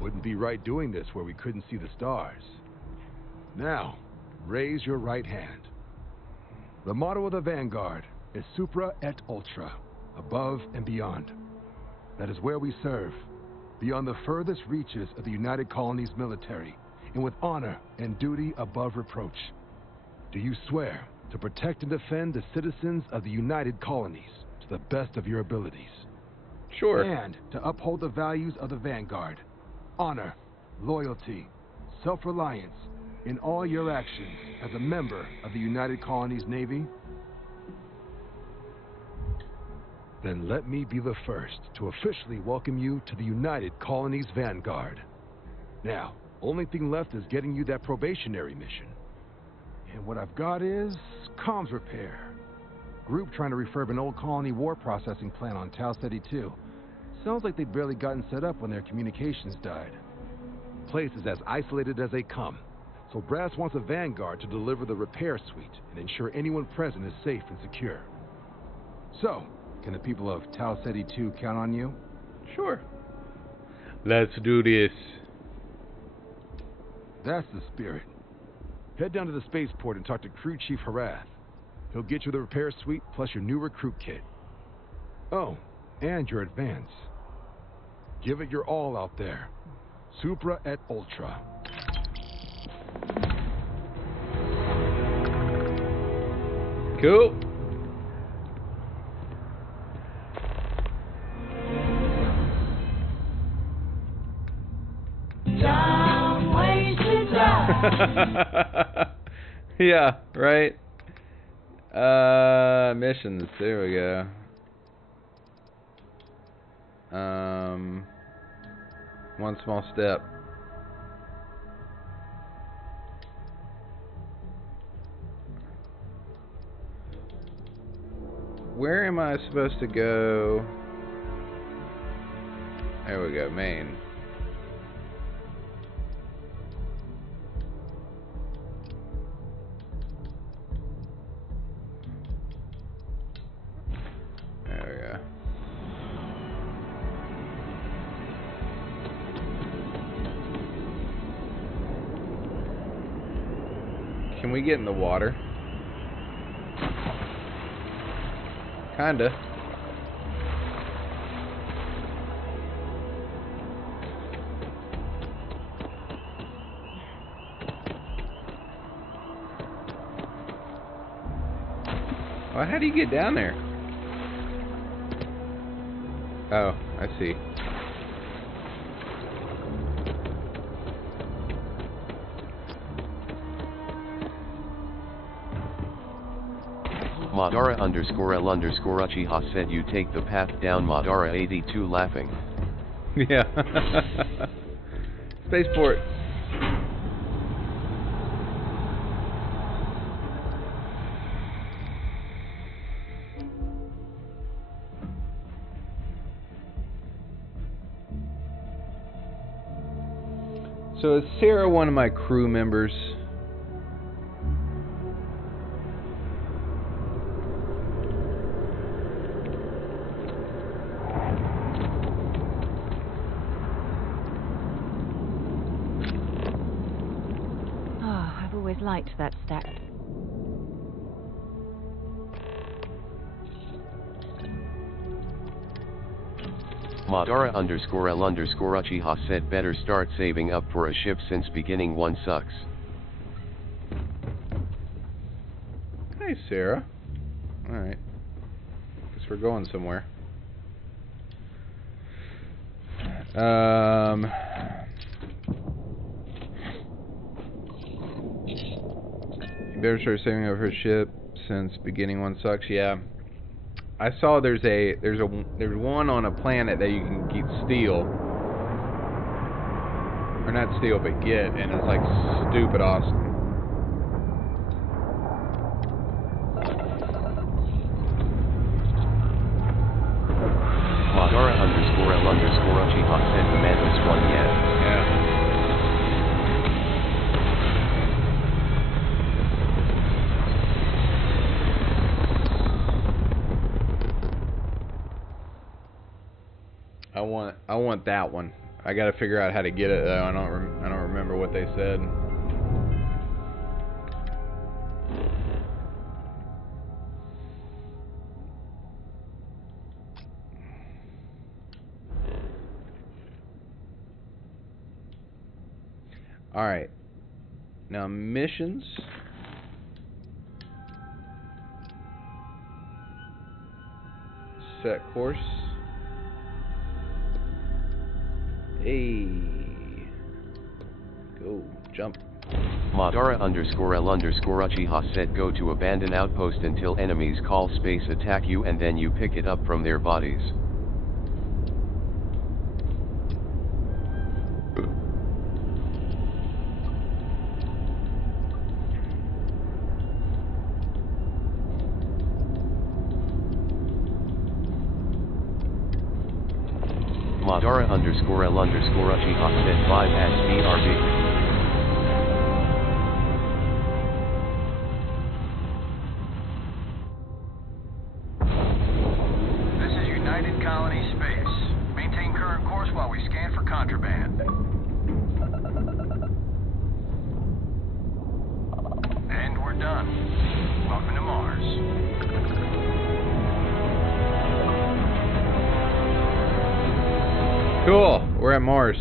Wouldn't be right doing this where we couldn't see the stars. Now, raise your right hand. The motto of the Vanguard is Supra et Ultra, above and beyond. That is where we serve, beyond the furthest reaches of the United Colonies military, and with honor and duty above reproach. Do you swear? to protect and defend the citizens of the United Colonies to the best of your abilities. Sure. And to uphold the values of the Vanguard. Honor, loyalty, self-reliance in all your actions as a member of the United Colonies Navy. Then let me be the first to officially welcome you to the United Colonies Vanguard. Now, only thing left is getting you that probationary mission. And what I've got is comms repair. Group trying to refurb an old colony war processing plant on Tau Ceti 2. Sounds like they'd barely gotten set up when their communications died. Place is as isolated as they come. So Brass wants a Vanguard to deliver the repair suite and ensure anyone present is safe and secure. So, can the people of Tau Ceti 2 count on you? Sure. Let's do this. That's the spirit. Head down to the spaceport and talk to Crew Chief Harath. He'll get you the repair suite plus your new recruit kit. Oh, and your advance. Give it your all out there. Supra et Ultra. Cool. Time wasted time. Yeah, right. Missions. There we go. One small step. Where am I supposed to go? There we go, main. There we go. Can we get in the water? Kinda. Well, how do you get down there? Oh, I see. Madara _L Uchiha said you take the path down Madara 82 laughing. Yeah. Spaceport. So is Sarah one of my crew members? I've always liked that stack. Madara _L Uchiha said better start saving up for a ship since beginning one sucks. Hey, Sarah. Alright. Guess we're going somewhere. You better start saving up for a ship since beginning one sucks. Yeah. I saw there's one on a planet that you can get steal. Or not steal, but get, and it's like stupid awesome. Madara _L Uchiha said the madness one yet. Yeah. I want that one. I got to figure out how to get it though. I don't remember what they said. All right. Now missions. set course. Hey. Go. Jump. Madara _L_ Uchiha said go to abandoned outpost until enemies call space attack you and then you pick it up from their bodies. Madara _L_ Uchiha said 5 as BRB. This is United Colony Space. Maintain current course while we scan for contraband. And we're done. Welcome to Mars. Cool. We're at Mars.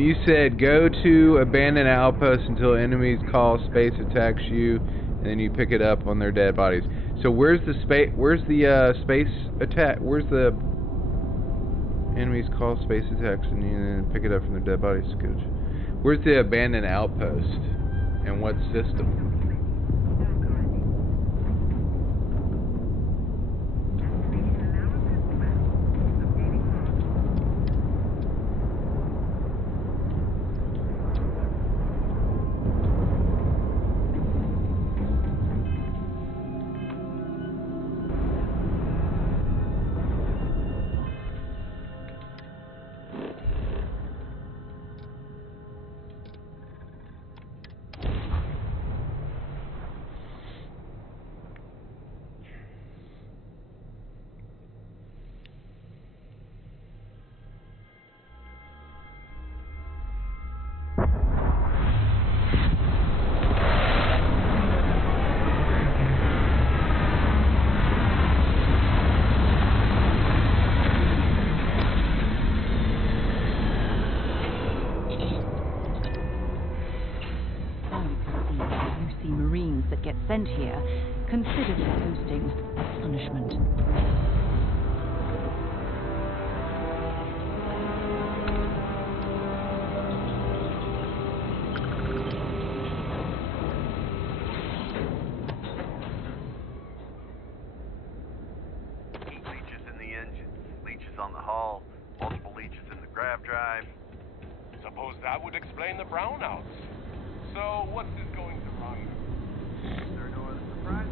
You said go to abandoned outpost until enemies call space attacks you, and then you pick it up on their dead bodies. So where's the space? Where's the space attack? Where's the enemies call space attacks and you then pick it up from their dead bodies? Good. Where's the abandoned outpost? And what system? Get sent here, consider their hosting as punishment. Heat leeches in the engine, leeches on the hull, multiple leeches in the grav drive. Suppose that would explain the brownouts. So, what's this going to run? There are no other surprises?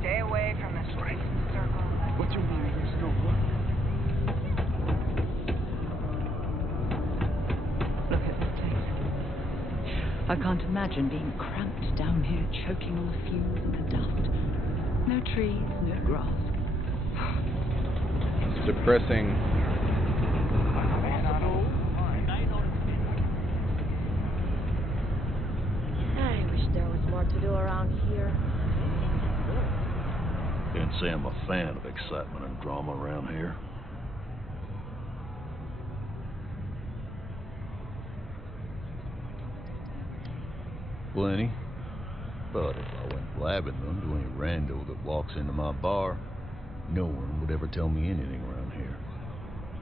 Stay away from the street circle. What you mean there's no one? Look at this place. I can't imagine being cramped down here, choking on the fumes and the dust. No trees, no grass. It's depressing. I wish there was more to do around here. Can't say I'm a fan of excitement and drama around here. Plenty. But if I went blabbing them to any rando that walks into my bar, no one would ever tell me anything around here.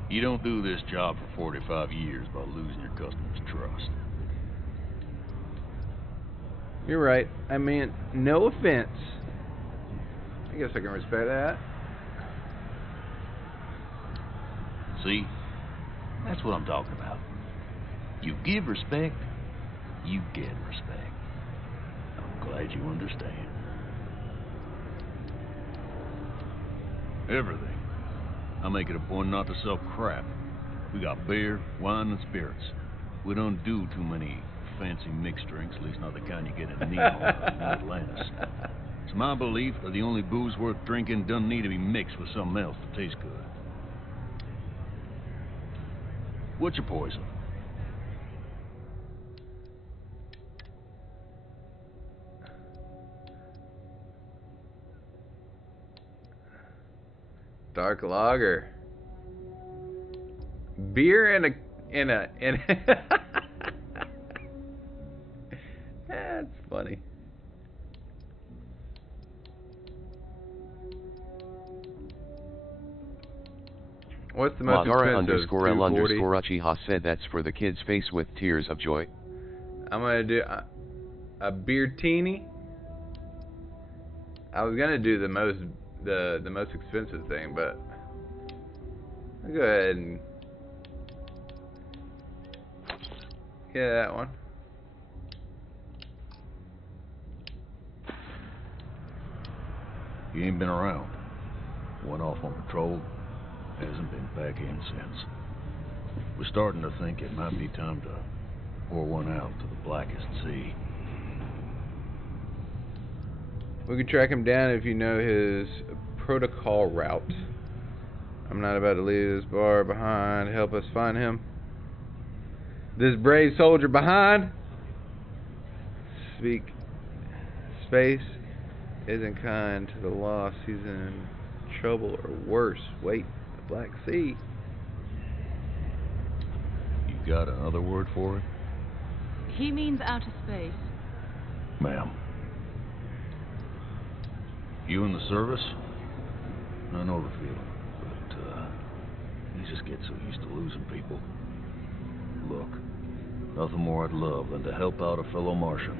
You don't do this job for 45 years by losing your customers' trust. You're right. I mean, no offense. I guess I can respect that. See? That's what I'm talking about. You give respect, you get respect. I'm glad you understand. Everything. I make it a point not to sell crap. We got beer, wine, and spirits. We don't do too many fancy mixed drinks, at least not the kind you get in Nemo or New Atlantis. It's my belief that the only booze worth drinking doesn't need to be mixed with something else to taste good. What's your poison? Dark lager. Beer in a That's funny. What's the most Madara expensive? _ L $2.40? _ Uchiha said that's for the kid's face with tears of joy. I'm gonna do a beer teeny. I was gonna do the most expensive thing, but I'll go ahead and get that one. He ain't been around. Went off on patrol. Hasn't been back in since. We're starting to think it might be time to pour one out to the blackest sea. We can track him down if you know his protocol route. I'm not about to leave this bar behind. Help us find him. This brave soldier behind. Space isn't kind to the lost. He's in trouble or worse. Wait, the Black Sea. You got another word for it? He means outer space. Ma'am. You in the service? I know the feeling, but you just get so used to losing people. Look, nothing more I'd love than to help out a fellow Martian,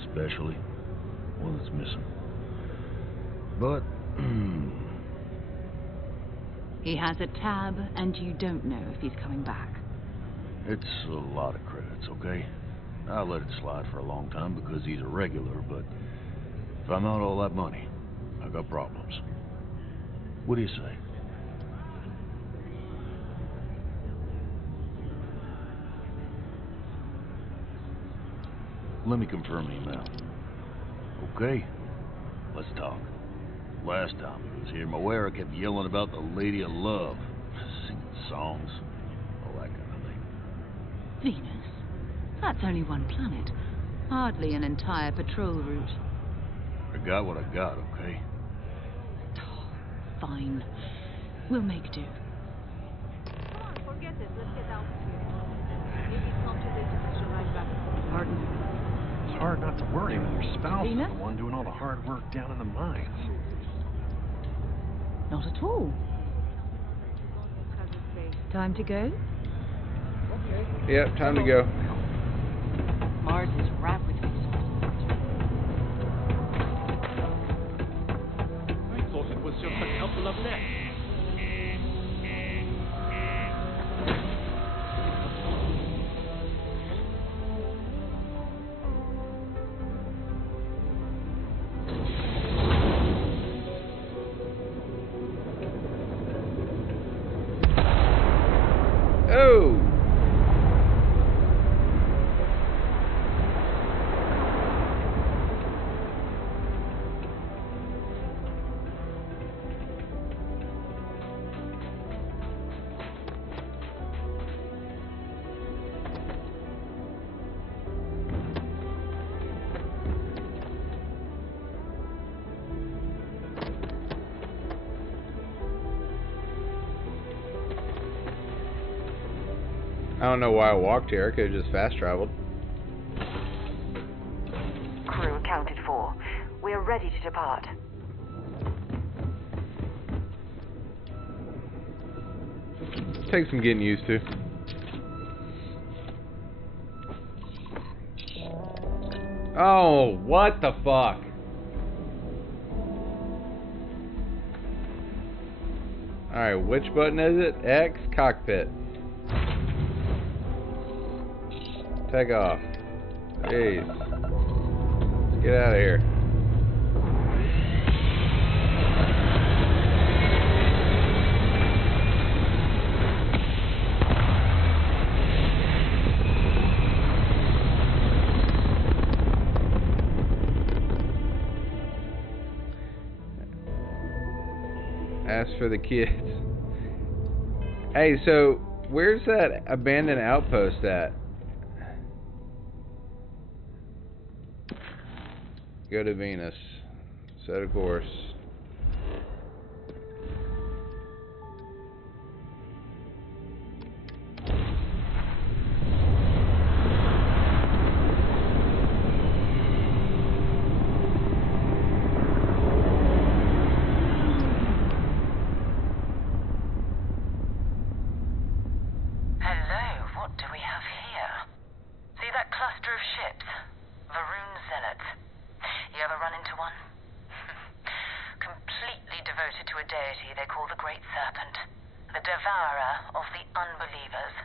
especially one that's missing. But He has a tab, and you don't know if he's coming back. it's a lot of credits, okay? I let it slide for a long time because he's a regular, but if I'm out all that money, I got problems. What do you say? Let me confirm the amount. Okay, let's talk. Last time he was here, Moira kept yelling about the Lady of Love, singing songs, all that kind of thing. Venus? That's only one planet. Hardly an entire patrol route. I got what I got, okay? Fine. We'll make do. Forget it. Let's get out of here. Maybe come to this special ride back. Pardon? It's hard not to worry when your spouse is Venus? the one doing all the hard work down in the mines. Not at all. Time to go? Yep, time to go. Mars is wrapped with resources. I thought it was just a couple of nets. Oh! I don't know why I walked here. I could have just fast traveled. Crew accounted for. We're ready to depart. Take some getting used to. Oh, what the fuck? Alright, which button is it? X, cockpit. Take off. Jeez. Let's get out of here. Ask for the kids. Hey, so where's that abandoned outpost at? Go to Venus. Set a course. what do we have here? See that cluster of ships? Varun Zealots. You ever run into one? Completely devoted to a deity they call the Great Serpent, the devourer of the unbelievers.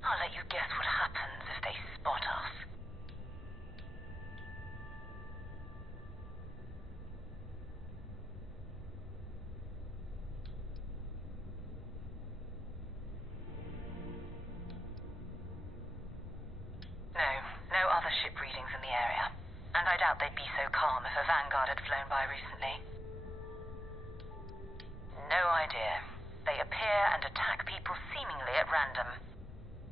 I'll let you guess what happens if they spot us. No other ship readings in the area. And I doubt they'd be so calm if a vanguard had flown by recently. No idea. They appear and attack people seemingly at random.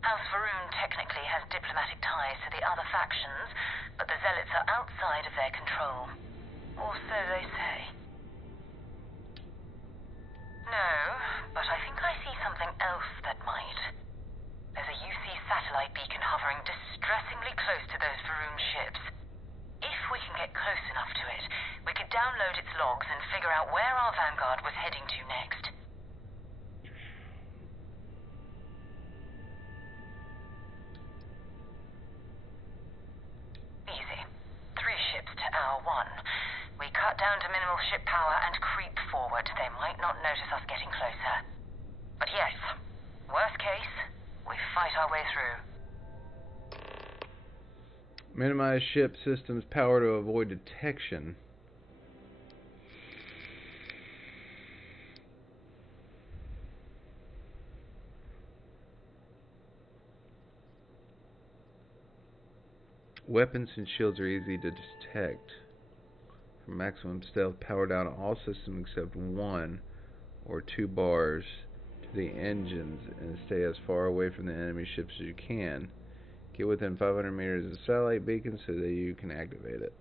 House Varun technically has diplomatic ties to the other factions, but the Zealots are outside of their control. Or so they say. No, but I think I see something else that might. There's a UC satellite beacon hovering distressingly close to those Varun ships. If we can get close enough to it, we could download its logs and figure out where our vanguard was heading to next. Easy. 3 ships to hour 1. We cut down to minimal ship power and creep forward. They might not notice us getting closer. But yes, worst case, we fight our way through. Minimize ship systems power to avoid detection. Weapons and shields are easy to detect. For maximum stealth, power down all systems except 1 or 2 bars to the engines and stay as far away from the enemy ships as you can. Get within 500 meters of the satellite beacon so that you can activate it.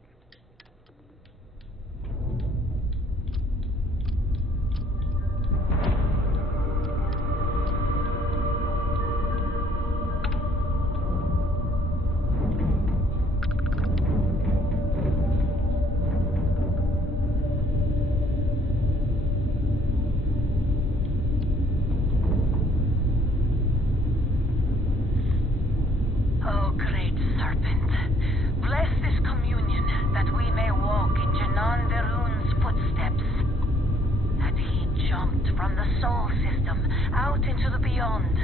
Oh, great serpent, bless this communion that we may walk in Janan Verun's footsteps. That he jumped from the Sol system out into the beyond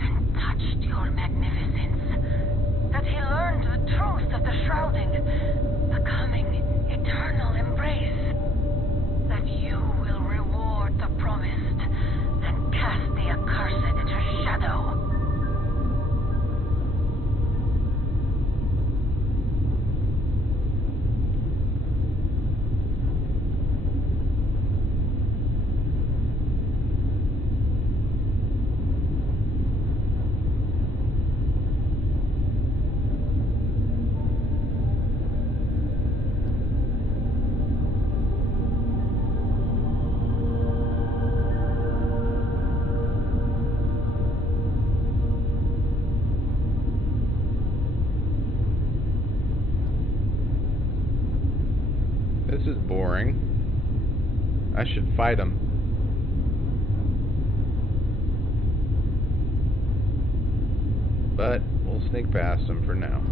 and touched your magnificence. That he learned the truth of the shrouding, the coming eternal embrace. That you will reward the promised and cast the accursed into shadow. This is boring. I should fight him. But we'll sneak past him for now.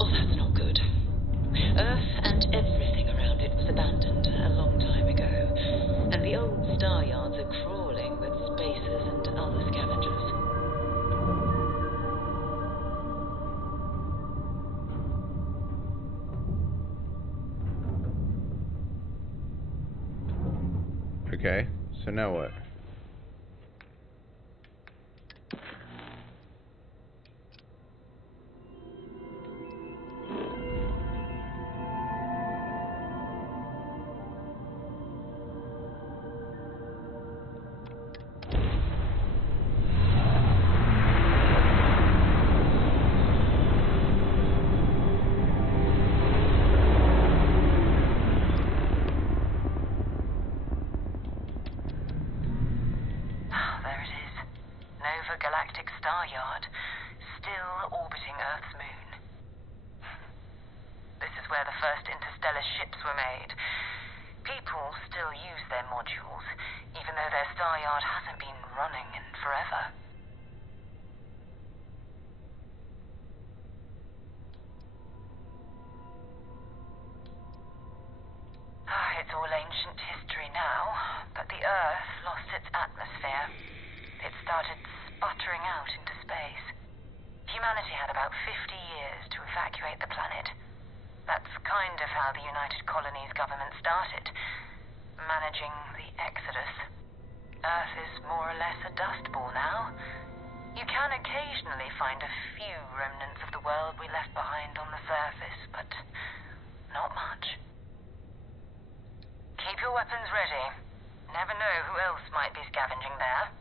Oh, that's not good. Earth and everything around it was abandoned a long time ago, and the old star yards are crawling with spacers and other scavengers. Okay, so now what? but still orbiting Earth's moon. This is where the first interstellar ships were made. People still use their modules, even though their star yard hasn't been running in forever. It's all ancient history now, but the Earth lost its atmosphere. It started sputtering out into space. Humanity had about 50 years to evacuate the planet. That's kind of how the United Colonies government started, managing the exodus. Earth is more or less a dust ball now. You can occasionally find a few remnants of the world we left behind on the surface, but not much. Keep your weapons ready. Never know who else might be scavenging there.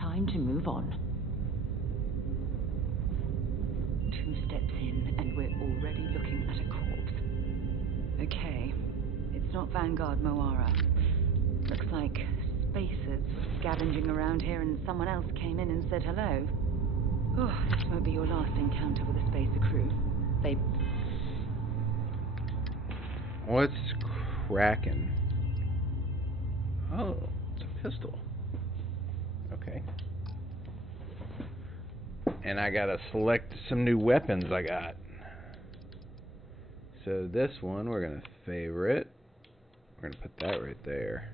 Time to move on. 2 steps in, and we're already looking at a corpse. Okay, it's not Vanguard Moara. Looks like spacers were scavenging around here and someone else came in and said hello. Oh, this won't be your last encounter with a spacer crew. They... What's cracking? Oh, it's a pistol. Okay. And I gotta select some new weapons I got. So this one we're gonna favorite. We're gonna put that right there.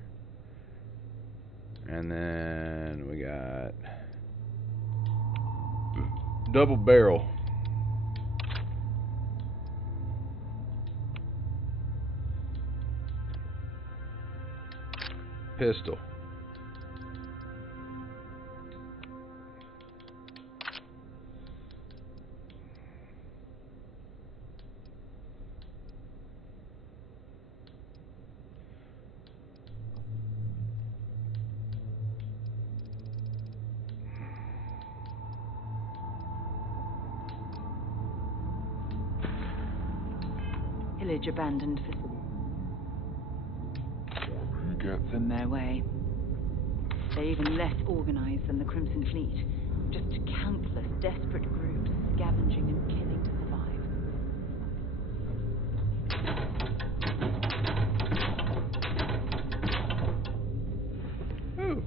And then we got double barrel. Pistol. Pillage abandoned facility. Gets in their way. They're even less organized than the Crimson Fleet. Just countless desperate groups scavenging and killing to survive. Ooh.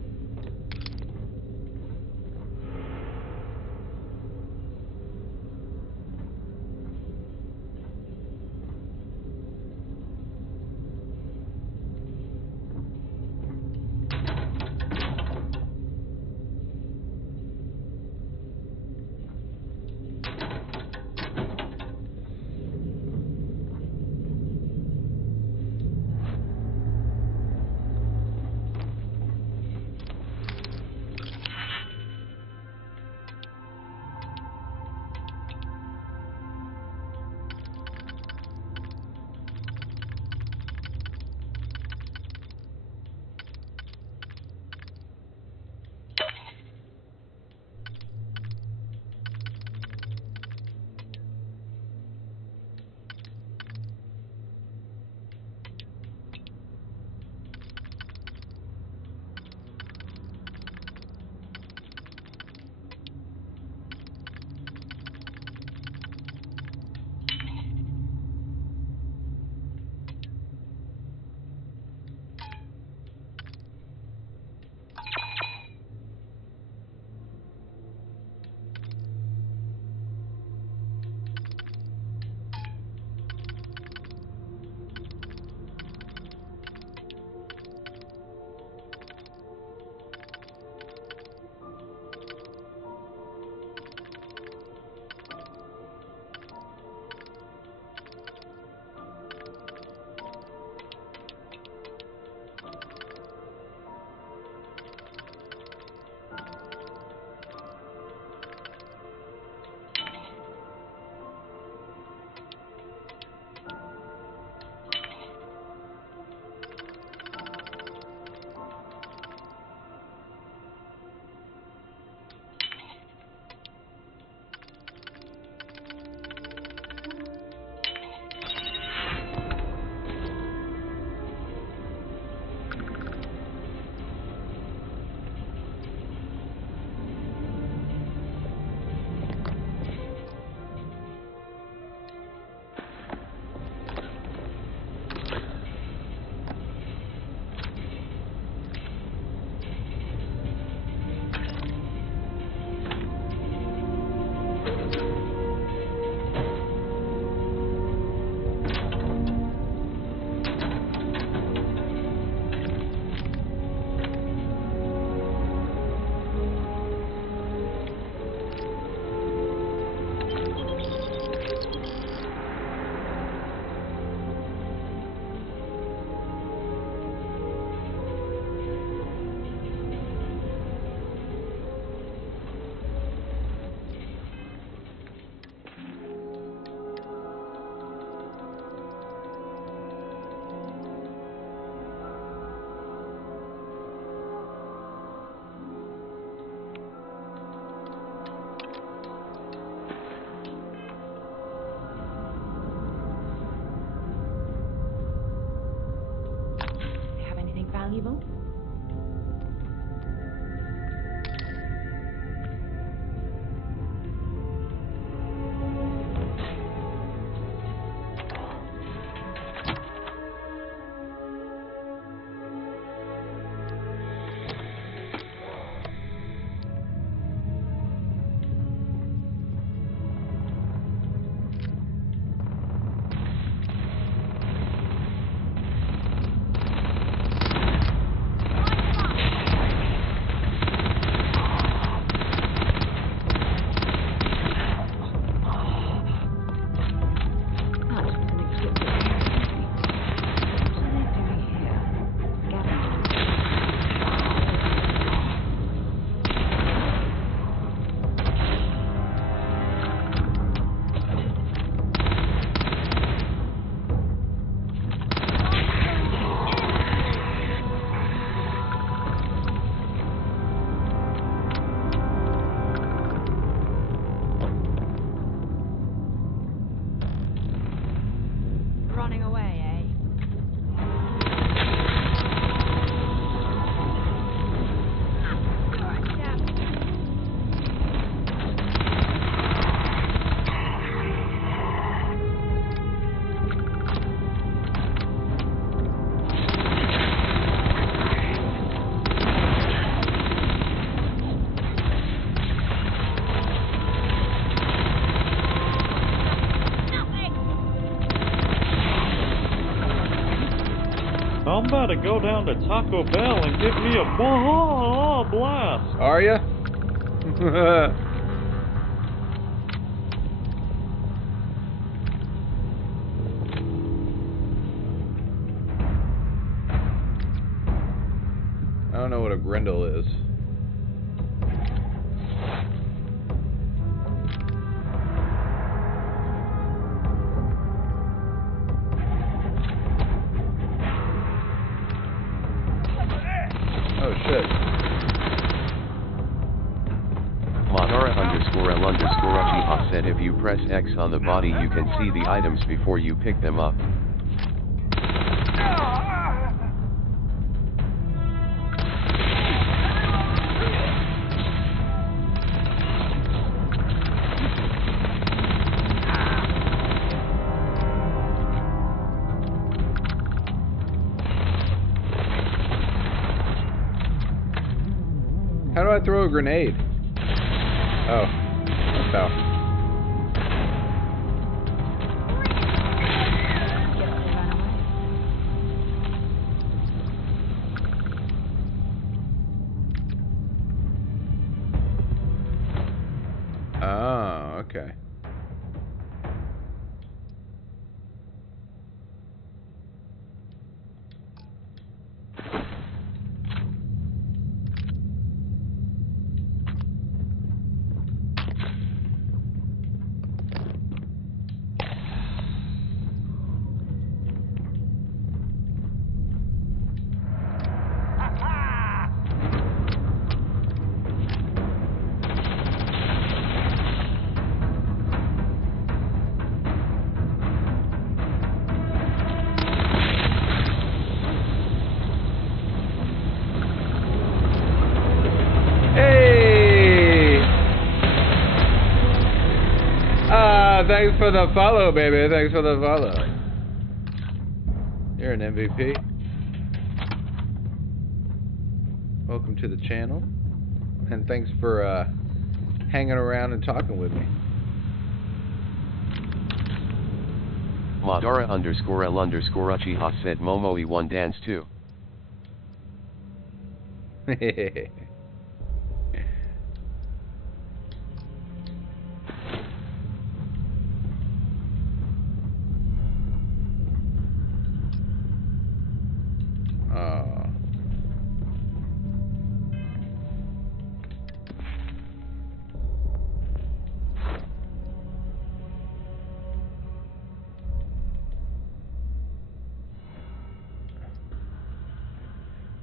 Evo? Running away, eh? I'm about to go down to Taco Bell and get me a blast. Are ya? I don't know what a Grendel is. Oh shit. Madara_L_Uchiha said if you press X on the body you can see the items before you pick them up. How do I throw a grenade? Oh, that's how. Oh, okay. Thanks for the follow, baby. Thanks for the follow. You're an MVP. Welcome to the channel. And thanks for hanging around and talking with me. Madara_L_Uchiha said Momoe1 dance too.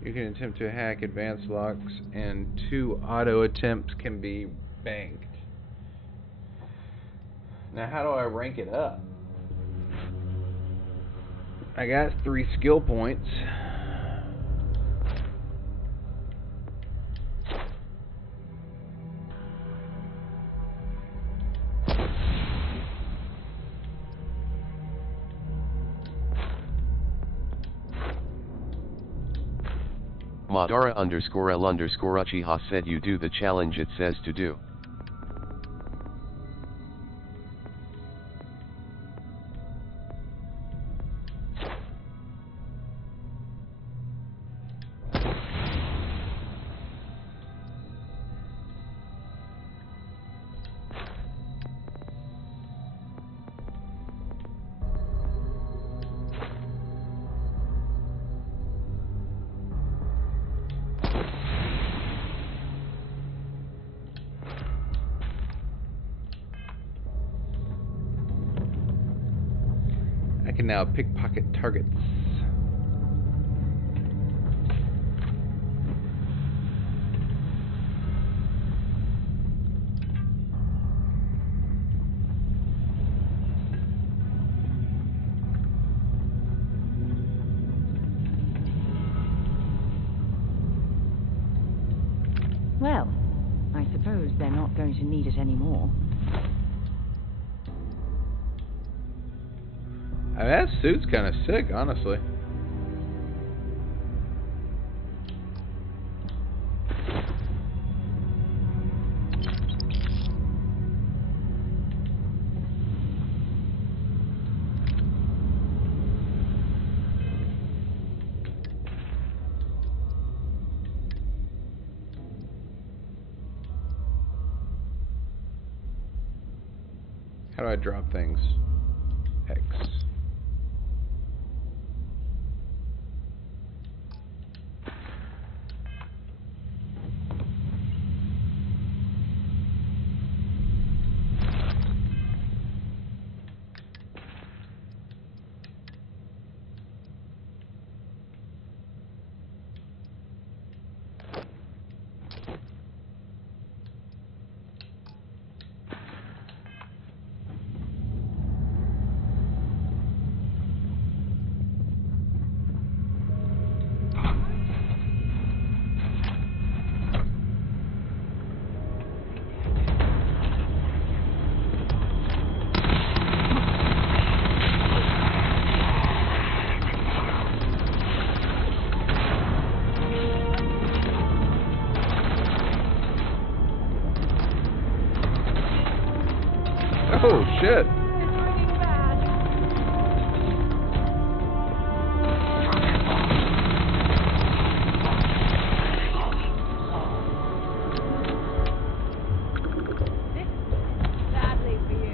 You can attempt to hack advanced locks, and 2 auto attempts can be banked. Now, how do I rank it up? I got 3 skill points. Madara_L_Uchiha said you do the challenge it says to do. I can now pickpocket targets. Well, I suppose they're not going to need it anymore. I mean, that suit's kind of sick, honestly. How do I drop things? X. Oh, shit. Sadly for you.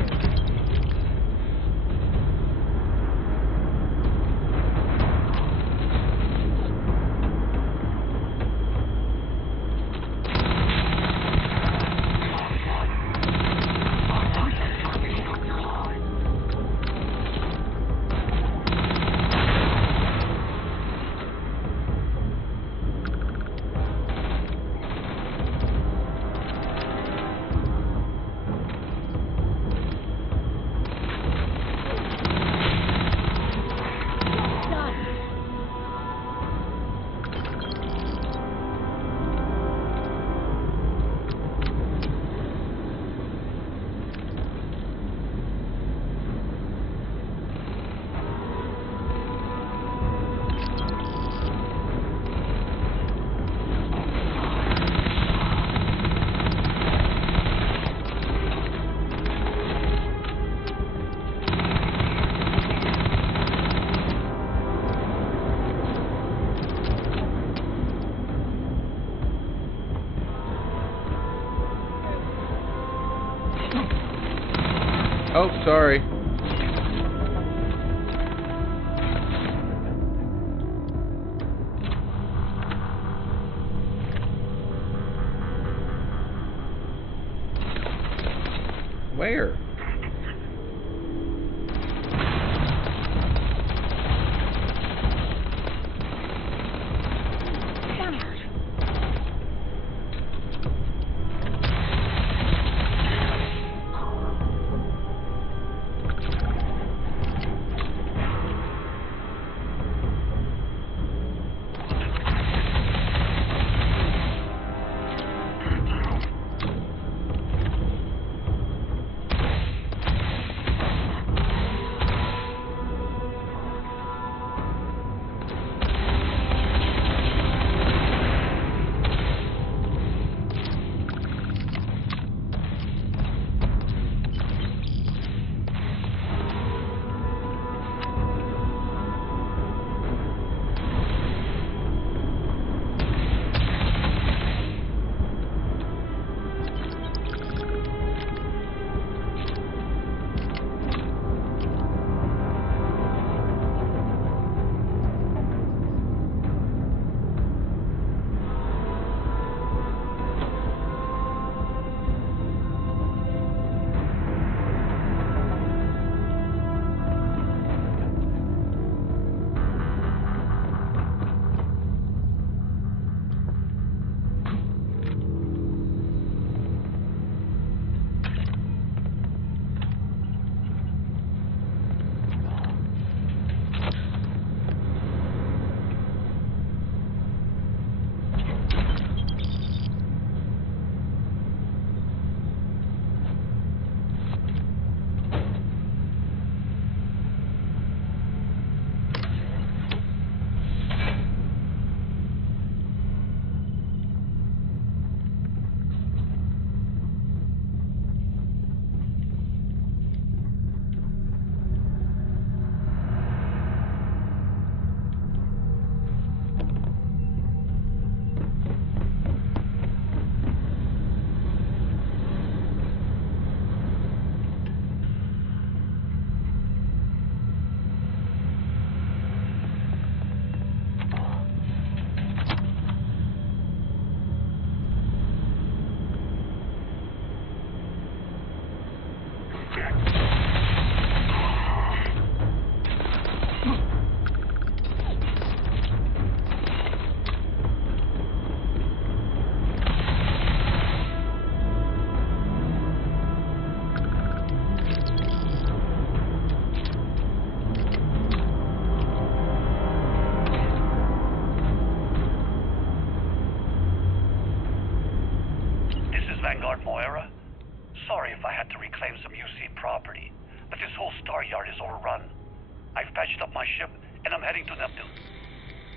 Oh, sorry. Where? Vanguard Moira. Sorry if I had to reclaim some UC property, but this whole star yard is overrun. I've patched up my ship, and I'm heading to Neptune.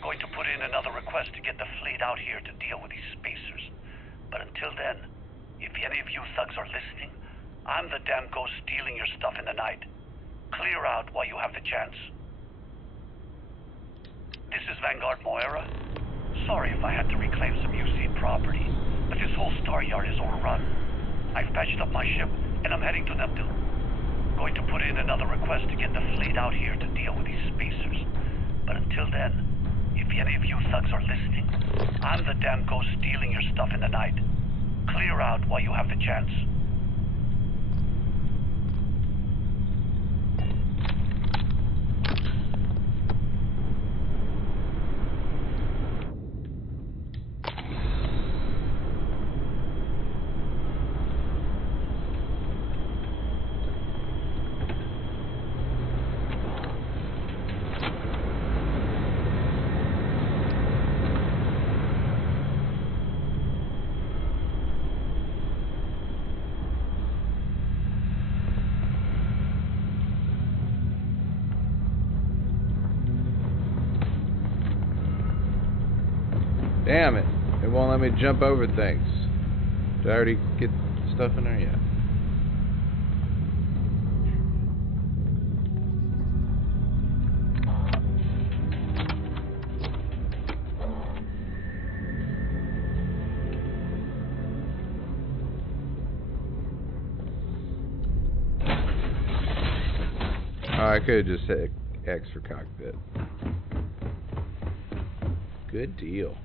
Going to put in another request to get the fleet out here to deal with these spacers. But until then, if any of you thugs are listening, I'm the damn ghost stealing your stuff in the night. Clear out while you have the chance. This is Vanguard Moira. Sorry if I had to reclaim some UC property, but this whole star yard is overrun. I've patched up my ship, and I'm heading to Neptune. Going to put in another request to get the fleet out here to deal with these spacers. But until then, if any of you thugs are listening, I'm the damn ghost stealing your stuff in the night. Clear out while you have the chance. Damn it. It won't let me jump over things. Did I already get stuff in there? Yeah. Oh, I could have just hit X for cockpit. Good deal.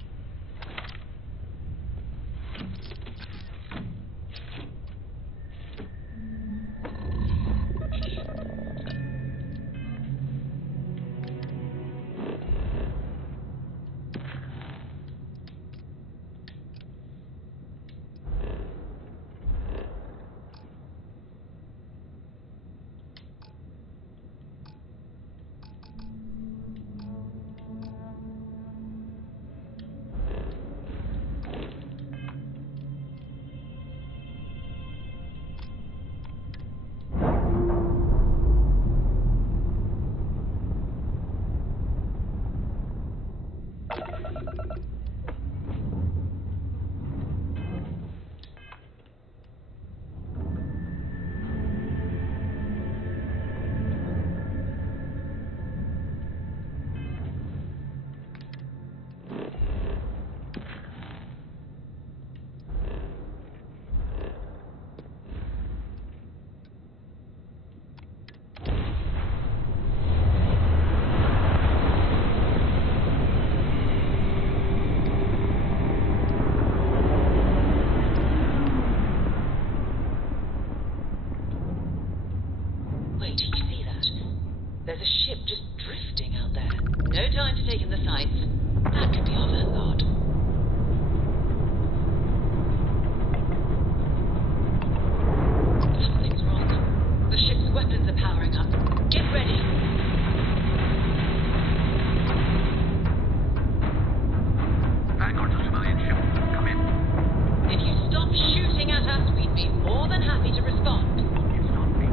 There's a ship just drifting out there. No time to take in the sights. That could be our Vanguard. Something's wrong. The ship's weapons are powering up. Get ready. Vanguard's a civilian ship. Come in. If you stop shooting at us, we'd be more than happy to respond. It's not me.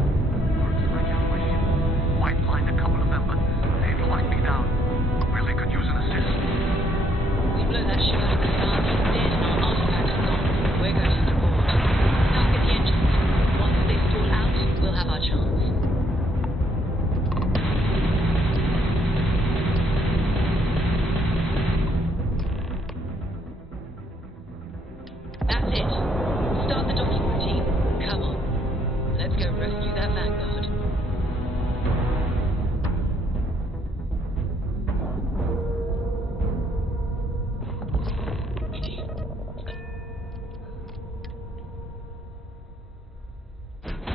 Birds right out my ship. Might find a couple of them, but they've locked me down. Really could use an assist. We blow that ship out of the sky, it's dead and our artifacts are gone. We're going underboard. Target the engines. Once they stall out, we'll have our chance. That's it. Start the docking routine. Come on. Let's go rescue that Vanguard.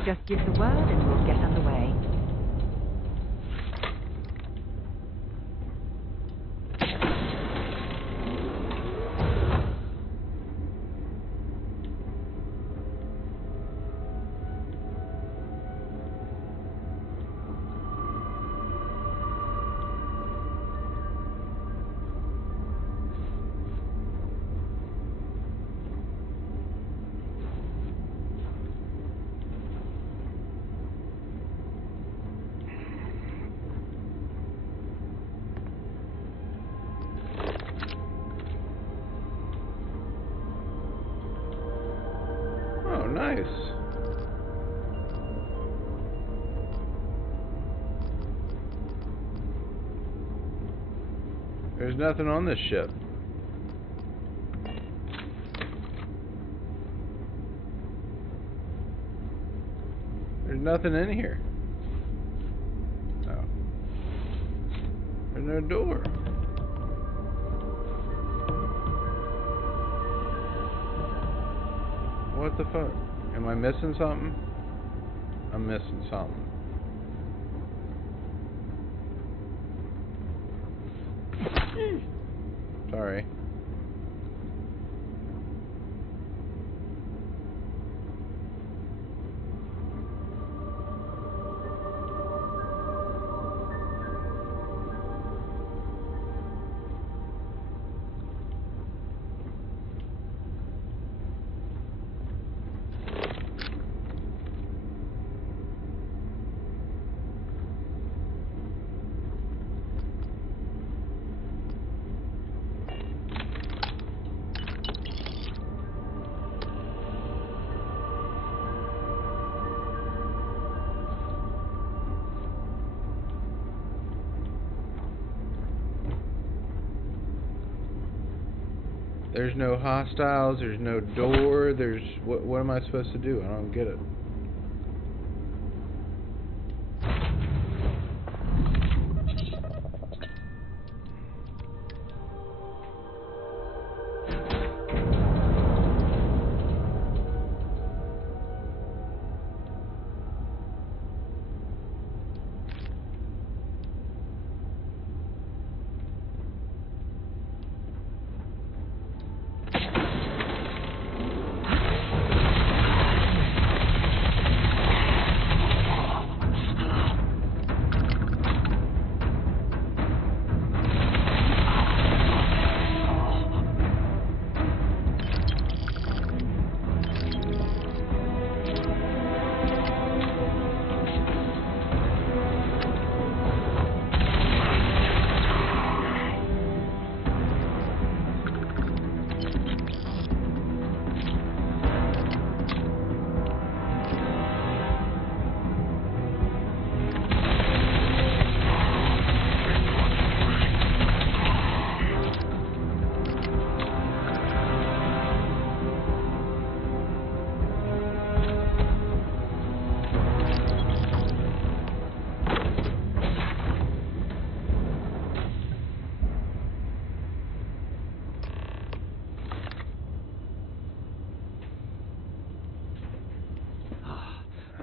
Just give the word and we'll get underway. nice. There's nothing on this ship. There's nothing in here. Oh. There's no door. What the fuck? Am I missing something? I'm missing something. Sorry. There's no hostiles, there's no door, there's... What am I supposed to do? I don't get it.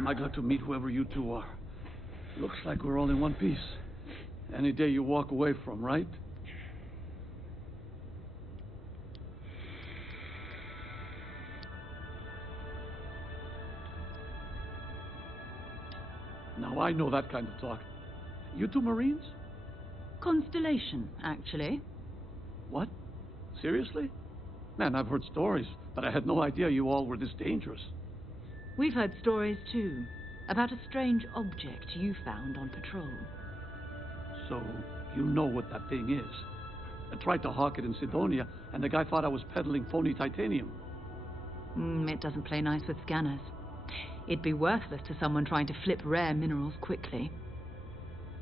I'd like to meet whoever you two are. Looks like we're all in one piece. Any day you walk away from, right? Now I know that kind of talk. You two Marines? Constellation, actually. What? Seriously? Man, I've heard stories, but I had no idea you all were this dangerous. We've heard stories, too, about a strange object you found on patrol. So, you know what that thing is. I tried to hawk it in Sidonia, and the guy thought I was peddling phony titanium. It doesn't play nice with scanners. It'd be worthless to someone trying to flip rare minerals quickly.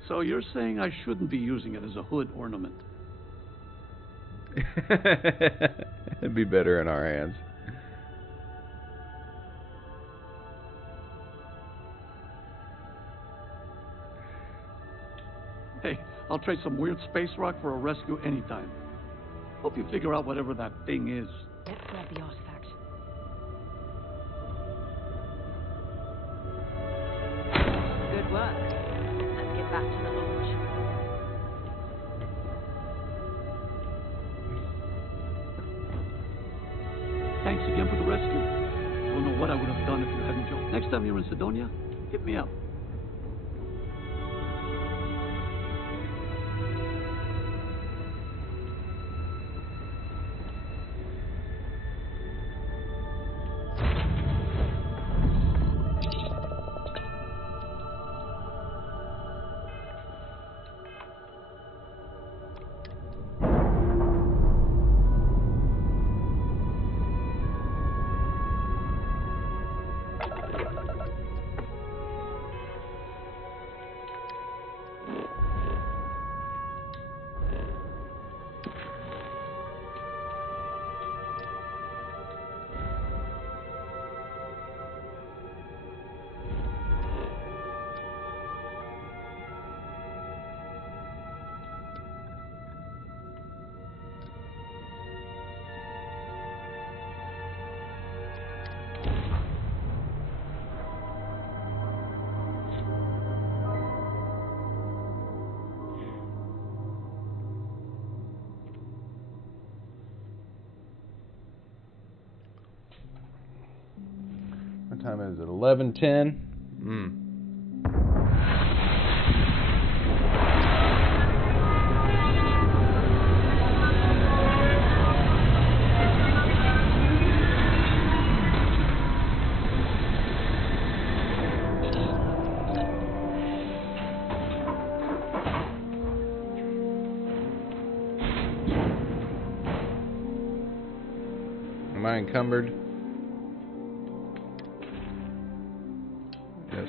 So you're saying I shouldn't be using it as a hood ornament? It'd be better in our hands. Hey, I'll trade some weird space rock for a rescue anytime. Hope you figure out whatever that thing is. Let's grab the artifact. Good work. Let's get back to the launch. Thanks again for the rescue. Don't know what I would have done if you hadn't jumped. Next time you're in Sidonia, hit me up. What time is it? 11:10. Am I encumbered? Yes.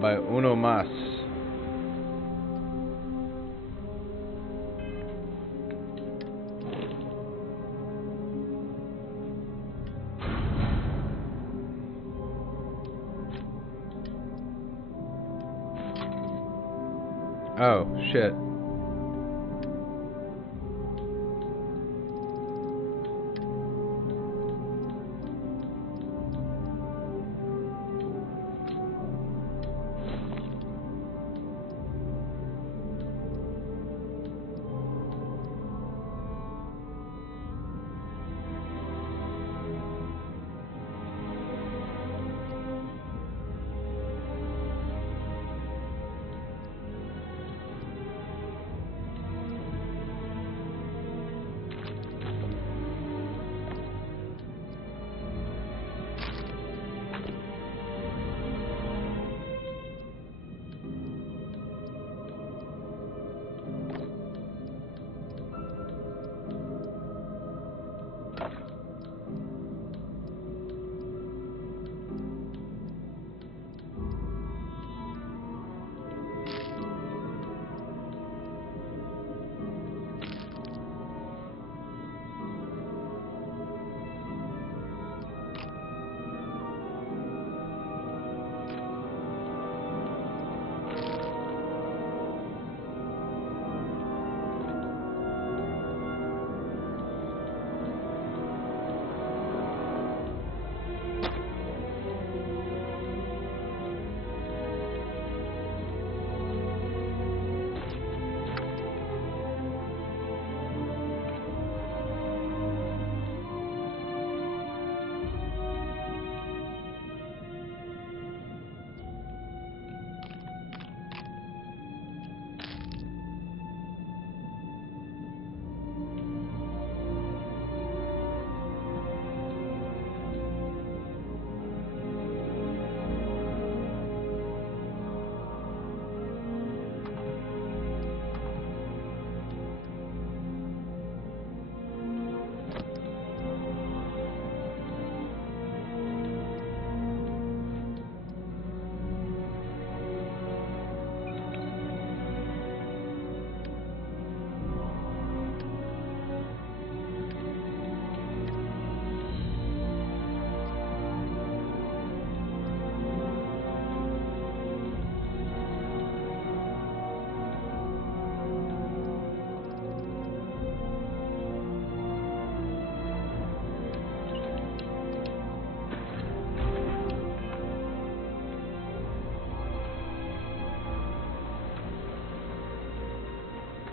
By uno más. Oh, shit.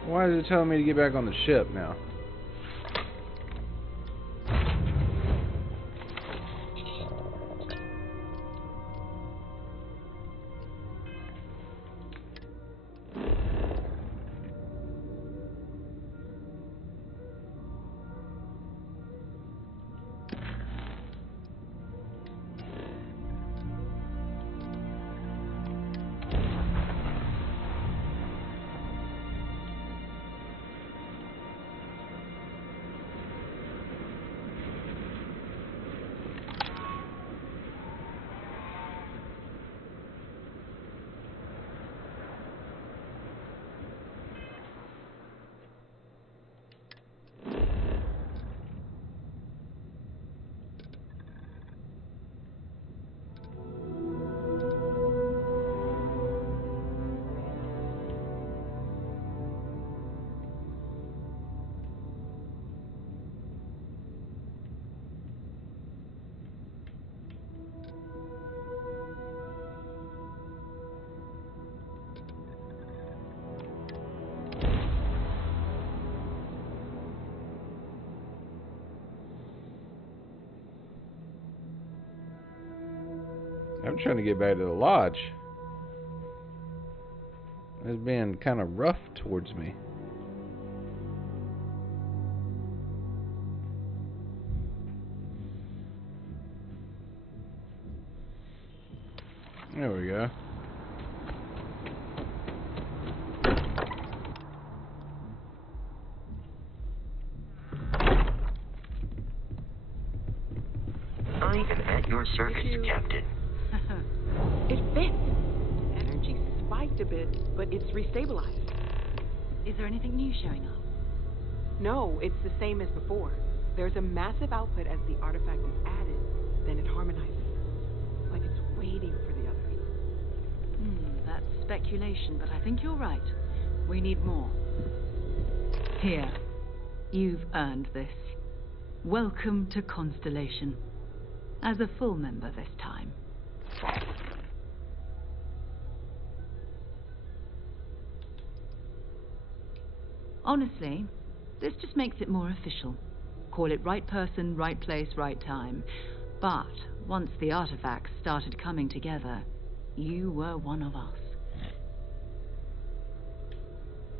Why is it telling me to get back on the ship now? I'm trying to get back to the lodge. It's being kind of rough towards me. There we go. I am at your service, Captain. It fits. Energy spiked a bit, but it's restabilized. Is there anything new showing up? No, it's the same as before. There's a massive output as the artifact is added, then it harmonizes. Like it's waiting for the others. That's speculation, but I think you're right. We need more. Here. You've earned this. Welcome to Constellation. As a full member this time. Honestly, this just makes it more official. Call it right person, right place, right time. But once the artifacts started coming together, you were one of us.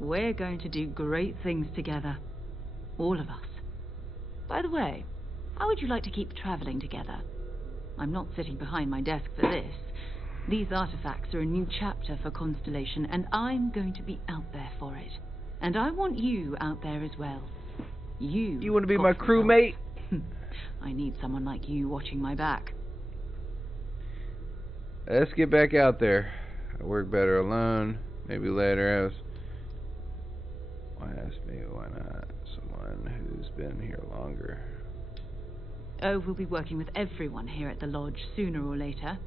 We're going to do great things together. All of us. By the way, how would you like to keep traveling together? I'm not sitting behind my desk for this. These artifacts are a new chapter for Constellation, and I'm going to be out there for it. And I want you out there as well. You want to be my crewmate? I need someone like you watching my back. Let's get back out there. I work better alone. Maybe later. Why ask me? Why not? Someone who's been here longer. Oh, we'll be working with everyone here at the lodge sooner or later.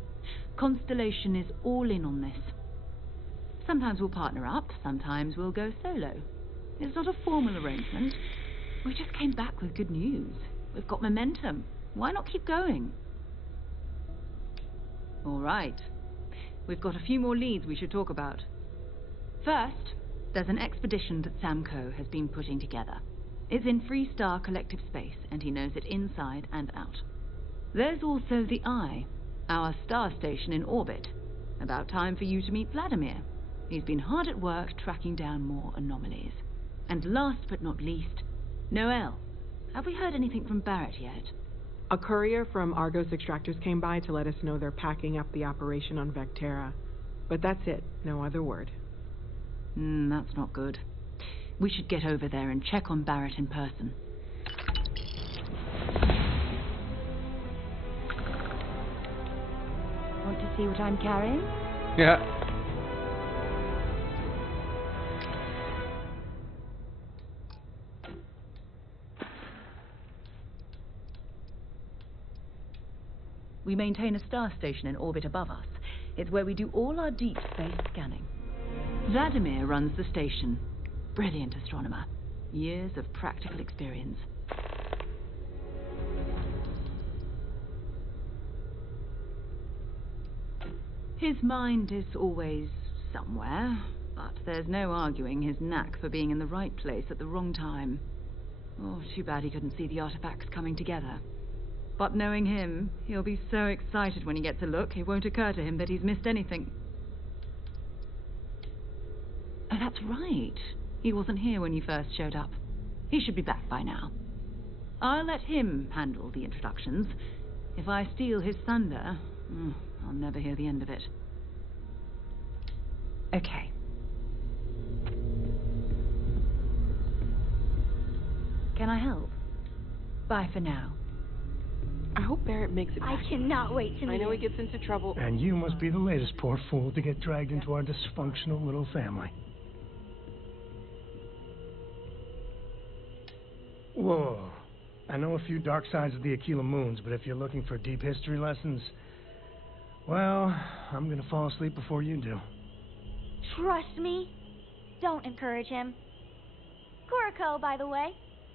Constellation is all in on this. Sometimes we'll partner up, sometimes we'll go solo. It's not a formal arrangement. We just came back with good news. We've got momentum. Why not keep going? All right. We've got a few more leads we should talk about. First, there's an expedition that Samco has been putting together. It's in Freestar Collective Space, and he knows it inside and out. There's also the Eye, our star station in orbit. About time for you to meet Vladimir. He's been hard at work tracking down more anomalies. And last but not least, Noel. Have we heard anything from Barrett yet? A courier from Argos Extractors came by to let us know they're packing up the operation on Vectera. But that's it. No other word. That's not good. We should get over there and check on Barrett in person. Want to see what I'm carrying? Yeah. We maintain a star station in orbit above us. It's where we do all our deep space scanning. Vladimir runs the station. Brilliant astronomer. Years of practical experience. His mind is always somewhere, but there's no arguing his knack for being in the right place at the wrong time. Oh, too bad he couldn't see the artifacts coming together. But knowing him, he'll be so excited when he gets a look, it won't occur to him that he's missed anything. Oh, that's right. He wasn't here when you first showed up. He should be back by now. I'll let him handle the introductions. If I steal his thunder, I'll never hear the end of it. Okay. Can I help? Bye for now. I hope Barrett makes it back. I cannot wait to meet I know he him. gets into trouble. And you must be the latest poor fool to get dragged into our dysfunctional little family. Whoa. I know a few dark sides of the Aquila Moons, but if you're looking for deep history lessons, well, I'm gonna fall asleep before you do. Trust me. Don't encourage him. Kuriko, by the way.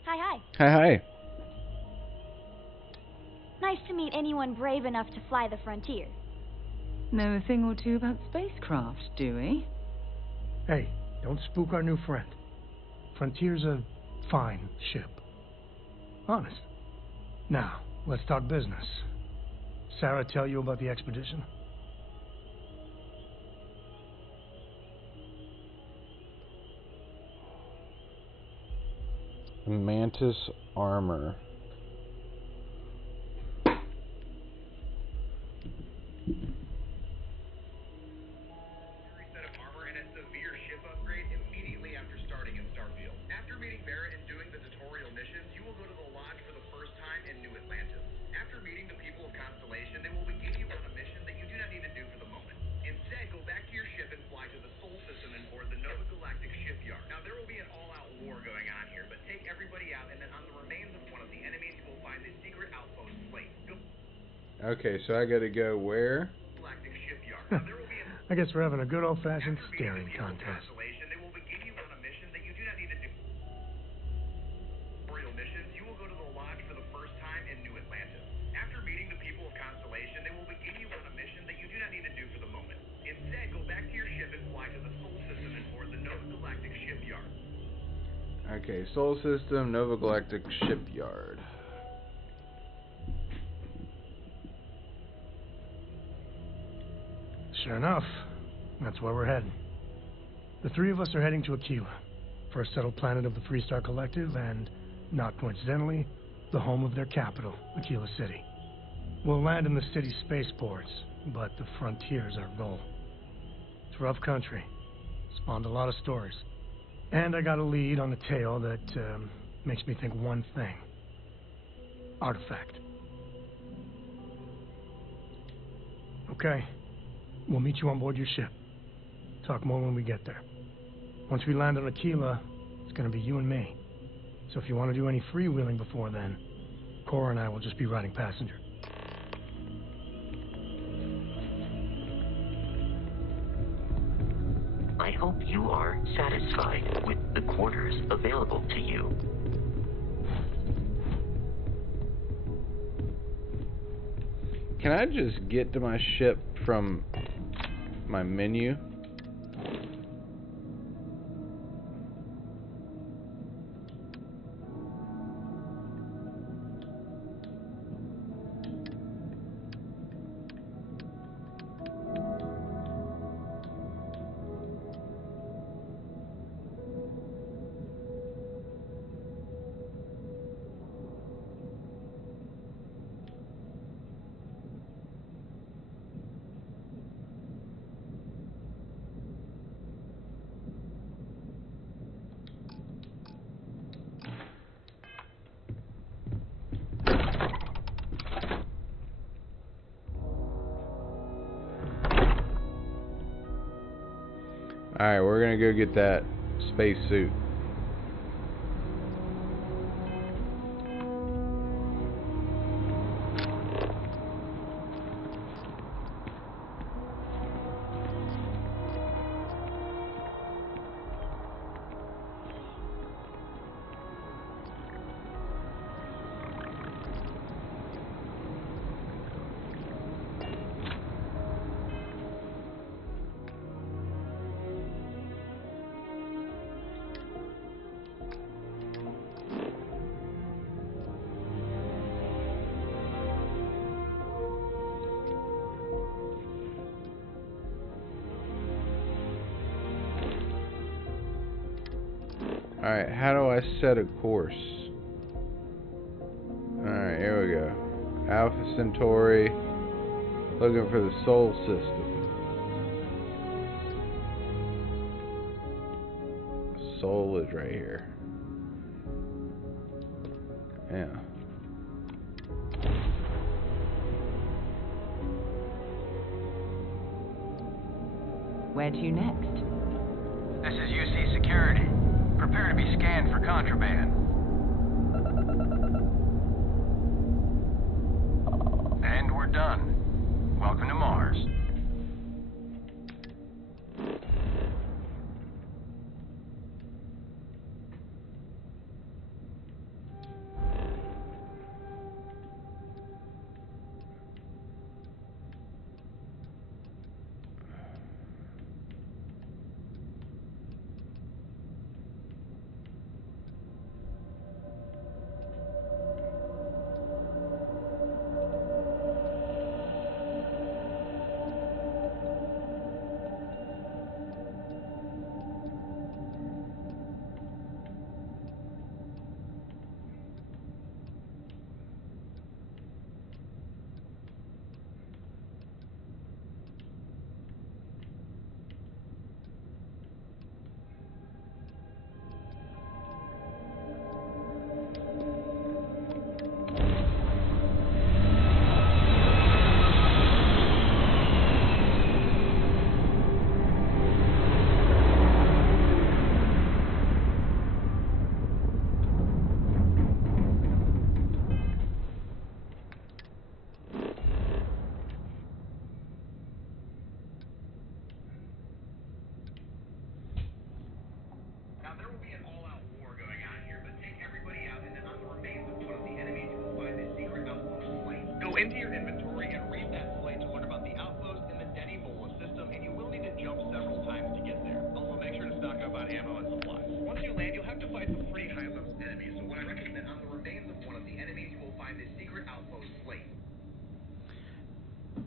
Hi. Hi. Nice to meet anyone brave enough to fly the frontier. Know a thing or two about spacecraft, do we? Hey, don't spook our new friend. Frontier's a fine ship. Honest. Now, let's talk business. Sarah tell you about the expedition? Mantis armor. Set of armor and a severe ship upgrade immediately after starting in Starfield. After meeting Barrett and doing the tutorial missions, you will go to the lodge for the first time in New Atlantis. After meeting the people of Constellation, they will begin you on a mission that you do not need to do for the moment. Instead, go back to your ship and fly to the Sol System and board the Nova Galactic shipyard. Now, there will be an all-out war going on here, but take everybody out, and then on the remains of one of the enemies, you will find the secret outpost plate. Go Okay, so I gotta go where? Galactic shipyard. Now, there will be an I guess we're having a good old-fashioned staring contest. Constellation, they will begin you on a mission that you do not need to do. Tutorial missions, you will go to the lodge for the first time in New Atlantis. After meeting the people of Constellation, they will begin you on a mission that you do not need to do for the moment. Instead, go back to your ship and fly to the Sol System and board the Nova Galactic shipyard. Okay, Sol System, Nova Galactic shipyard. Sure enough, that's where we're heading. The three of us are heading to Aquila, first settled planet of the Freestar Collective, and, not coincidentally, the home of their capital, Aquila City. We'll land in the city's spaceports, but the frontier's our goal. It's rough country. Spawned a lot of stories. And I got a lead on the tale that makes me think one thing. Artifact. Okay. We'll meet you on board your ship. Talk more when we get there. Once we land on Aquila, it's gonna be you and me. So if you want to do any freewheeling before then, Cora and I will just be riding passenger. I hope you are satisfied with the quarters available to you. Can I just get to my ship from my menu? Alright, we're gonna go get that space suit. Alright, how do I set a course? Alright, here we go. Alpha Centauri. Looking for the Sol System. Sol is right here. Yeah. Where to next? This is UC Security. Prepare to be scanned for contraband. And we're done. Welcome to Mars.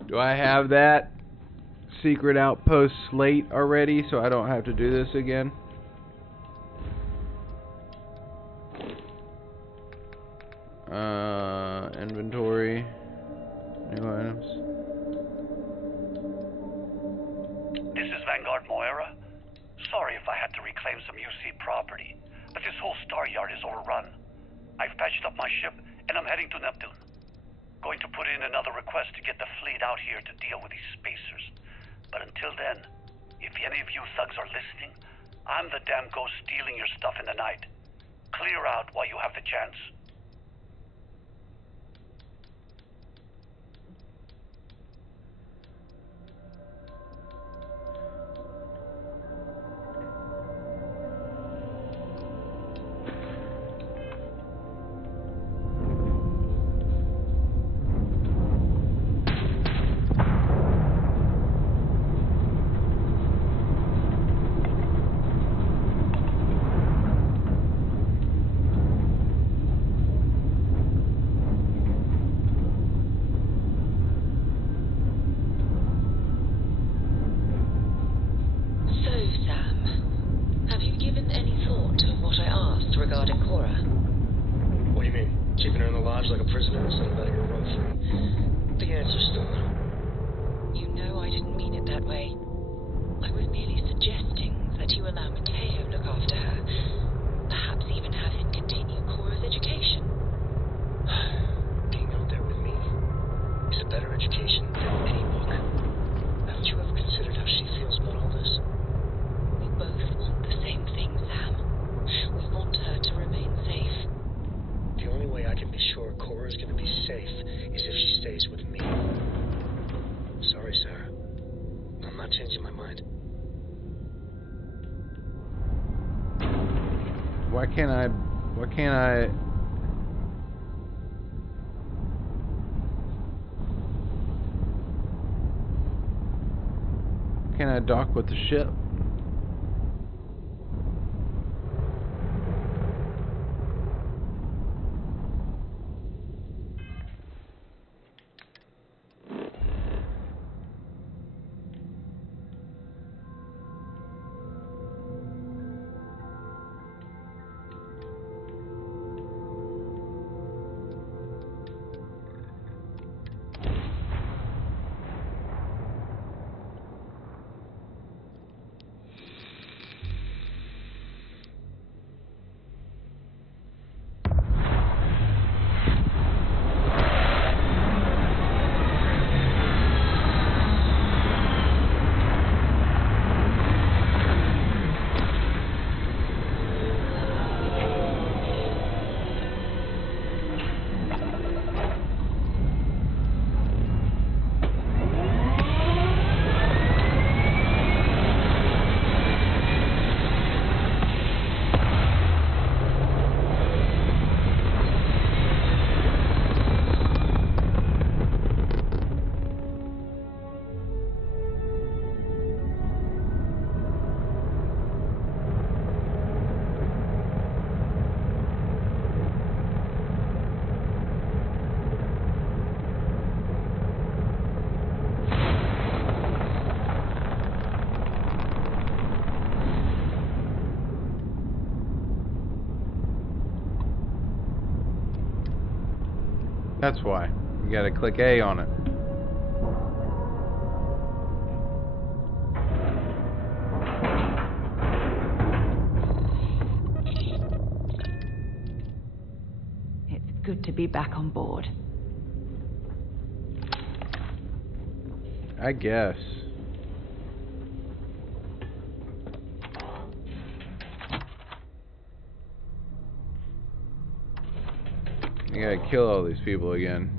Do I have that secret outpost slate already so I don't have to do this again? Inventory. New items. This is Vanguard Moira. Sorry if I had to reclaim some UC property, but this whole star yard is overrun. I've patched up my ship, and I'm heading to Neptune. Going to put in another request to get the fleet out here to deal with these spacers. But until then, if any of you thugs are listening, I'm the damn ghost stealing your stuff in the night. Clear out while you have the chance. Can I dock with the ship? That's why. You gotta click A on it. It's good to be back on board. I guess. You gotta kill all these people again.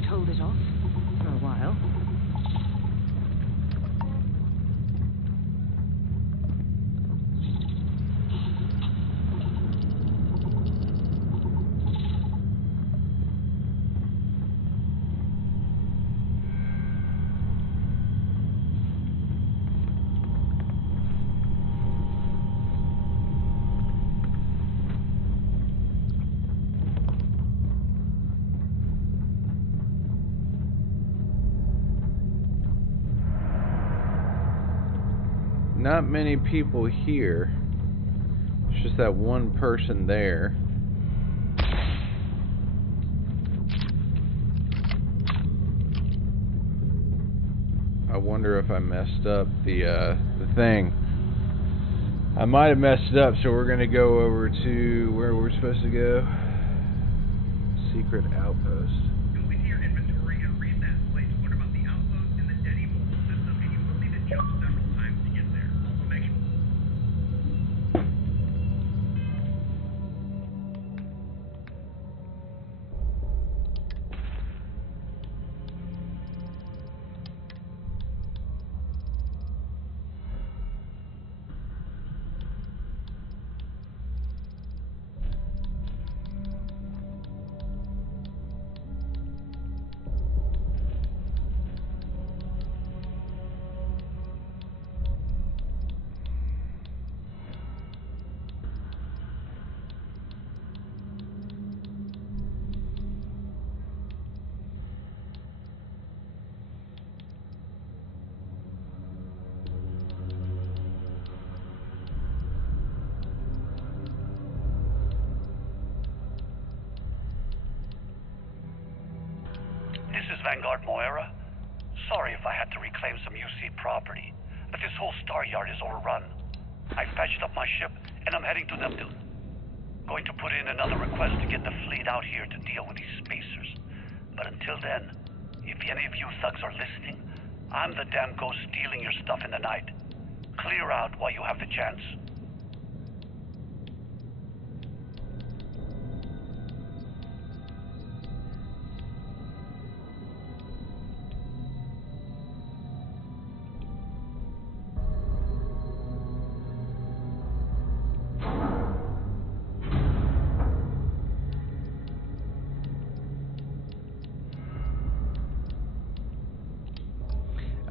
should hold it off for a while. Not many people here. It's just that one person there. I wonder if I messed up the thing. I might have messed it up, so we're gonna go over to where we're supposed to go. Secret outpost. Go into your inventory and read that place to learn about the outpost in the Denny mobile system, and you will need to jump several times to get there. Also make sure... This is Vanguard Moira. Sorry if I had to reclaim some UC property, but this whole star yard is overrun. I patched up my ship, and I'm heading to Neptune. Going to put in another request to get the fleet out here to deal with these spacers. But until then, if any of you thugs are listening, I'm the damn ghost stealing your stuff in the night. Clear out while you have the chance.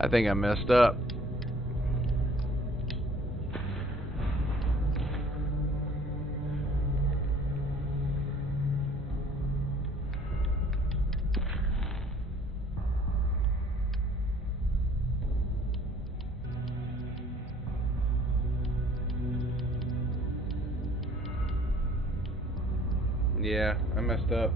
I think I messed up. Yeah, I messed up.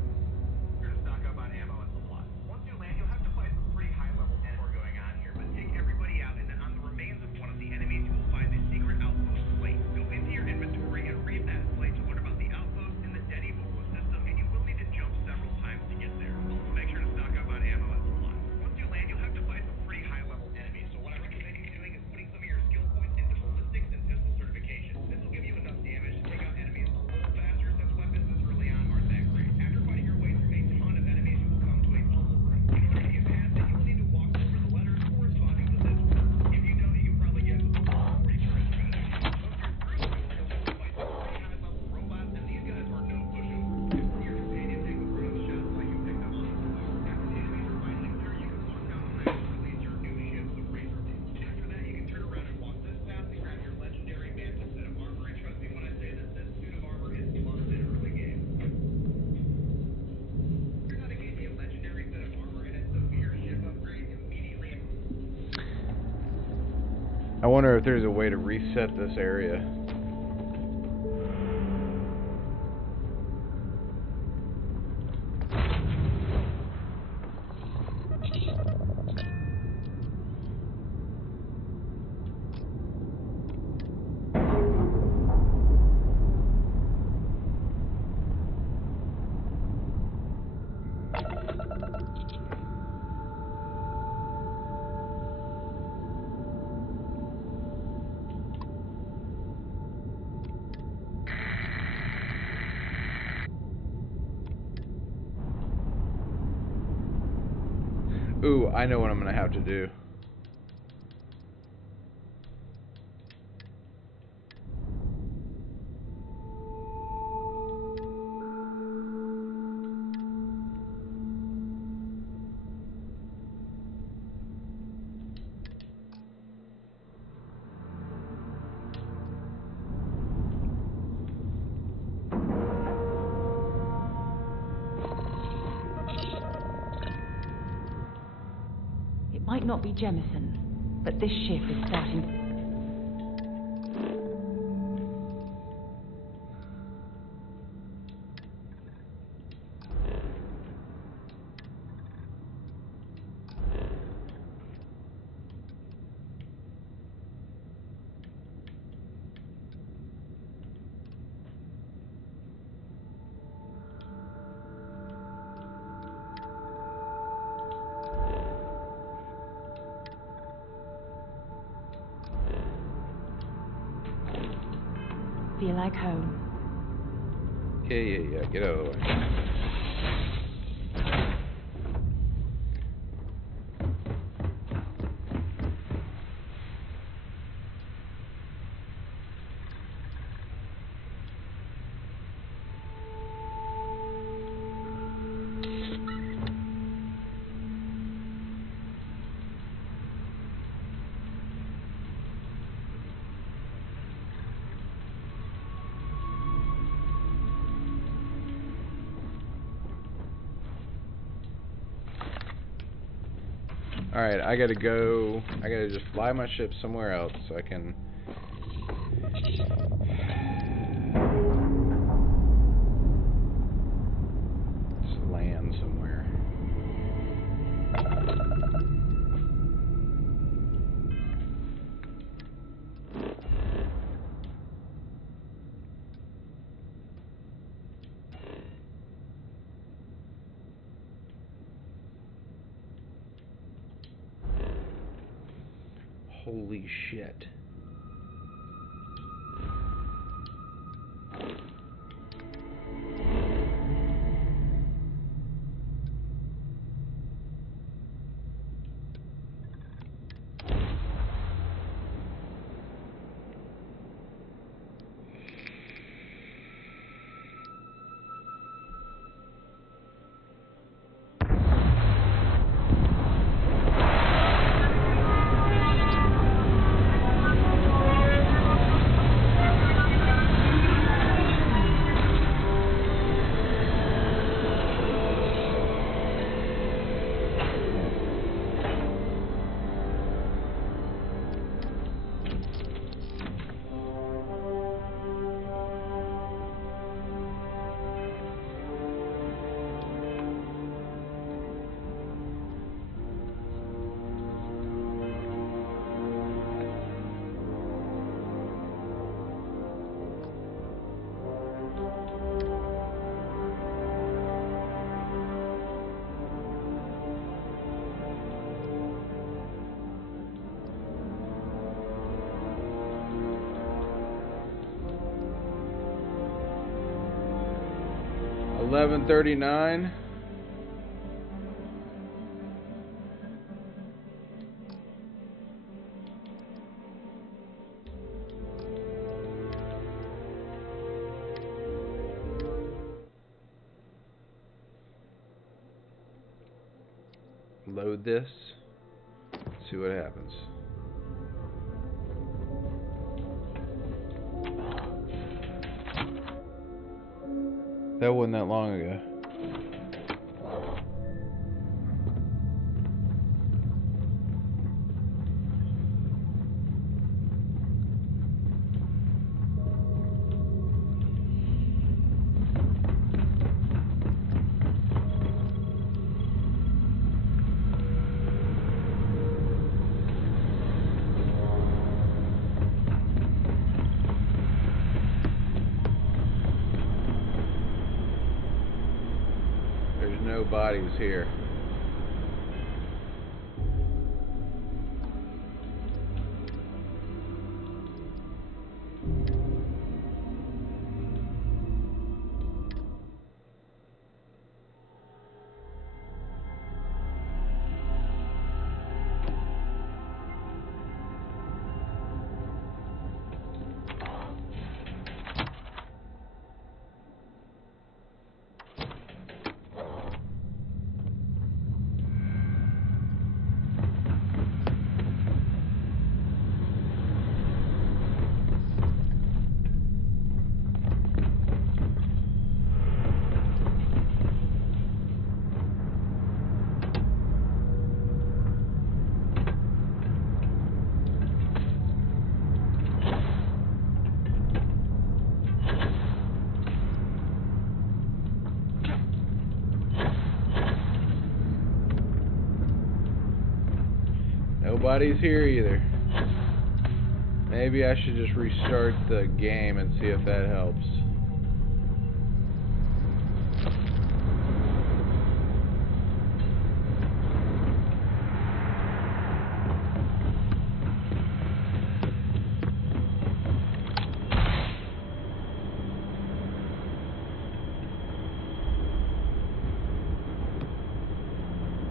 You're gonna stock up on ammo and supplies. Once you land, you'll have to fight some pretty high-level enemies going on here, but take everybody out, and then on the remains of one of the enemies, you will find the secret outpost plate. Go into your inventory and read that plate to learn about the outpost in the Denny mobile system, and you will need to jump several times to get there. Also, make sure to stock up on ammo and supplies. Once you land, you'll have to fight some pretty high-level enemies, so what I recommend you doing is putting some of your skill points into ballistics and pistol certification. This will give you enough damage to take out enemies a little faster, since weapons this early on aren't that great. After fighting your way through a ton of enemies, you will come to a puzzle room. In order to get past it, you will need to walk over the letters corresponding to this word. If you don't, you can probably guess what the word before you turn into an enemy. Once you're through the door, you'll have to fight some pretty high-level robots, and these guys are no pushovers. Just let your companion take the brunt of the shots like you picked up on the way. After the enemies are finally clear, you can walk down the ramp to release your new ship, the Razor Tail. After that, you can turn around and walk this path to grab your legendary mantle set of armor, and trust me when I say that this suit of armor is must in early game. You're not gave me a legendary set of armor and a severe ship upgrade immediately. I wonder if there's a way to reset this area. Ooh, I know what I'm gonna have to do. It might not be Jemison, but this ship is starting. Feel like home. Yeah. Get out of the way. Alright, I gotta go. I gotta just fly my ship somewhere else so I can... just land somewhere. Holy shit. $11:39. Load this. See what happens. That wasn't that long ago. There's no bodies here. Nobody's here either. Maybe I should just restart the game and see if that helps.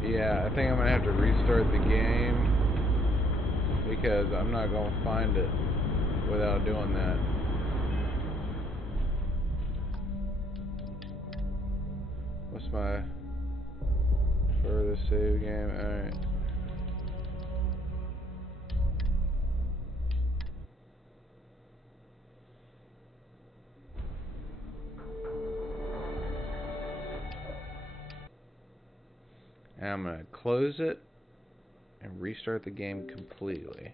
Yeah, I think I'm gonna have to restart the game because I'm not gonna find it without doing that. What's my furthest save game? Alright. And I'm gonna close it and restart the game completely.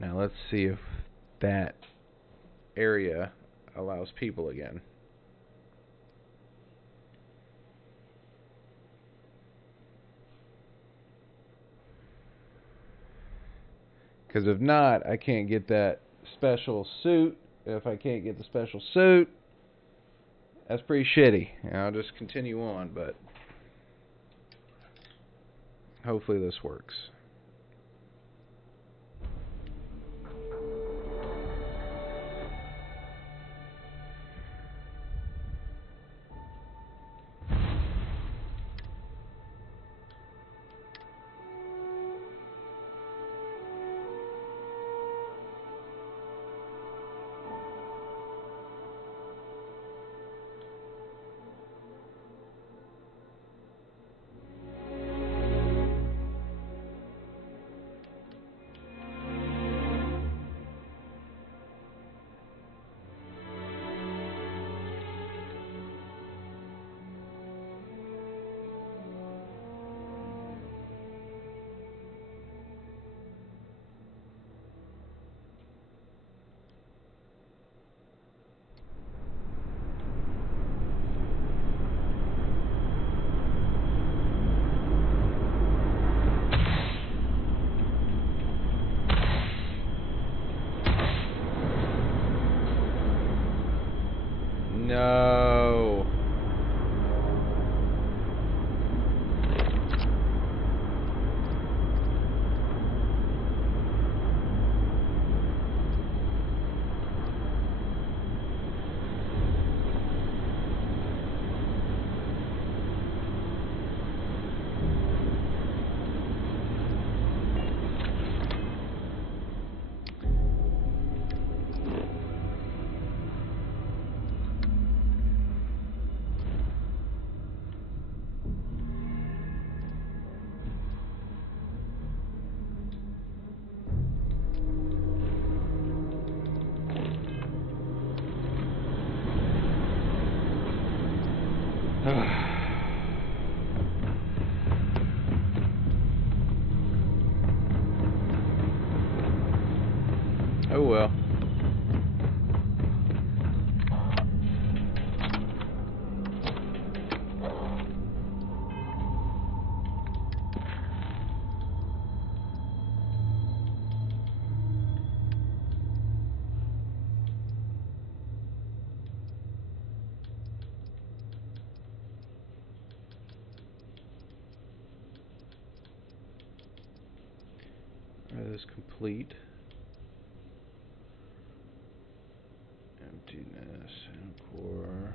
Now let's see if that area allows people again. Because if not, I can't get that special suit. If I can't get the special suit, that's pretty shitty. And I'll just continue on, but hopefully this works. No. Oh well. That is complete. Emptiness and core.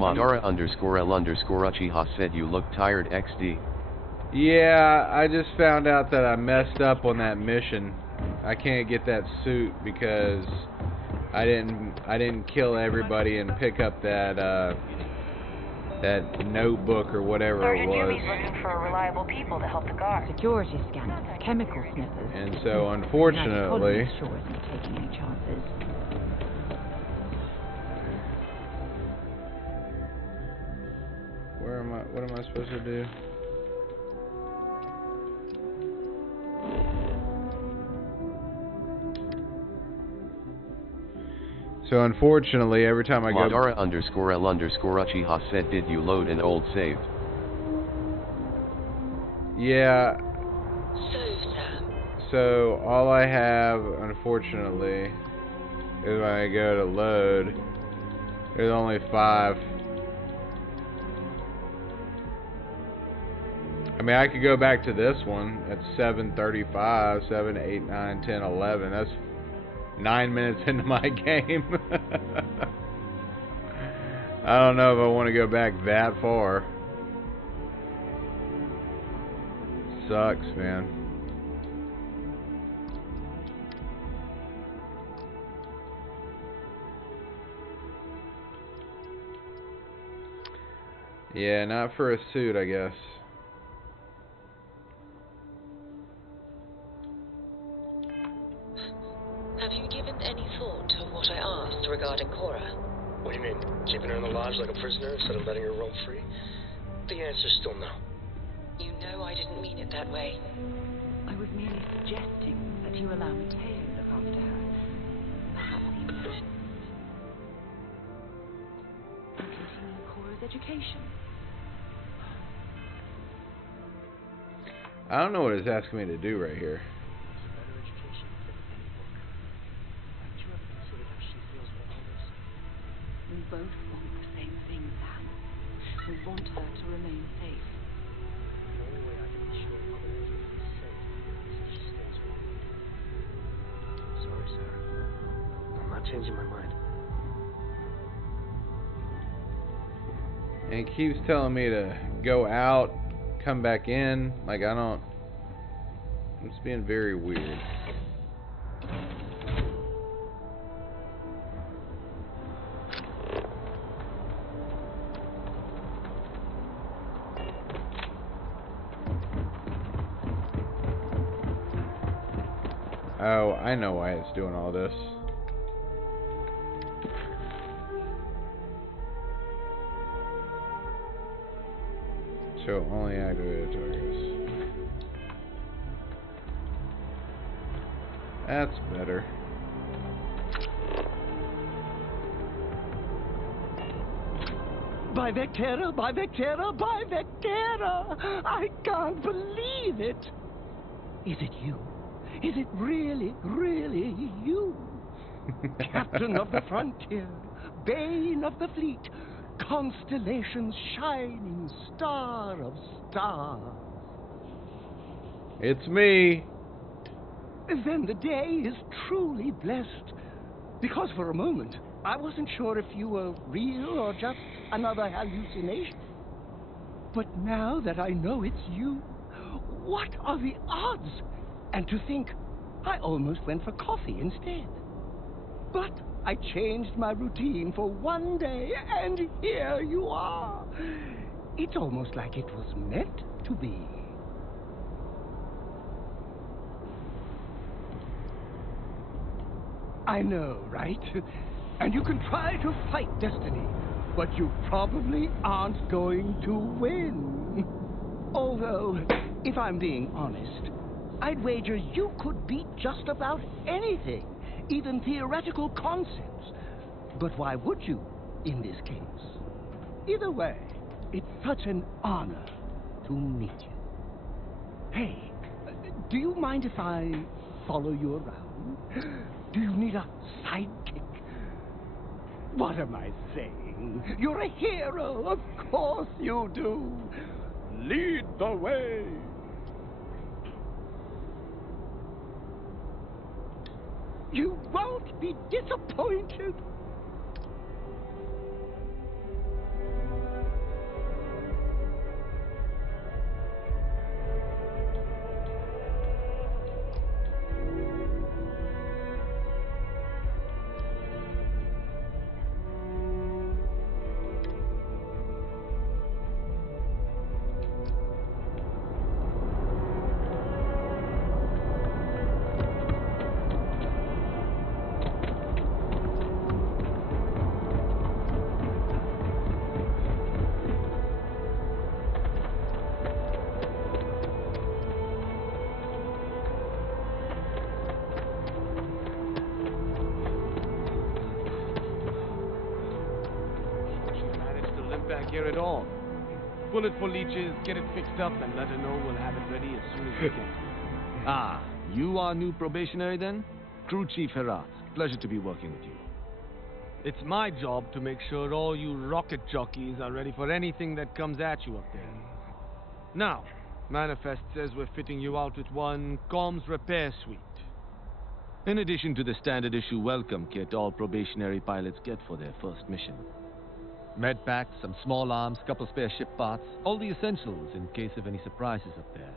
Madara_L_Uchiha said you look tired XD. Yeah, I just found out that I messed up on that mission. I can't get that suit because I didn't kill everybody and pick up that that notebook or whatever it was. Jimmy's looking for reliable people to help the guard. Security scanners, chemical sniffers. And so, unfortunately, sure isn't taking any chances. where am I? What am I supposed to do? So unfortunately, every time I go... Madara_L_Uchiha said, did you load an old save? Yeah. So all I have, unfortunately, is when I go to load, there's only 5. I mean, I could go back to this one at 7:35, 7, 8, 9, 10, 11. That's 9 minutes into my game. I don't know if I want to go back that far. Sucks, man. Yeah, not for a suit, I guess. Have you given any thought to what I asked regarding Cora? What do you mean? Keeping her in the lodge like a prisoner instead of letting her roam free? The answer's still no. You know I didn't mean it that way. I was merely suggesting that you allow Mateo to look after her. Perhaps even continue Cora's education. I don't know what it's asking me to do right here. We both want the same thing, Sam. We want her to remain safe. The only way I can be sure Cora is safe is if she stays home. Sorry, Sarah. I'm not changing my mind. And it keeps telling me to go out, come back in. Like, I don't... It's being very weird. Oh, I know why it's doing all this. So only activated targets. That's better. By Vectera, by Vectera, by Vectera! I can't believe it! Is it you? Is it really, really you? Captain of the frontier, bane of the fleet, constellation's shining star of stars. It's me. Then the day is truly blessed, because for a moment I wasn't sure if you were real or just another hallucination. But now that I know it's you, what are the odds? And to think, I almost went for coffee instead. But I changed my routine for one day, and here you are. It's almost like it was meant to be. I know, right? And you can try to fight destiny, but you probably aren't going to win. Although, if I'm being honest, I'd wager you could beat just about anything, even theoretical concepts. But why would you, in this case? Either way, it's such an honor to meet you. Hey, do you mind if I follow you around? Do you need a sidekick? What am I saying? You're a hero, of course you do. Lead the way. You won't be disappointed. back here at all. Pull it for leeches, get it fixed up, and let her know we'll have it ready as soon as we can. Ah, you are new probationary then? Crew Chief Herat. Pleasure to be working with you. It's my job to make sure all you rocket jockeys are ready for anything that comes at you up there. Now, Manifest says we're fitting you out with one comms repair suite. In addition to the standard issue welcome kit all probationary pilots get for their first mission. Med packs, some small arms, couple spare ship parts, all the essentials in case of any surprises up there.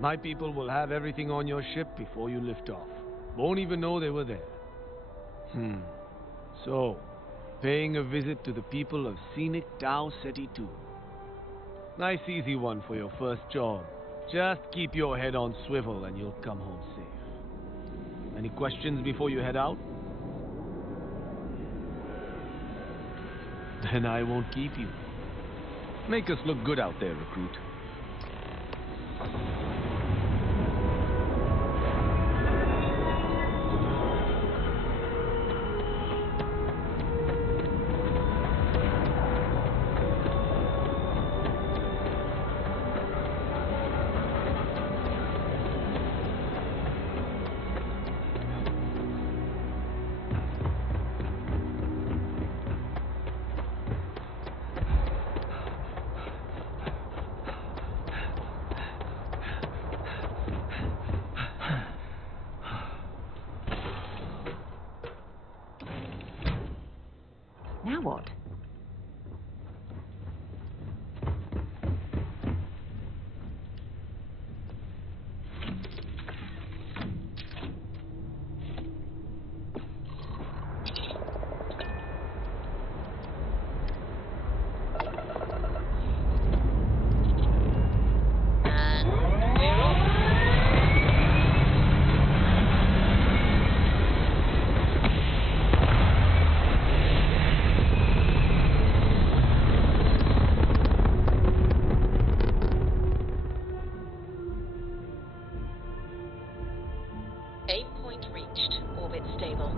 My people will have everything on your ship before you lift off. Won't even know they were there. So, paying a visit to the people of scenic Tau Ceti 2. Nice easy one for your first job. Just keep your head on swivel and you'll come home safe. Any questions before you head out? Then I won't keep you. Make us look good out there, recruit. Now what? Aim point reached. Orbit stable.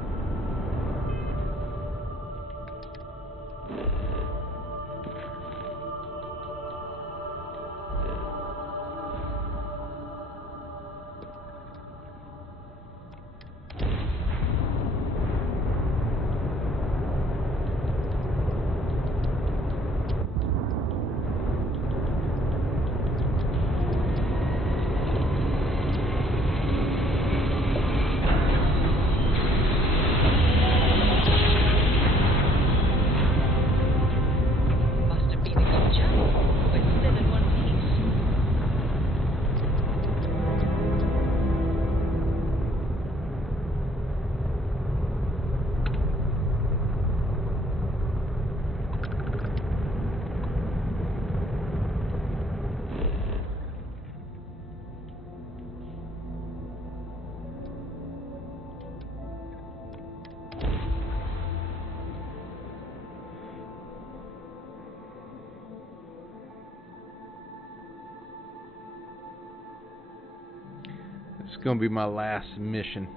It's gonna be my last mission.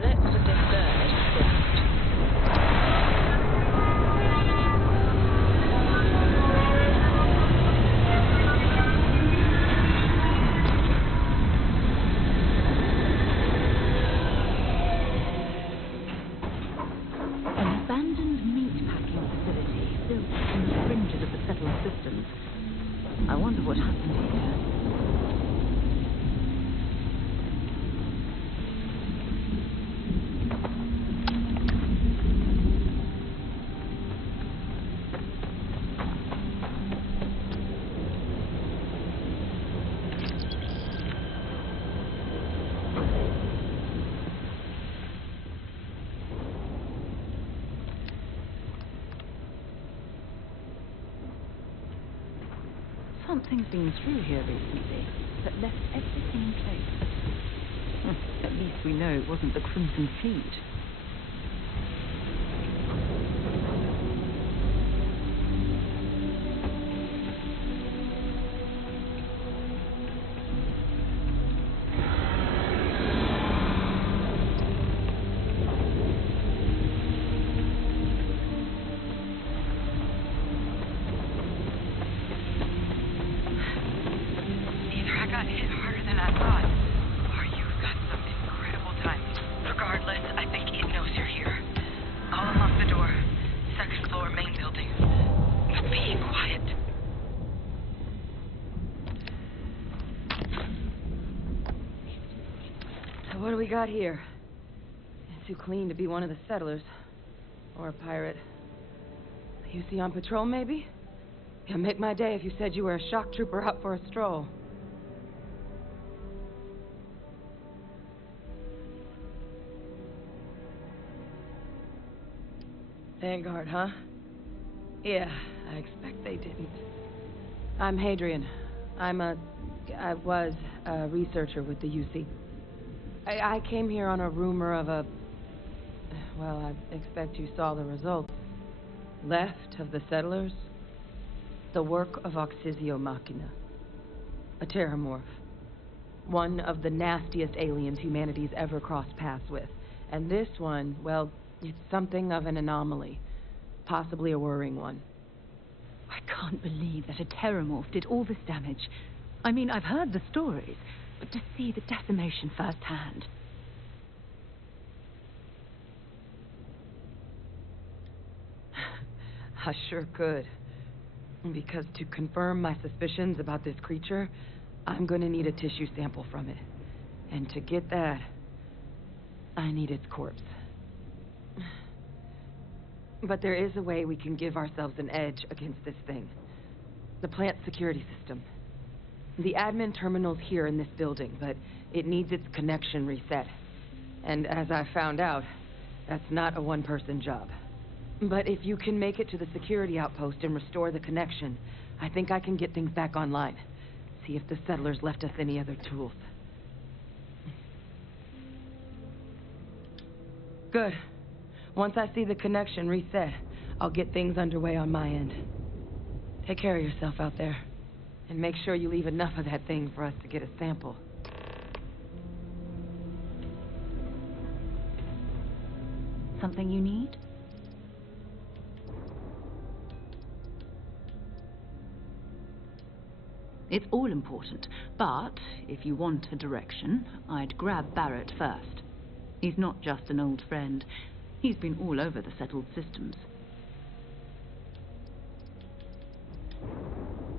Let's put this bird first. An abandoned meat-packing facility built in the fringes of the settled system. I wonder what happened here. Something's been through here recently that left everything in place. At least we know it wasn't the Crimson Fleet. we got here? Too clean to be one of the settlers. Or a pirate. You see on patrol, maybe? Yeah, make my day if you said you were a shock trooper out for a stroll. Vanguard, huh? Yeah, I expect they didn't. I'm Hadrian. I was a researcher with the UC. I came here on a rumor of a... Well, I expect you saw the results. Left of the settlers, the work of Oxysio Machina. A terramorph. One of the nastiest aliens humanity's ever crossed paths with. And this one, well, it's something of an anomaly. Possibly a worrying one. I can't believe that a terramorph did all this damage. I mean, I've heard the stories, but to see the decimation firsthand... I sure could. Because to confirm my suspicions about this creature, I'm gonna need a tissue sample from it. And to get that, I need its corpse. But there is a way we can give ourselves an edge against this thing. The plant security system. The admin terminal's here in this building, but it needs its connection reset. And as I found out, that's not a one-person job. But if you can make it to the security outpost and restore the connection, I think I can get things back online. See if the settlers left us any other tools. Good. Once I see the connection reset, I'll get things underway on my end. Take care of yourself out there. And make sure you leave enough of that thing for us to get a sample. Something you need? It's all important, but if you want a direction, I'd grab Barrett first. He's not just an old friend. He's been all over the settled systems.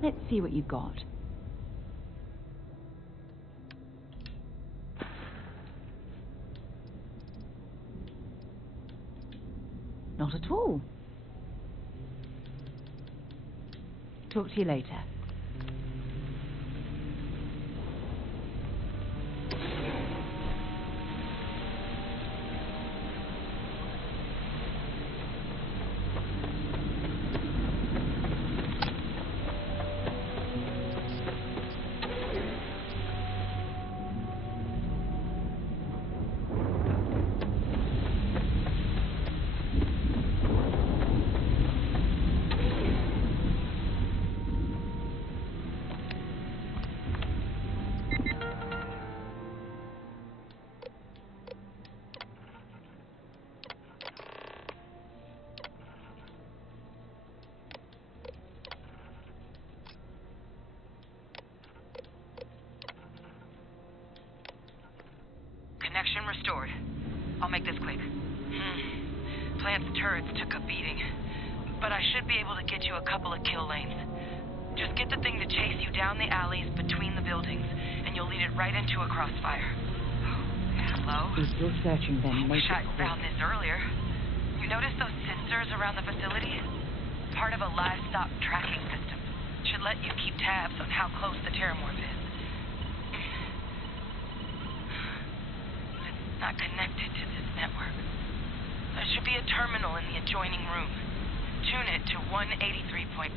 Let's see what you've got. Not at all. Talk to you later. Connection restored. I'll make this quick. Plant's turrets took a beating, but I should be able to get you a couple of kill lanes. Just get the thing to chase you down the alleys between the buildings, and you'll lead it right into a crossfire. Hello? If you're searching, then make Wish I'd found this earlier. You notice those sensors around the facility? Part of a livestock tracking system. Should let you keep tabs on how close the terramorph is. It's not connected to this network. There should be a terminal in the adjoining room. Tune it to 183.5.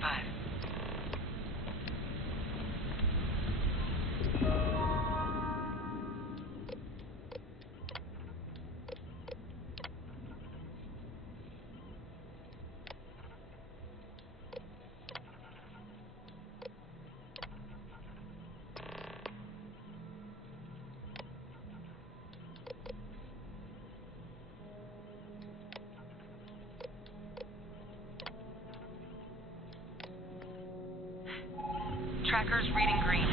Tracker's reading green.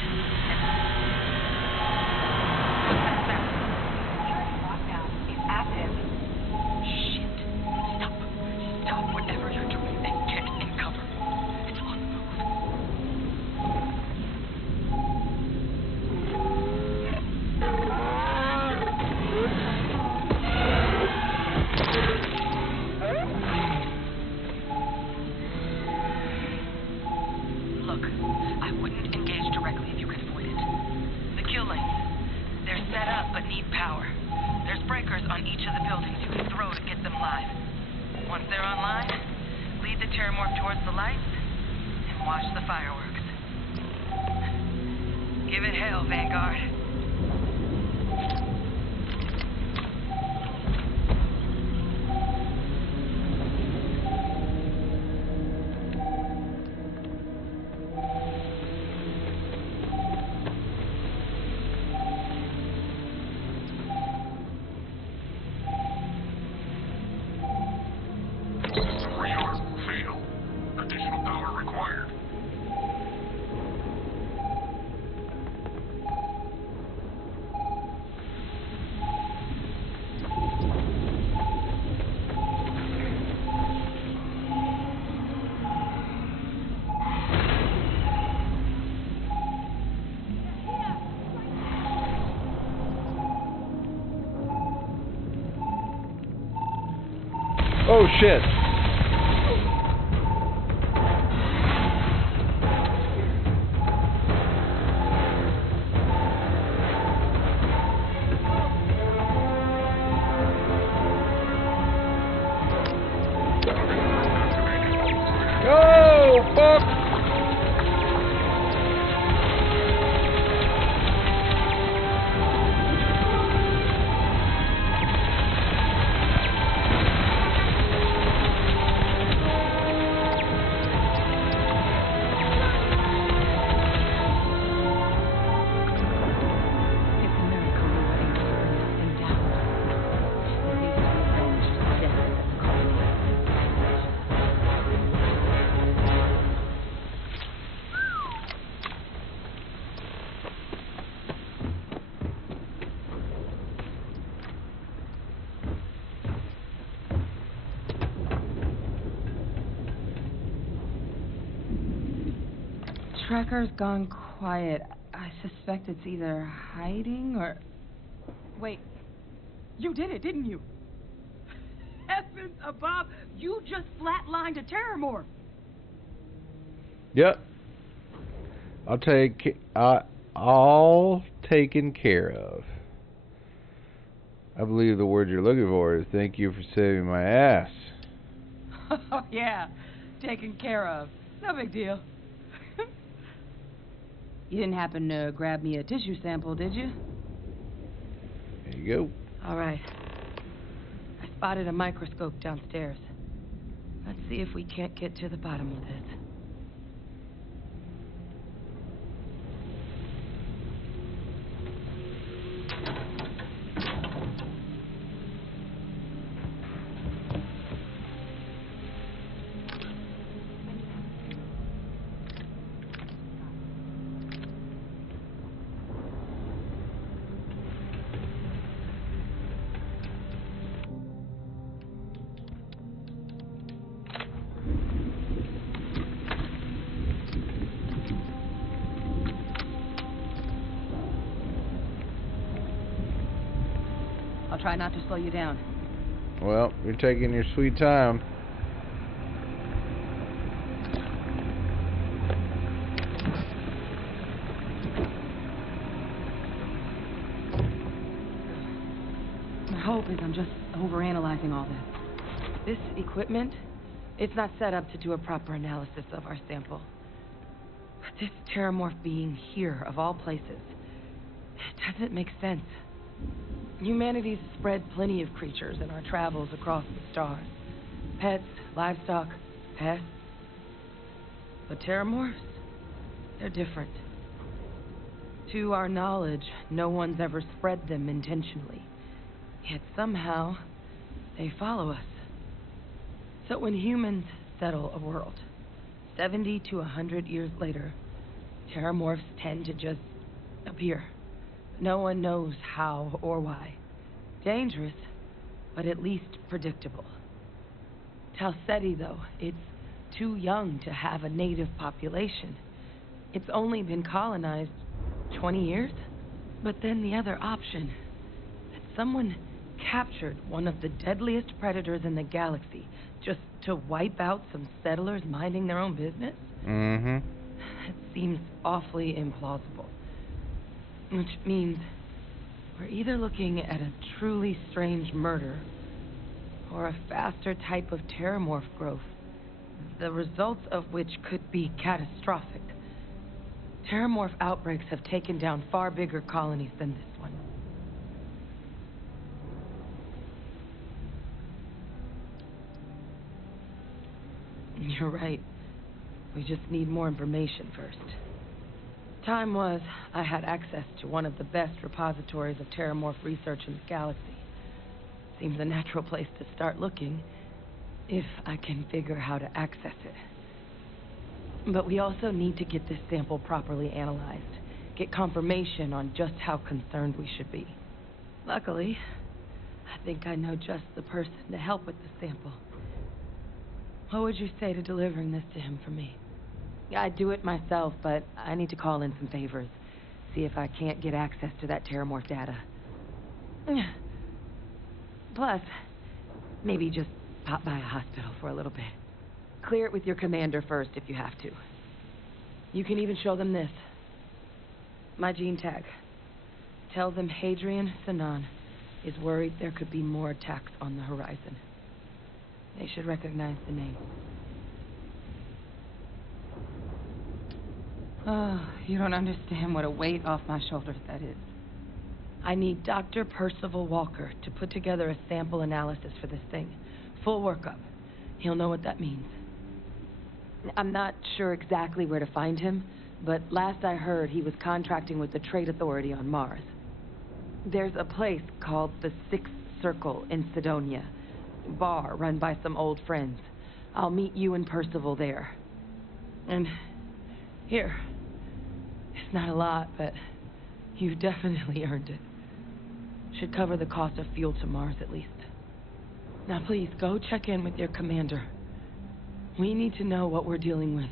Lockdown is active. Shit. Stop. Stop whatever you're doing and get in cover. It's on the move. Terramorph towards the lights and watch the fireworks. Give it hell, Vanguard. Oh shit. Oh fuck. Tracker's gone quiet. I suspect it's either hiding or... Wait. You did it, didn't you? Heavens above! You just flatlined a Terramorph! Yep. All taken care of. I believe the word you're looking for is thank you for saving my ass. Oh, yeah. Taken care of. No big deal. You didn't happen to grab me a tissue sample, did you? There you go. All right. I spotted a microscope downstairs. Let's see if we can't get to the bottom of this. I'll try not to slow you down. Well, you're taking your sweet time. My hope is I'm just overanalyzing all this. This equipment, it's not set up to do a proper analysis of our sample. But this Terramorph being here, of all places, it doesn't make sense. Humanity's spread plenty of creatures in our travels across the stars. Pets, livestock, pests. But Terramorphs, they're different. To our knowledge, no one's ever spread them intentionally. Yet somehow, they follow us. So when humans settle a world, 70 to 100 years later, Terramorphs tend to just appear. No one knows how or why. Dangerous, but at least predictable. Tau Ceti, though, it's too young to have a native population. It's only been colonized 20 years? But then the other option, that someone captured one of the deadliest predators in the galaxy just to wipe out some settlers minding their own business? Mm-hmm. It seems awfully implausible. Which means we're either looking at a truly strange murder or a faster type of Terramorph growth. the results of which could be catastrophic. Terramorph outbreaks have taken down far bigger colonies than this one. You're right. We just need more information first. Time was, I had access to one of the best repositories of Terramorph research in the galaxy. Seems a natural place to start looking, if I can figure how to access it. But we also need to get this sample properly analyzed, get confirmation on just how concerned we should be. Luckily, I think I know just the person to help with the sample. What would you say to delivering this to him for me? I'd do it myself, but I need to call in some favors. See if I can't get access to that Terramorph data. Plus, maybe just pop by a hospital for a little bit. Clear it with your commander first if you have to. You can even show them this. My gene tag. Tell them Hadrian Sanan is worried there could be more attacks on the horizon. They should recognize the name. Oh, you don't understand what a weight off my shoulders that is. I need Dr. Percival Walker to put together a sample analysis for this thing. Full workup. He'll know what that means. I'm not sure exactly where to find him, but last I heard he was contracting with the Trade Authority on Mars. There's a place called the Sixth Circle in Sidonia. Bar run by some old friends. I'll meet you and Percival there. And here. It's not a lot, but you've definitely earned it. Should cover the cost of fuel to Mars at least. Now please, go check in with your commander. We need to know what we're dealing with.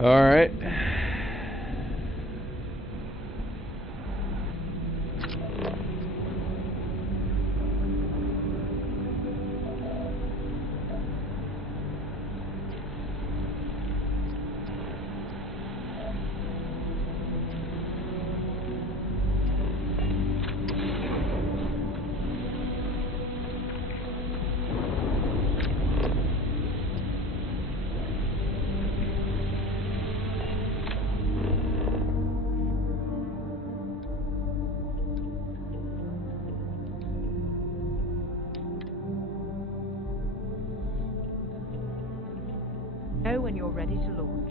All right. Know when you're ready to launch.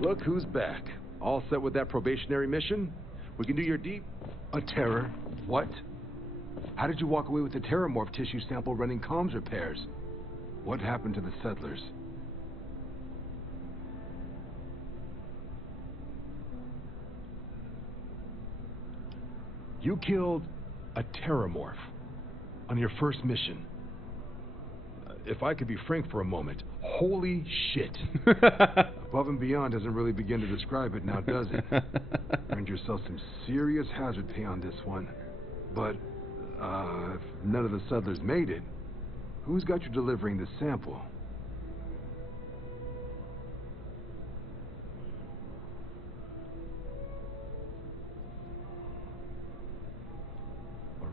Look who's back. All set with that probationary mission? We can do your deep... A terror? What? How did you walk away with the Terramorph tissue sample running comms repairs? What happened to the settlers? You killed a Terramorph on your first mission. If I could be frank for a moment, holy shit. Above and beyond doesn't really begin to describe it now, does it? Earned yourself some serious hazard pay on this one. But, if none of the settlers made it, who's got you delivering the sample?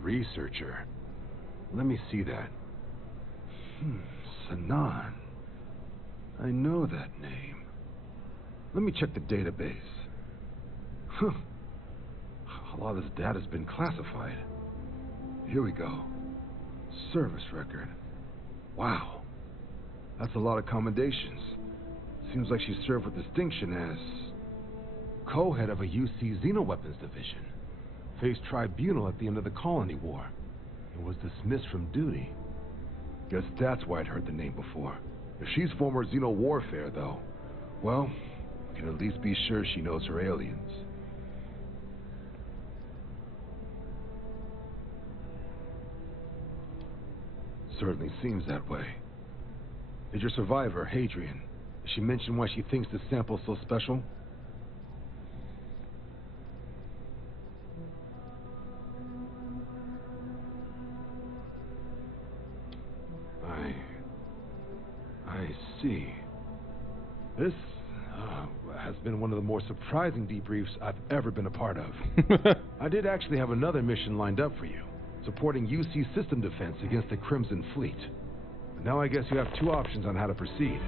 Researcher. Let me see that. Sanan. I know that name. Let me check the database. Huh. A lot of this data's been classified. Here we go. Service record. Wow. That's a lot of commendations. Seems like she served with distinction as co-head of a UC Xenoweapons division. Faced tribunal at the end of the Colony War. And was dismissed from duty. Guess that's why I'd heard the name before. If she's former Xeno warfare, though, well, we can at least be sure she knows her aliens. Certainly seems that way. Did your survivor, Hadrian, did she mention why she thinks this sample's so special? I see. This has been one of the more surprising debriefs I've ever been a part of. I did actually have another mission lined up for you, supporting UC system defense against the Crimson Fleet. But now I guess you have two options on how to proceed.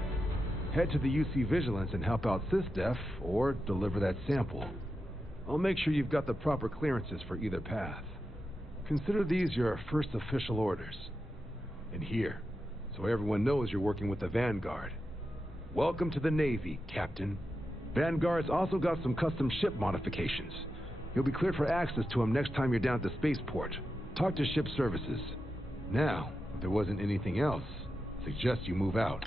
Head to the UC Vigilance and help out SysDef, or deliver that sample. I'll make sure you've got the proper clearances for either path. Consider these your first official orders. And here, so everyone knows you're working with the Vanguard. Welcome to the Navy, Captain. Vanguard's also got some custom ship modifications. You'll be cleared for access to them next time you're down at the spaceport. Talk to ship services. Now, if there wasn't anything else, suggest you move out.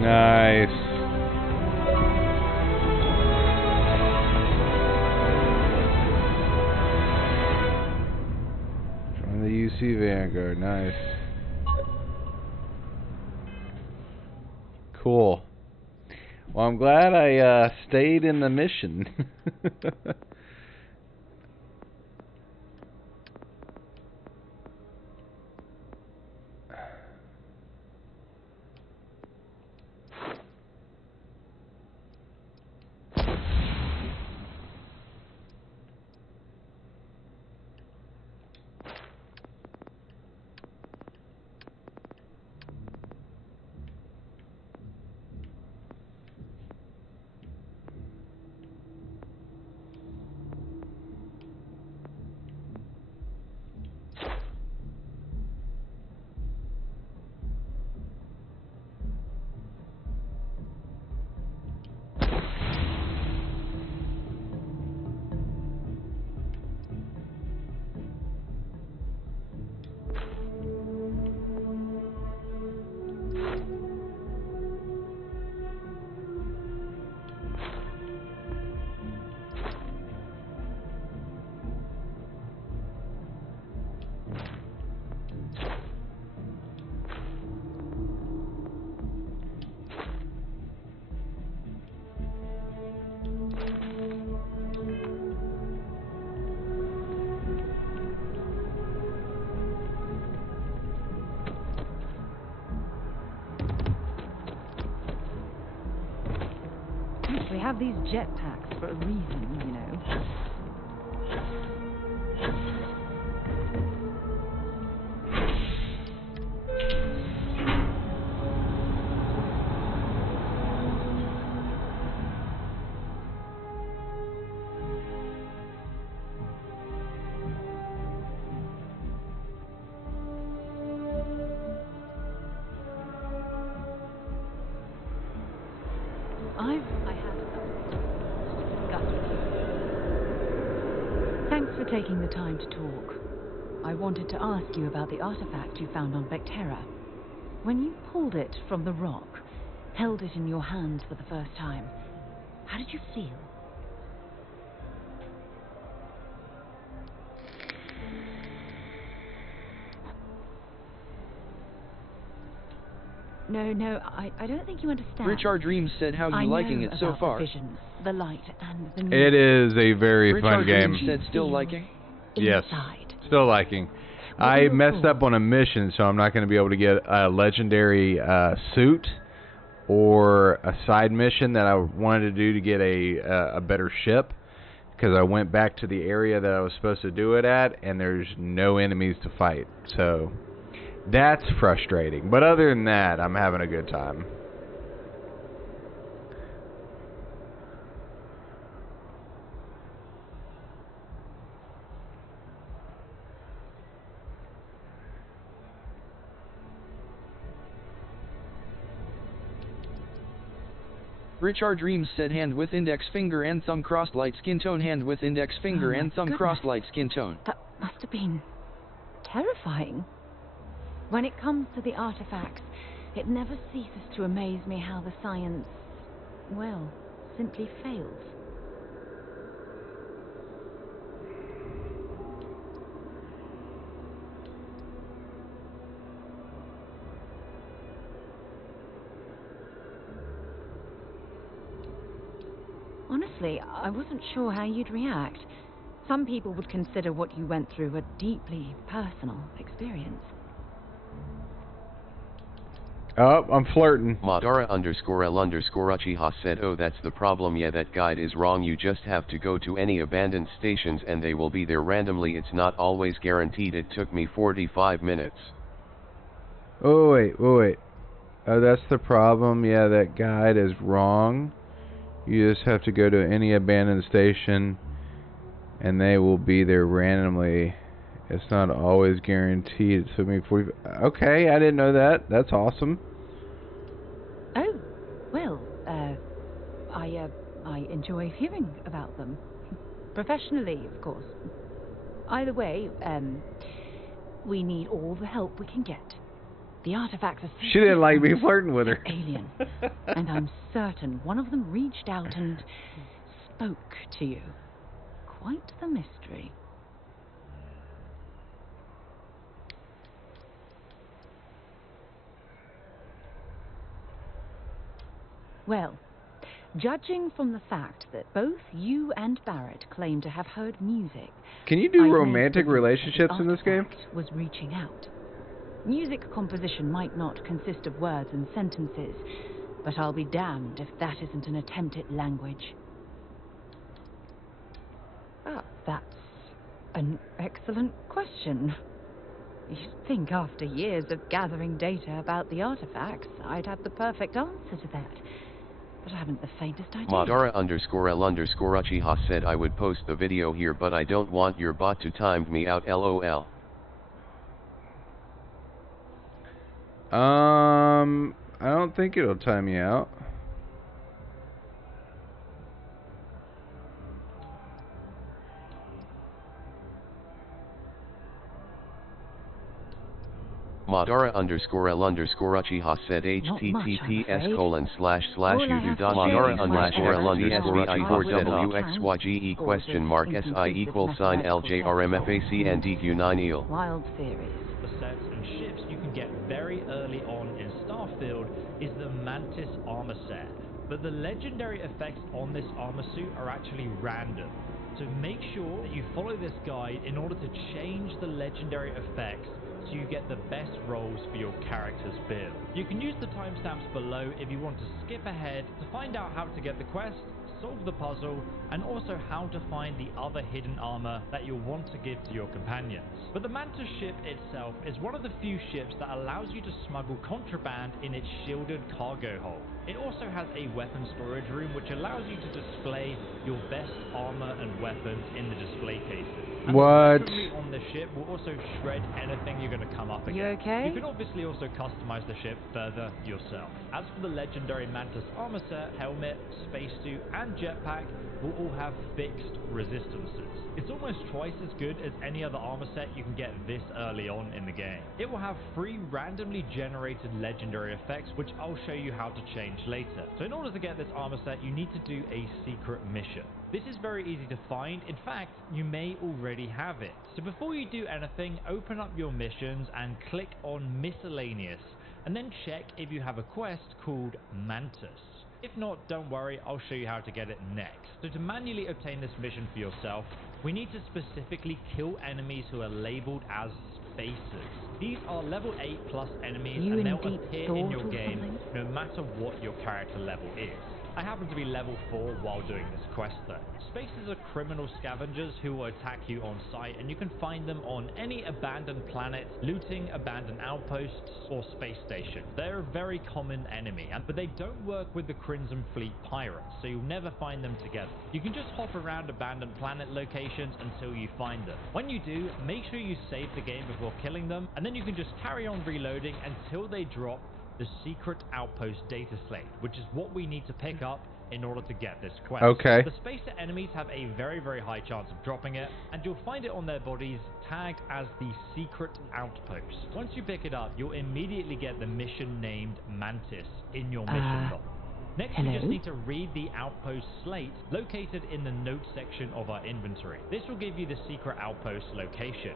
Nice. From the UC Vanguard, nice. Cool. Well, I'm glad I stayed in the mission. We have these jetpacks for a reason, you know. I have something to discuss with you. Thanks for taking the time to talk. I wanted to ask you about the artifact you found on Vectera. When you pulled it from the rock, held it in your hands for the first time, how did you feel? No, I don't think you understand. Richard Dreams said, how are you liking it so far? The visions, the light, and the music. It is a very fun game. Richard Dreams said, still liking? Yes, still liking. I messed up on a mission, so I'm not going to be able to get a legendary suit or a side mission that I wanted to do to get a better ship, because I went back to the area that I was supposed to do it at, and there's no enemies to fight. So that's frustrating. But other than that, I'm having a good time. Richard Reams said hand with index finger and thumb crossed light skin tone, hand with index finger and thumb crossed light skin tone. That must have been terrifying. When it comes to the artifacts, it never ceases to amaze me how the science, well, simply fails. Honestly, I wasn't sure how you'd react. Some people would consider what you went through a deeply personal experience. Oh, I'm flirting. Madara_L_Uchiha said, oh, that's the problem. Yeah, that guide is wrong. You just have to go to any abandoned stations and they will be there randomly. It's not always guaranteed. It took me 45 minutes. Oh, wait. Oh, that's the problem. Yeah, that guide is wrong. You just have to go to any abandoned station and they will be there randomly. It's not always guaranteed. It took me 40. Okay, I didn't know that. That's awesome. Oh, well, I enjoy hearing about them. Professionally, of course. Either way, we need all the help we can get. The artifacts are... She didn't like me flirting with her. Alien. And I'm certain one of them reached out and spoke to you. Quite the mystery. Well, judging from the fact that both you and Barrett claim to have heard music... Can you do romantic relationships in this game? ...was reaching out. Music composition might not consist of words and sentences, but I'll be damned if that isn't an attempt at language. That's an excellent question. You'd think after years of gathering data about the artifacts, I'd have the perfect answer to that. But I haven't the faintest idea. Madara_L_Uchiha said, I would post the video here, but I don't want your bot to time me out, LOL. I don't think it'll time you out. Madara_L_Uchiha said https://youtube.com/Madara_SVIE?SIE=LJRMFACNDQ9EL. Wild theories. The sets and ships you can get very early on in Starfield is the Mantis armor set. But the legendary effects on this armor suit are actually random. So make sure that you follow this guide in order to change the legendary effects so you get the best rolls for your character's build. You can use the timestamps below if you want to skip ahead to find out how to get the quest, solve the puzzle, and also how to find the other hidden armor that you'll want to give to your companions. But the Mantis ship itself is one of the few ships that allows you to smuggle contraband in its shielded cargo hold. It also has a weapon storage room which allows you to display your best armor and weapons in the display cases. And what? the weaponry on the ship will also shred anything you're going to come up against. You okay? You can obviously also customize the ship further yourself. As for the legendary Mantis armor set, helmet, spacesuit, and jetpack will all have fixed resistances. It's almost twice as good as any other armor set you can get this early on in the game. It will have 3 randomly generated legendary effects, which I'll show you how to change later. So in order to get this armor set, you need to do a secret mission. This is very easy to find. In fact, you may already have it. So before you do anything, open up your missions and click on miscellaneous, and then check if you have a quest called Mantis. If not, don't worry, I'll show you how to get it next. So to manually obtain this mission for yourself, we need to specifically kill enemies who are labeled as spacers. These are level 8+ enemies, and they'll appear in your game no matter what your character level is. I happen to be level 4 while doing this quest though. Spaces are criminal scavengers who will attack you on sight, and you can find them on any abandoned planet, looting abandoned outposts or space station. They're a very common enemy, but they don't work with the Crimson Fleet pirates, so you'll never find them together. You can just hop around abandoned planet locations until you find them. When you do, make sure you save the game before killing them, and then you can just carry on reloading until they drop the secret outpost data slate, which is what we need to pick up in order to get this quest. Okay. The spacer enemies have a very, very high chance of dropping it, and you'll find it on their bodies tagged as the secret outpost. Once you pick it up, you'll immediately get the mission named Mantis in your mission log. Next, we just need to read the outpost slate located in the notes section of our inventory. This will give you the secret outpost location.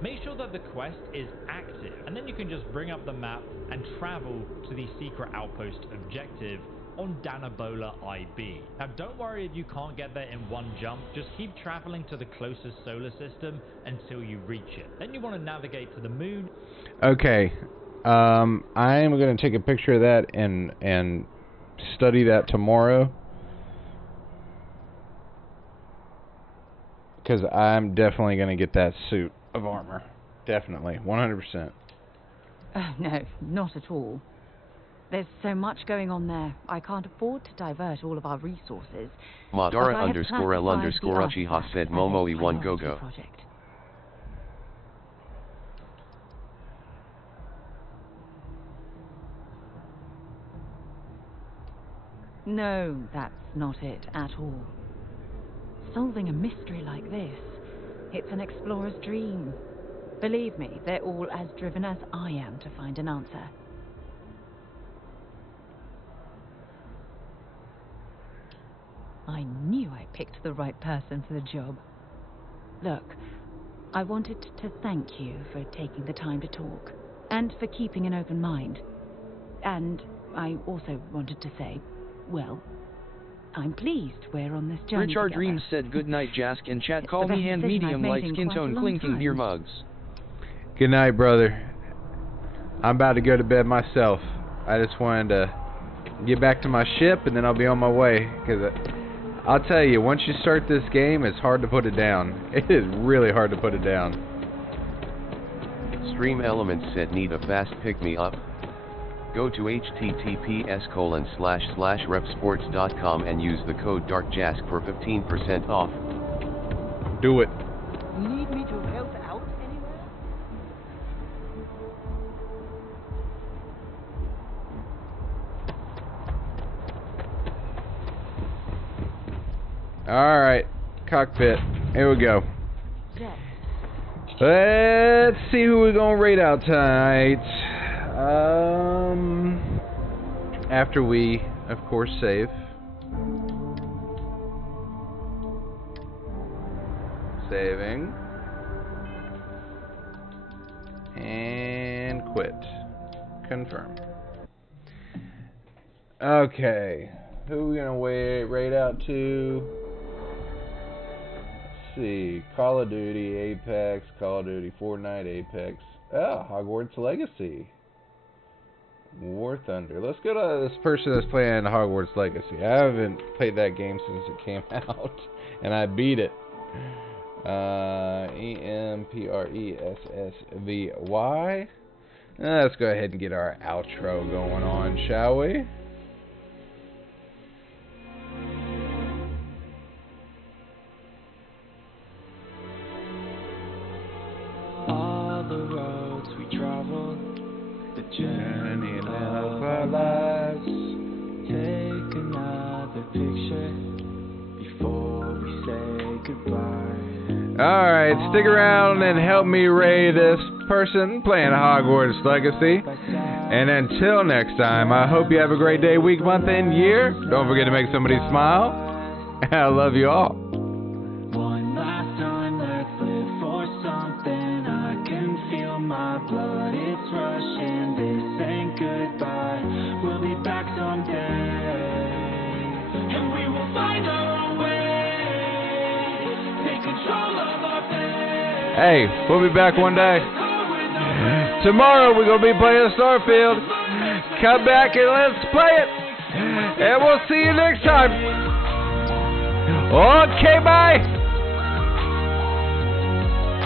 Make sure that the quest is active, and then you can just bring up the map and travel to the secret outpost objective on Danabola IB. Now don't worry if you can't get there in one jump, just keep traveling to the closest solar system until you reach it. Then you want to navigate to the moon. Okay, I am going to take a picture of that and study that tomorrow, because I'm definitely going to get that suit of armor. Definitely, 100%. No, not at all. There's so much going on there. I can't afford to divert all of our resources. Madara underscore L underscore Uchiha said Momoi 1 Gogo. Project. No, that's not it at all. Solving a mystery like this, it's an explorer's dream. Believe me, they're all as driven as I am to find an answer. I knew I picked the right person for the job. Look, I wanted to thank you for taking the time to talk, and for keeping an open mind. And I also wanted to say, well, I'm pleased we're on this journey Richard together. Dreams said good night, Jask, and chat. It's Call the me best hand decision medium I've light made in skin quite a tone long clinking time. beer mugs. Good night, brother. I'm about to go to bed myself. I just wanted to get back to my ship, and then I'll be on my way. Because I'll tell you, once you start this game, it's hard to put it down. It is really hard to put it down. Stream Elements said need a fast pick-me-up. Go to https://repsports.com and use the code DARKJASK for 15% off. Do it. Need me to help out anywhere? Alright, cockpit. Here we go. Let's see who we're gonna raid out tonight. After we, of course, save. Saving. And quit. Confirm. Okay. Who are we gonna raid out to? Let's see. Call of Duty, Apex, Call of Duty, Fortnite, Apex. Oh, Hogwarts Legacy. War Thunder. Let's go to this person that's playing Hogwarts Legacy. I haven't played that game since it came out, and I beat it. EMPRESSVY. Let's go ahead and get our outro going on, shall we? All the roads we traveled, the journey of our lives. Take another picture before we say goodbye. Alright, stick around and help me raid this person playing Hogwarts Legacy. And until next time, I hope you have a great day, week, month, and year. Don't forget to make somebody smile. I love you all. One last time, let's live for something. I can feel my blood, it's rushing. This ain't goodbye, we'll be back someday. And we will find our own way. Take control of our fate. Hey, we'll be back one day. Tomorrow we're going to be playing Starfield. Come back and let's play it. And we'll see you next time. Okay, bye.